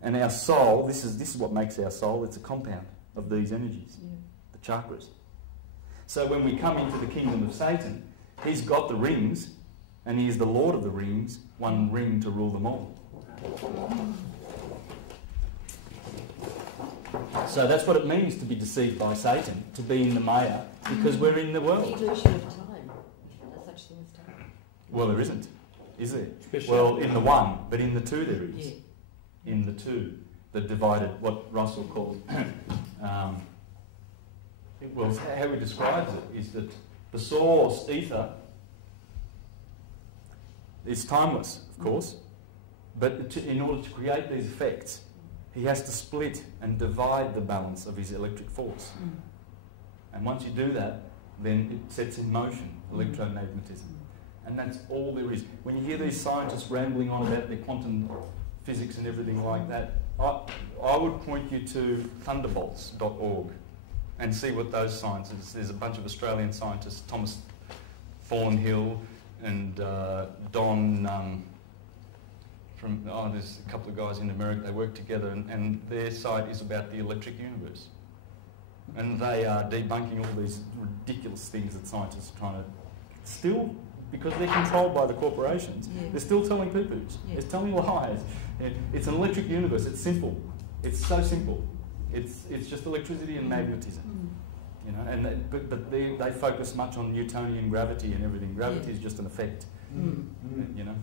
And our soul, this is what makes our soul, it's a compound of these energies, the chakras. So when we come into the kingdom of Satan, he's got the rings, and he is the Lord of the rings, one ring to rule them all. So that's what it means to be deceived by Satan, to be in the Maya, because we're in the world. The illusion of time. There's such thing as time. Well, there isn't, is there? Well, in the one, but in the two there is. In the two, the divided, what Russell called, well, how he describes it is that the source, ether, is timeless, of course, but in order to create these effects, he has to split and divide the balance of his electric force. And once you do that, then it sets in motion electromagnetism. And that's all there is. When you hear these scientists rambling on about their quantum physics and everything like that, I would point you to thunderbolts.org and see what those scientists, there's a bunch of Australian scientists, Thomas Thornhill and Don, there's a couple of guys in America, they work together, and their site is about the electric universe. And they are debunking all these ridiculous things that scientists are trying to still, because they're controlled by the corporations, they're still telling poo-poos. They're telling lies. It's an electric universe. It's simple. It's so simple. It's just electricity and magnetism. You know, and but they focus much on Newtonian gravity and everything. Gravity is just an effect. You know.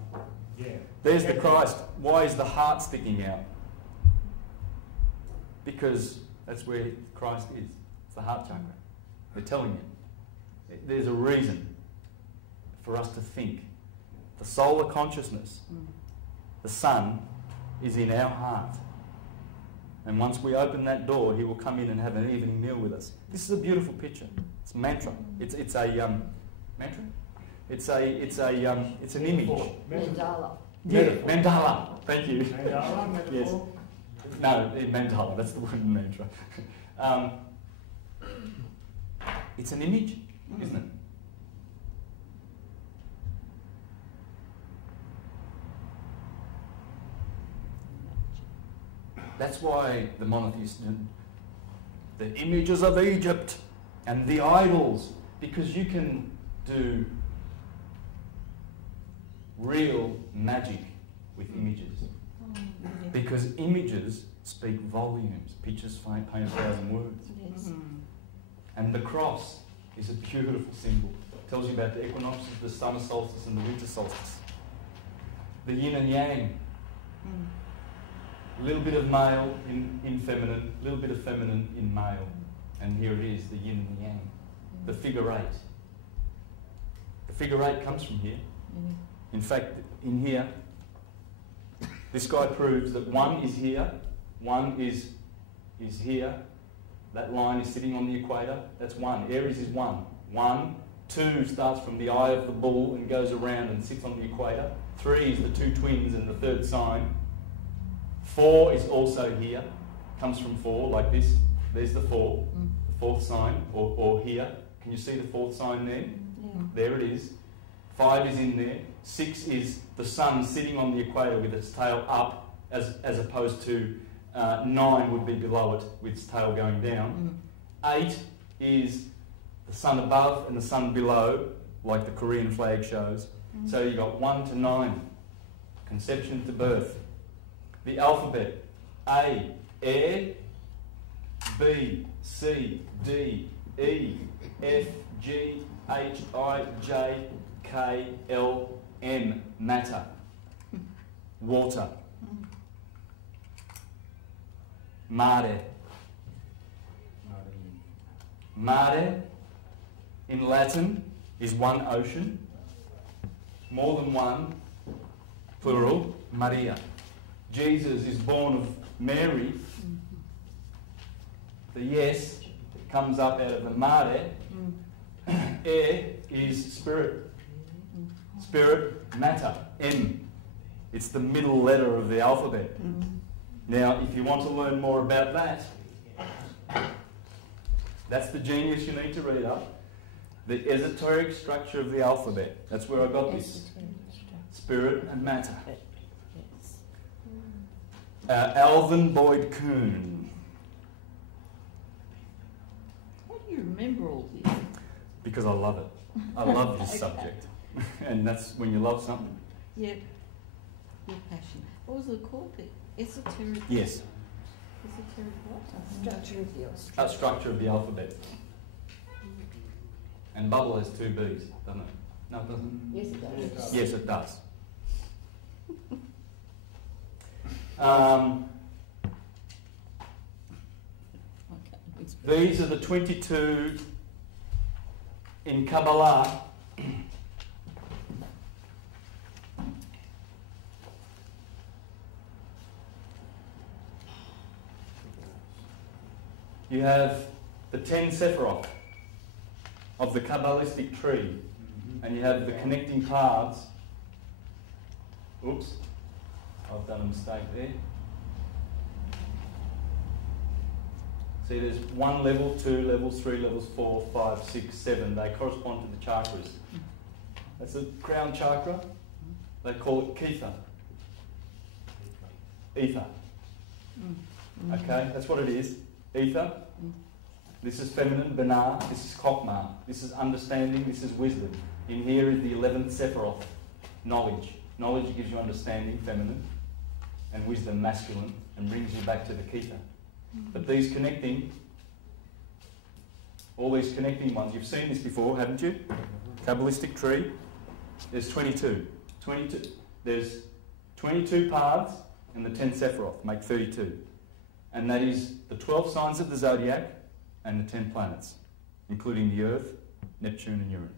There's the Christ. Why is the heart sticking out? Because that's where Christ is. It's the heart chakra. They're telling you. There's a reason for us to think. The solar consciousness, the sun, is in our heart. And once we open that door, he will come in and have an evening meal with us. This is a beautiful picture. It's a mantra. It's a mantra? It's an image. Mandala. Yeah, mandala. Thank you. Mandala, metaphor? Yes. No, mandala. That's the word mantra. It's an image, isn't it? That's why the monotheists did the images of Egypt and the idols, because you can do real magic with images. Because images speak volumes. Pictures paint 1,000 words. Yes. And the cross is a beautiful symbol. It tells you about the equinoxes, the summer solstice and the winter solstice. The yin and yang. A little bit of male in feminine, a little bit of feminine in male. And here it is, the yin and the yang. The figure 8. The figure 8 comes from here. In fact, in here, this guy proves that 1 is here, 1 is here, that line is sitting on the equator, that's 1. Aries is 1. 1, 2 starts from the eye of the bull and goes around and sits on the equator. 3 is the 2 twins and the 3rd sign. 4 is also here, comes from 4 like this. There's the 4, the 4th sign, or here. Can you see the 4th sign there? Yeah. There it is. 5 is in there. 6 is the sun sitting on the equator with its tail up, as opposed to 9 would be below it with its tail going down. 8 is the sun above and the sun below, like the Korean flag shows. So you've got 1 to 9, conception to birth. The alphabet: A, air; B, C, D, E, F, G, H, I, J, K, L, M, matter, water. Mare. Mare, in Latin, is one ocean. More than one, plural, Maria. Jesus is born of Mary. The yes comes up out of the mare. Air is spirit. Spirit, matter, M. It's the middle letter of the alphabet. Now, if you want to learn more about that, that's the genius you need to read up. The esoteric structure of the alphabet. That's where I got this. Spirit and matter. Alvin Boyd Kuhn. How do you remember all this? Because I love it. I love this subject. And that's when you love something. Yep. Your passion. What was it called? The esoteric? Yes. Esoteric what? Structure of the Structure of the alphabet. And bubble has 2 B's, doesn't it? No, it doesn't. Yes, it does. Yes, it does. These are the 22 in Kabbalah. You have the 10 Sephiroth of the Kabbalistic tree, and you have the connecting paths. Oops, I've done a mistake there. See, there's 1 level, 2 levels, 3 levels, 4, 5, 6, 7. They correspond to the chakras. That's the crown chakra. They call it Ketha. Ether. Okay, that's what it is. Ether. This is feminine, Binah. This is Chokmah. This is understanding. This is wisdom. In here is the 11th Sephiroth, knowledge. Knowledge gives you understanding, feminine, and wisdom, masculine, and brings you back to the Ketha. But these connecting, all these connecting ones, you've seen this before, haven't you? Kabbalistic tree. There's 22. There's 22 paths, and the 10 Sephiroth make 32. And that is the 12 signs of the zodiac and the 10 planets, including the Earth, Neptune and Uranus.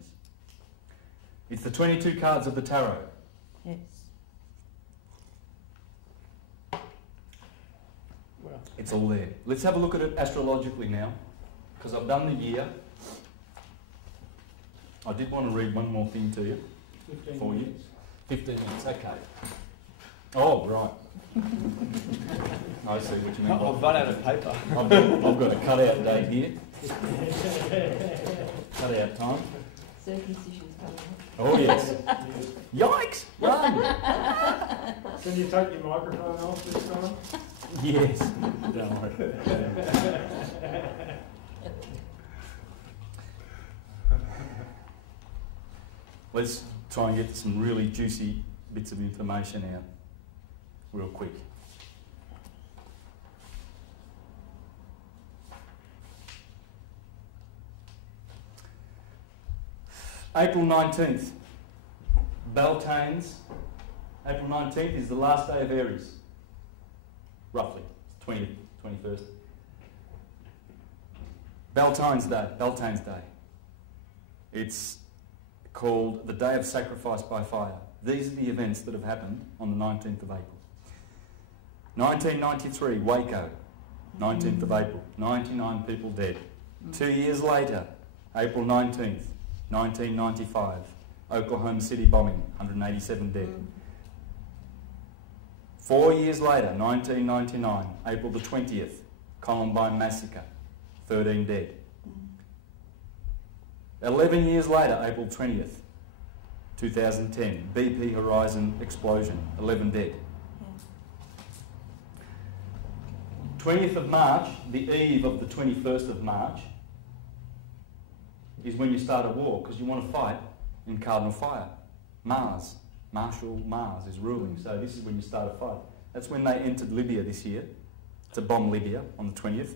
It's the 22 cards of the tarot. Yes. It's all there. Let's have a look at it astrologically now, because I've done the year. I did want to read one more thing to you. 15 for you. minutes. 15 minutes, okay. Oh, right. I see what you mean. I've run out of paper. I've got a cut-out date here. Cut-out time. Circumcision's coming up. Oh, yes. Yikes! Run! So you take your microphone off this time? Yes. Don't worry. Let's try and get some really juicy bits of information out real quick. April 19th, Beltane's. April 19th is the last day of Aries, roughly, 20th, 21st. Beltane's Day. It's called the Day of Sacrifice by Fire. These are the events that have happened on the 19th of April. 1993, Waco, 19th of April, 99 people dead. 2 years later, April 19th, 1995, Oklahoma City bombing, 187 dead. 4 years later, 1999, April the 20th, Columbine massacre, 13 dead. 11 years later, April 20th, 2010, BP Horizon explosion, 11 dead. 20th of March, the eve of the 21st of March, is when you start a war, because you want to fight in cardinal fire. Mars, Marshal Mars is ruling, so this is when you start a fight. That's when they entered Libya this year, to bomb Libya on the 20th.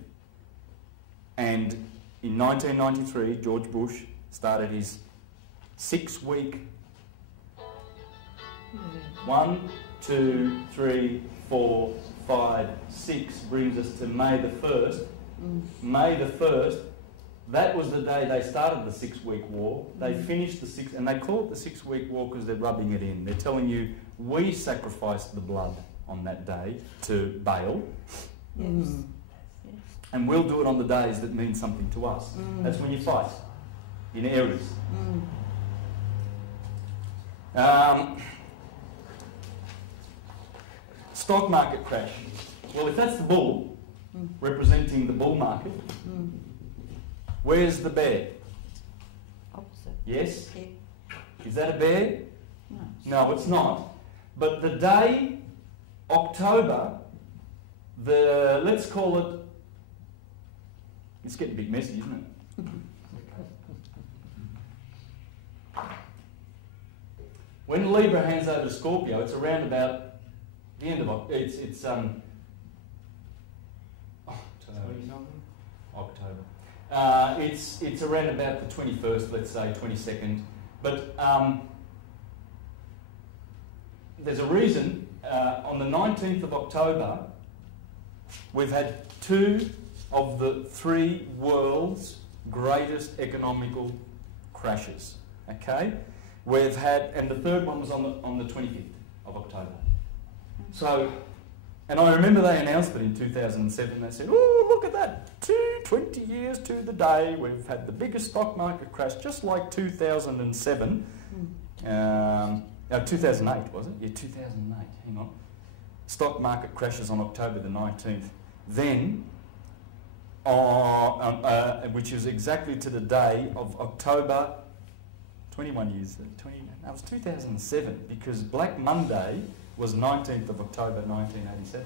And in 1993, George Bush started his 6-week 1, 2, 3, 4, 5, 6 brings us to May the 1st. May the 1st, that was the day they started the 6-week war. They finished the and they call it the 6-week war because they're rubbing it in. They're telling you, we sacrificed the blood on that day to Baal. Yes. And we'll do it on the days that mean something to us. That's when you fight, in Aries. Stock market crash. Well, if that's the bull, representing the bull market, where's the bear? Opposite. Yes? Yeah. Is that a bear? No. No, it's not. But the day, October, let's call it, it's getting a bit messy, isn't it? When Libra hands over to Scorpio, it's around about the end of October. It's around about the 21st, let's say, 22nd. But there's a reason. On the 19th of October, we've had 2 of the 3 world's greatest economical crashes. Okay? We've had, and the third one was on the 25th of October. So, and I remember they announced it in 2007. They said, oh, look at that, 20 years to the day, we've had the biggest stock market crash, just like 2007. 2008, was it? Yeah, 2008, hang on. Stock market crashes on October the 19th. Then, which is exactly to the day of October, 21 years, that was 2007, because Black Monday was 19th of October 1987.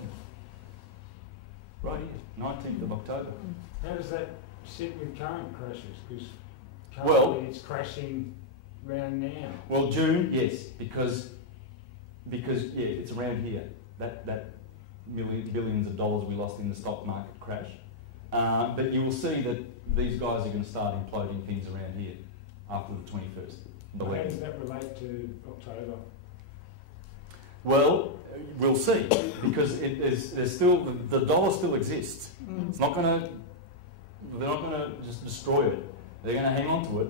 Right here, 19th of October. How does that sit with current crashes? Because Well- currently it's crashing around now. Well, June, yes, because yeah, it's around here. That billions of dollars we lost in the stock market crash. But you will see that these guys are going to start imploding things around here after the 21st. How does that relate to October? Well, we'll see, because there's still the dollar still exists. It's not going to. They're not going to just destroy it. They're going to hang on to it,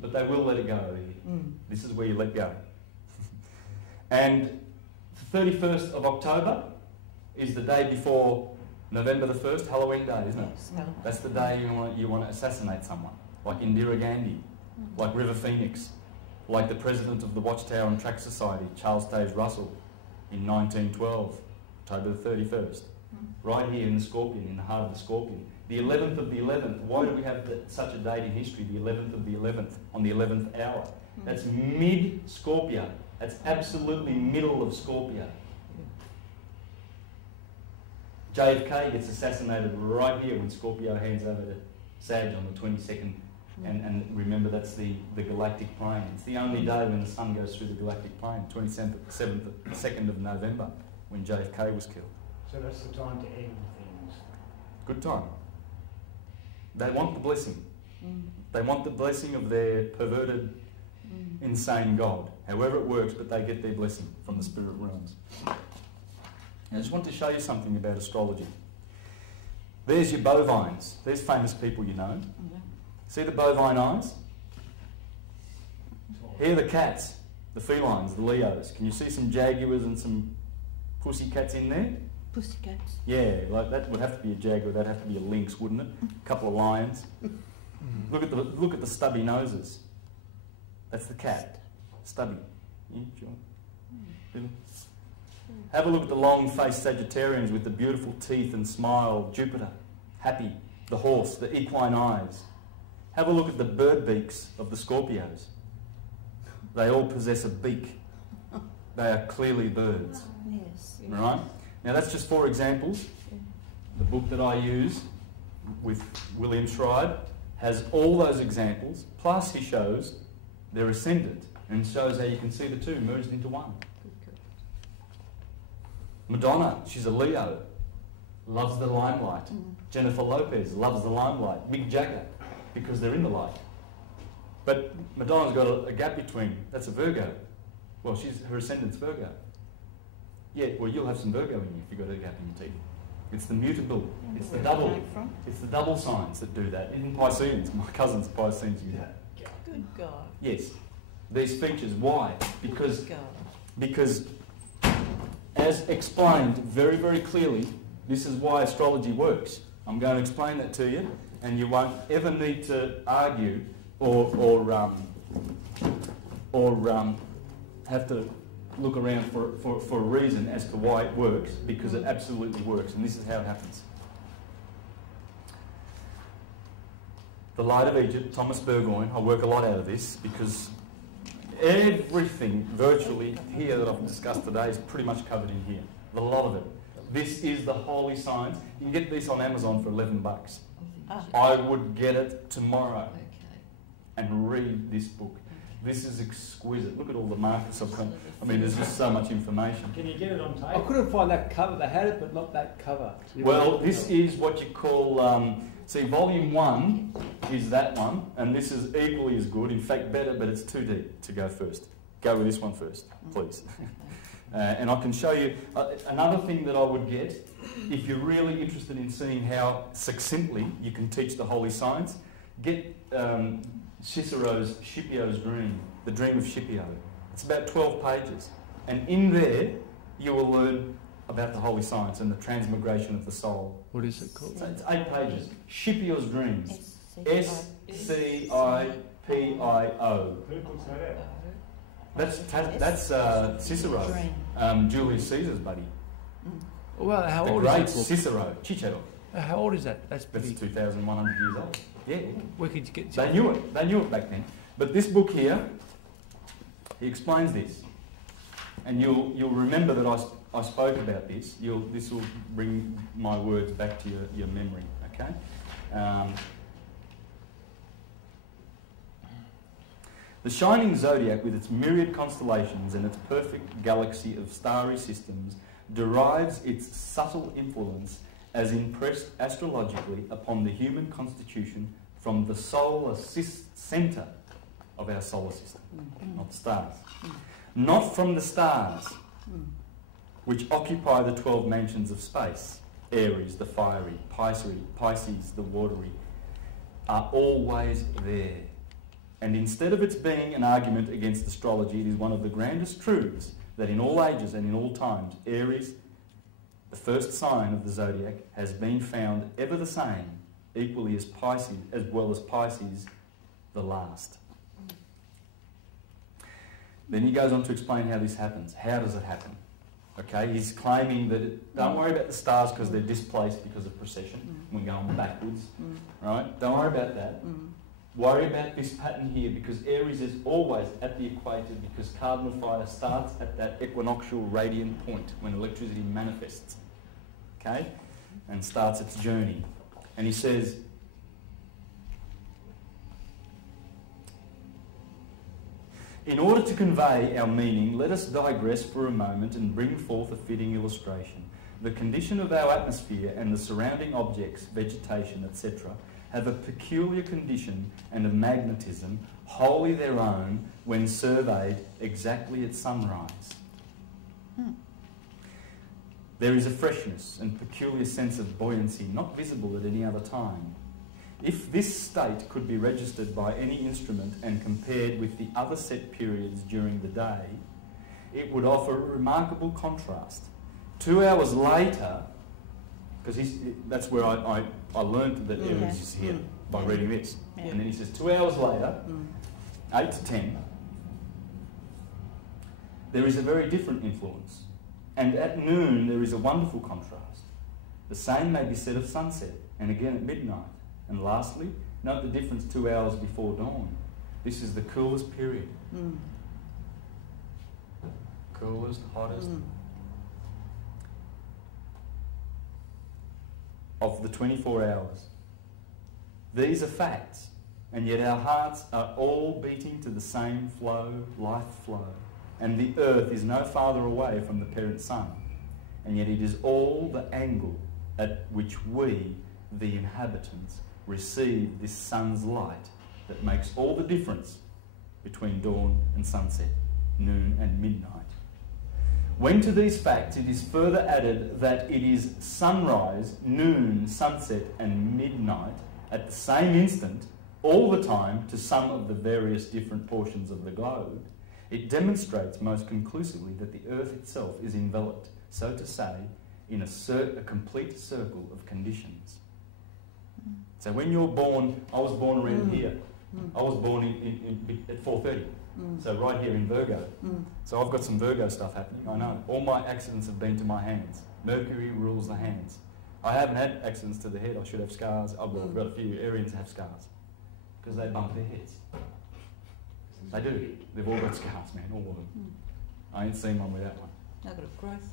but they will let it go over here. This is where you let go. And the 31st of October is the day before November the 1st, Halloween Day, isn't it? Yes. That's the day you want to assassinate someone, like Indira Gandhi. like River Phoenix, like the president of the Watchtower and Tract Society, Charles Taze Russell, in 1912, October the 31st, right here in the Scorpion, in the heart of the Scorpion. The 11th of the 11th, why do we have such a date in history, the 11th of the 11th, on the 11th hour? That's mid-Scorpio. That's absolutely middle of Scorpio. JFK gets assassinated right here when Scorpio hands over to Sag on the 22nd. And remember, that's the galactic plane. It's the only day when the sun goes through the galactic plane, 2nd of November, when JFK was killed. So that's the time to end things. Good time. They want the blessing. They want the blessing of their perverted, insane God. However it works, but they get their blessing from the spirit realms. I just want to show you something about astrology. There's your bovines. There's famous people you know. See the bovine eyes? Here are the cats, the felines, the Leos. Can you see some jaguars and some pussycats in there? Pussycats. Yeah, like that would have to be a jaguar, that'd have to be a lynx, wouldn't it? A couple of lions. Look at the stubby noses. That's the cat. Stubby. Yeah, sure. Really? Have a look at the long-faced Sagittarians with the beautiful teeth and smile. Jupiter, happy. The horse, the equine eyes. Have a look at the bird beaks of the Scorpios. They all possess a beak. They are clearly birds. Yes. Right? Now that's just 4 examples. The book that I use with William Schreiber has all those examples, plus he shows their ascendant and shows how you can see the two merged into one. Madonna, she's a Leo, loves the limelight. Jennifer Lopez loves the limelight. Mick Jagger, because they're in the light. But Madonna's got a gap between. That's a Virgo. Well, her ascendant's Virgo. Yeah, well, you'll have some Virgo in you if you've got a gap in your teeth. It's the mutable. It's the double. It's the double signs that do that. Even Pisceans, my cousin's Pisceans use that. Good God. Yes. These features. Why? Because as explained very, very clearly, this is why astrology works. I'm going to explain that to you, and you won't ever need to argue or have to look around for a reason as to why it works, because it absolutely works, and this is how it happens. The Light of Egypt, Thomas Burgoyne. I work a lot out of this because everything virtually here that I've discussed today is pretty much covered in here. A lot of it. This is the holy science. You can get this on Amazon for $11. I would get it tomorrow and read this book. This is exquisite. Look at all the markers I've got. I mean, there's just so much information. Can you get it on tape? I couldn't find that cover. They had it, but not that cover. Well, this is what you call... see, volume 1 is that one, and this is equally as good, in fact better, but it's too deep to go first. Go with this one first, please. And I can show you another thing that I would get, if you're really interested in seeing how succinctly you can teach the holy science, get Cicero's Scipio's Dream, the Dream of Scipio. It's about 12 pages. And in there, you will learn about the holy science and the transmigration of the soul. What is it called? So it's 8 pages. Scipio's Dreams. S-C-I-P-I-O. Who puts that out? That's Cicero, Julius Caesar's buddy. Well, how the old great is that book? Cicero, Cicero. How old is that? That's 2,100 years old. Yeah. Where could you get? They knew it. They knew it back then. But this book here, he explains this, and you'll remember that I spoke about this. This will bring my words back to your memory. Okay. The shining zodiac, with its myriad constellations and its perfect galaxy of starry systems, derives its subtle influence as impressed astrologically upon the human constitution from the solar centre of our solar system, not the stars. Not from the stars, which occupy the 12 mansions of space. Aries, the fiery, Pisces, the watery, are always there. And instead of its being an argument against astrology, it is one of the grandest truths that in all ages and in all times, Aries, the first sign of the zodiac, has been found ever the same, equally as Pisces, as well as Pisces, the last. Then he goes on to explain how this happens. How does it happen? Okay, he's claiming that don't worry about the stars because they're displaced because of precession. We're going backwards, right? Don't worry about that. Worry about this pattern here, because Aries is always at the equator, because cardinal fire starts at that equinoctial radiant point when electricity manifests, okay, and starts its journey. And he says, in order to convey our meaning, let us digress for a moment and bring forth a fitting illustration. The condition of our atmosphere and the surrounding objects, vegetation, etc., have a peculiar condition and a magnetism wholly their own when surveyed exactly at sunrise. There is a freshness and peculiar sense of buoyancy not visible at any other time. If this state could be registered by any instrument and compared with the other set periods during the day, it would offer a remarkable contrast. 2 hours later, because that's where I learned that Aries is here by reading this. And then he says 2 hours later, 8 to 10, there is a very different influence. And at noon there is a wonderful contrast. The same may be said of sunset, and again at midnight. And lastly, note the difference 2 hours before dawn. This is the coolest period. Coolest, hottest. Of the 24 hours. These are facts, and yet our hearts are all beating to the same flow, life flow, and the earth is no farther away from the parent sun, and yet it is all the angle at which we, the inhabitants, receive this sun's light that makes all the difference between dawn and sunset, noon and midnight. When to these facts it is further added that it is sunrise, noon, sunset and midnight at the same instant, all the time, to some of the various different portions of the globe, it demonstrates most conclusively that the earth itself is enveloped, so to say, in a complete circle of conditions. So when you're born, I was born around here. I was born at 4:30. So right here in Virgo. So I've got some Virgo stuff happening, I know. All my accidents have been to my hands. Mercury rules the hands. I haven't had accidents to the head. I should have scars. I've got a few Arians have scars because they bump their heads. They do. They've all got scars, man, all of them. I ain't seen one without one. They've got a growth.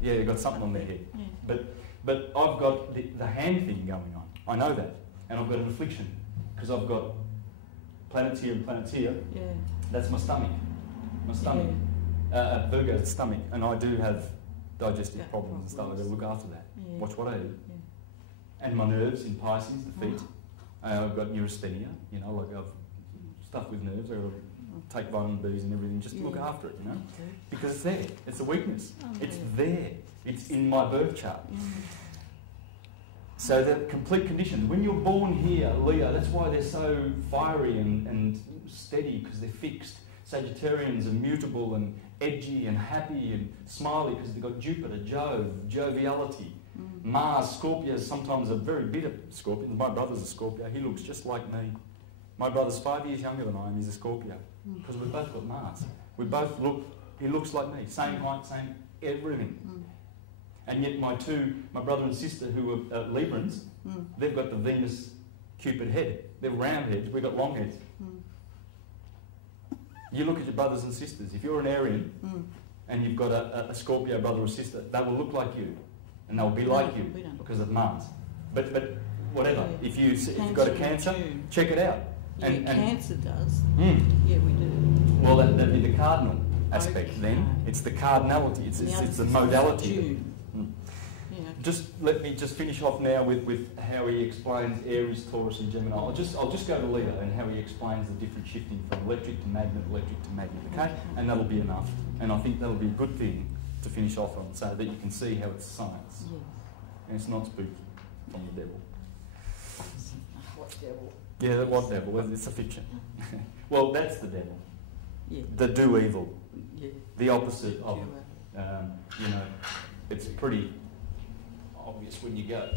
Yeah, they've got something on their head. But I've got the hand thing going on. I know that. And I've got an affliction because I've got planets here and planets here. Yeah. That's my stomach. My stomach. Virgo's stomach. And I do have digestive problems and stuff. I've got to look after that. Yeah. Watch what I eat. Yeah. And my nerves in Pisces, the feet. I've got neurasthenia, you know, like I've stuff with nerves. I've got to take vitamin B's and everything just to look after it, you know. Because it's there. It's a weakness. It's there. It's in my birth chart. So the complete conditions. When you're born here, Leo, that's why they're so fiery and steady, because they're fixed. Sagittarians are mutable and edgy and happy and smiley because they've got Jupiter, Jove, joviality. Mars, Scorpios sometimes are very bitter Scorpions. My brother's a Scorpio. He looks just like me. My brother's 5 years younger than I am. He's a Scorpio. Because we've both got Mars. We both look, he looks like me. Same height, same everything. And yet my brother and sister who are Librans, they've got the Venus Cupid head. They're round heads, we've got long heads. You look at your brothers and sisters. If you're an Arian and you've got a Scorpio brother or sister, they will look like you and they'll be like you because of Mars. But whatever, if you've got a Cancer, check it out. And Cancer does. Yeah, we do. Well, that'd be the cardinal aspect then. It's the cardinality, it's the modality. Let me finish off now with how he explains Aries, Taurus and Gemini. I'll just go to Leo and how he explains the different shifting from electric to magnet, okay? And that'll be enough. And I think that'll be a good thing to finish off on so that you can see how it's science. Yes. And it's not spooky from the devil. What devil? Yeah, what devil? It's a fiction. Well, that's the devil. Yeah. The do evil. Yeah. The opposite of, you know, it's pretty obvious when you go.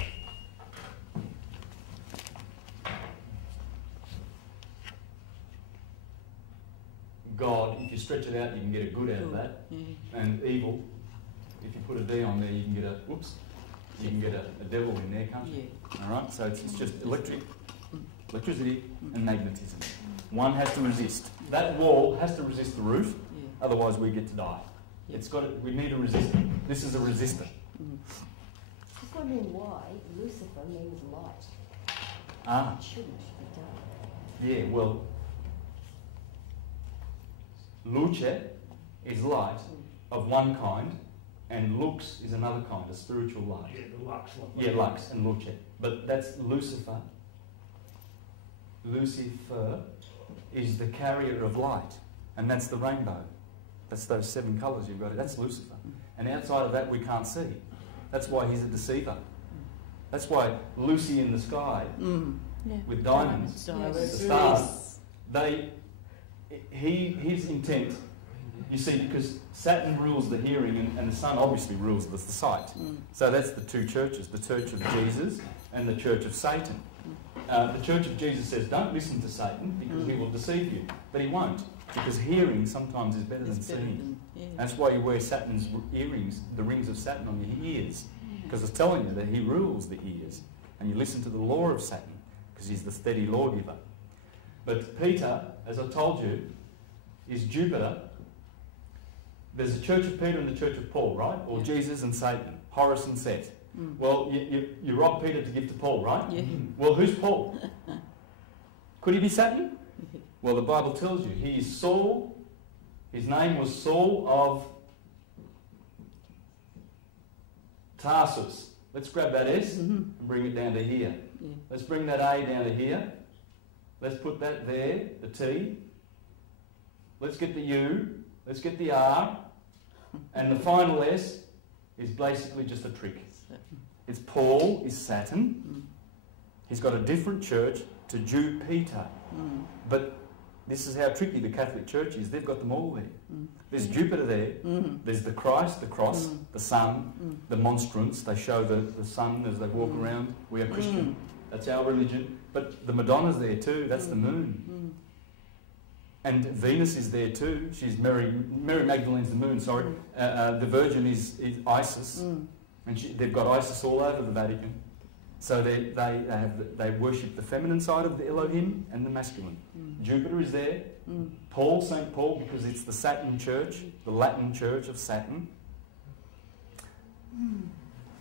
God, if you stretch it out, you can get a good out of that. And evil, if you put a D on there, you can get a, whoops, you can get a devil in there, can't you? All right, so it's just electricity and magnetism. One has to resist. That wall has to resist the roof, otherwise we get to die. It's got. We need a resistor. This is a resistor. Just wondering why Lucifer means light. Ah. It shouldn't be dark. Yeah, well, luce is light of one kind, and lux is another kind, a spiritual light. Yeah, the lux. Yeah, lux and luce. But that's Lucifer. Lucifer is the carrier of light, and that's the rainbow. That's those 7 colours you've got. That's Lucifer. And outside of that we can't see. That's why he's a deceiver. That's why Lucy in the sky with diamonds, the stars, his intent, you see, because Saturn rules the hearing and the sun obviously rules the sight. So that's the two churches, the church of Jesus and the church of Satan. The church of Jesus says, don't listen to Satan because he will deceive you. But he won't, because hearing sometimes is better than seeing. That's why you wear Saturn's earrings, the rings of Saturn on your ears, because it's telling you that he rules the ears. And you listen to the law of Saturn, because he's the steady lawgiver. But Peter, as I told you, is Jupiter. There's a church of Peter and the church of Paul, right? Or Jesus and Satan, Horus and Set. Well, you robbed Peter to give to Paul, right? Well, who's Paul? Could he be Satan? Well, the Bible tells you he is Saul. His name was Saul of Tarsus. Let's grab that S and bring it down to here. Let's bring that A down to here. Let's put that there, the T. Let's get the U. Let's get the R. And the final S is basically just a trick. It's Paul is Saturn. He's got a different church to Jupiter. But this is how tricky the Catholic Church is. They've got them all there. There's Jupiter there. There's the Christ, the cross, the sun, the monstrance. They show the sun as they walk around. We are Christian. That's our religion. But the Madonna's there too. That's the moon. And Venus is there too. She's Mary Magdalene's the moon, sorry. The Virgin is Isis. And they've got Isis all over the Vatican. So they worship the feminine side of the Elohim and the masculine. Jupiter is there. Paul, St. Paul, because it's the Saturn church, the Latin church of Saturn.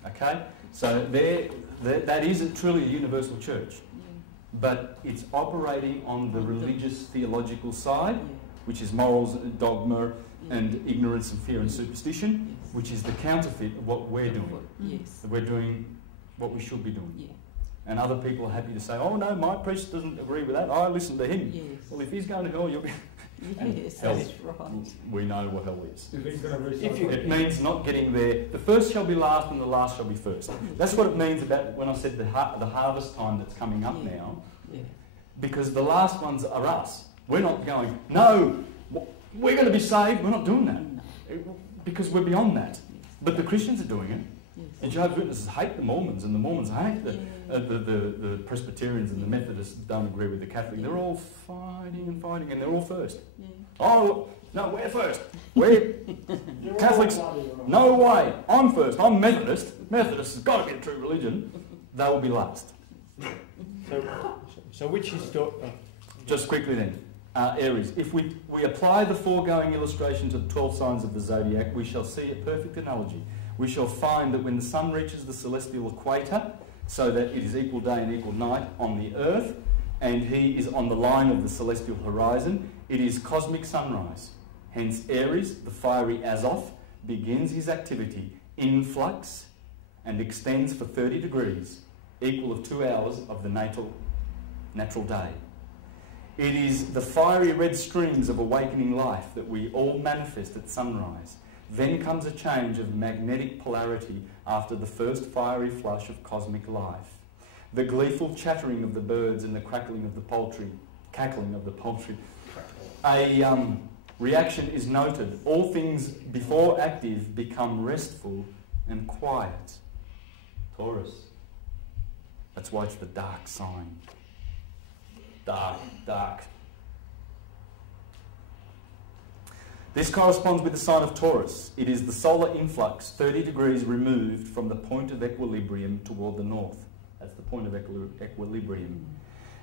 Okay? So that is truly a universal church. But it's operating on the religious theological side, which is morals, dogma, and ignorance and fear and superstition, which is the counterfeit of what we're doing. We're doing what we should be doing. And other people are happy to say, oh no, my priest doesn't agree with that, I listen to him. Well, if he's going to hell, you'll be... hell, that's right. We know what hell is. It means not getting there. The first shall be last and the last shall be first. That's what it means about when I said the harvest time that's coming up now. Because the last ones are us. We're not going, no, we're going to be saved. We're not doing that. Because we're beyond that. But the Christians are doing it. And Jehovah's Witnesses hate the Mormons, and the Mormons hate the Presbyterians, and the Methodists don't agree with the Catholic. They're all fighting, and they're all first. Oh, no, we're first. We're Catholics. No way. I'm first. I'm Methodist. Methodist has got to be a true religion. They will be last. So which is... Just quickly then. Aries. If we apply the foregoing illustration to the 12 signs of the zodiac, we shall see a perfect analogy. We shall find that when the sun reaches the celestial equator, so that it is equal day and equal night on the earth, and he is on the line of the celestial horizon, it is cosmic sunrise. Hence Aries, the fiery Azoth, begins his activity in flux and extends for 30 degrees, equal of 2 hours of the natural day. It is the fiery red streams of awakening life that we all manifest at sunrise. Then comes a change of magnetic polarity after the first fiery flush of cosmic life. The gleeful chattering of the birds and the cackling of the poultry. A reaction is noted. All things before active become restful and quiet. Taurus. That's why it's the dark sign. Dark. This corresponds with the sign of Taurus. It is the solar influx 30 degrees removed from the point of equilibrium toward the north. That's the point of equilibrium.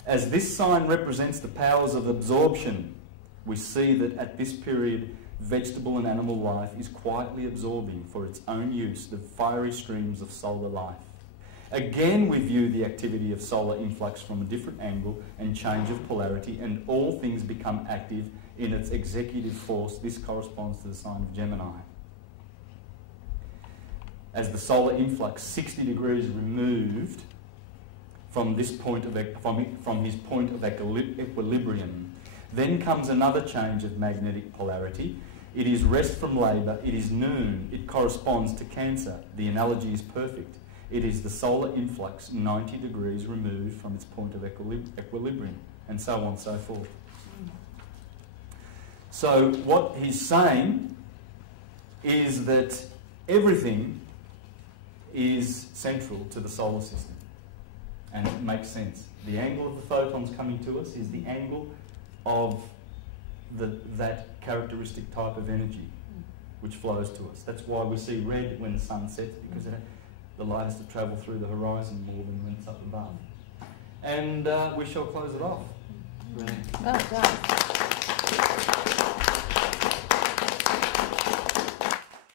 As this sign represents the powers of absorption, we see that at this period, vegetable and animal life is quietly absorbing for its own use the fiery streams of solar life. Again, we view the activity of solar influx from a different angle and change of polarity, and all things become active in its executive force. This corresponds to the sign of Gemini. As the solar influx 60 degrees removed from this point of from his point of equilibrium, then comes another change of magnetic polarity. It is rest from labour. It is noon. It corresponds to Cancer. The analogy is perfect. It is the solar influx 90 degrees removed from its point of equilibrium, and so on and so forth. So what he's saying is that everything is central to the solar system, and it makes sense. The angle of the photons coming to us is the angle of that characteristic type of energy which flows to us. That's why we see red when the sun sets, because the light has to travel through the horizon more than when it's up above. And we shall close it off. Well done.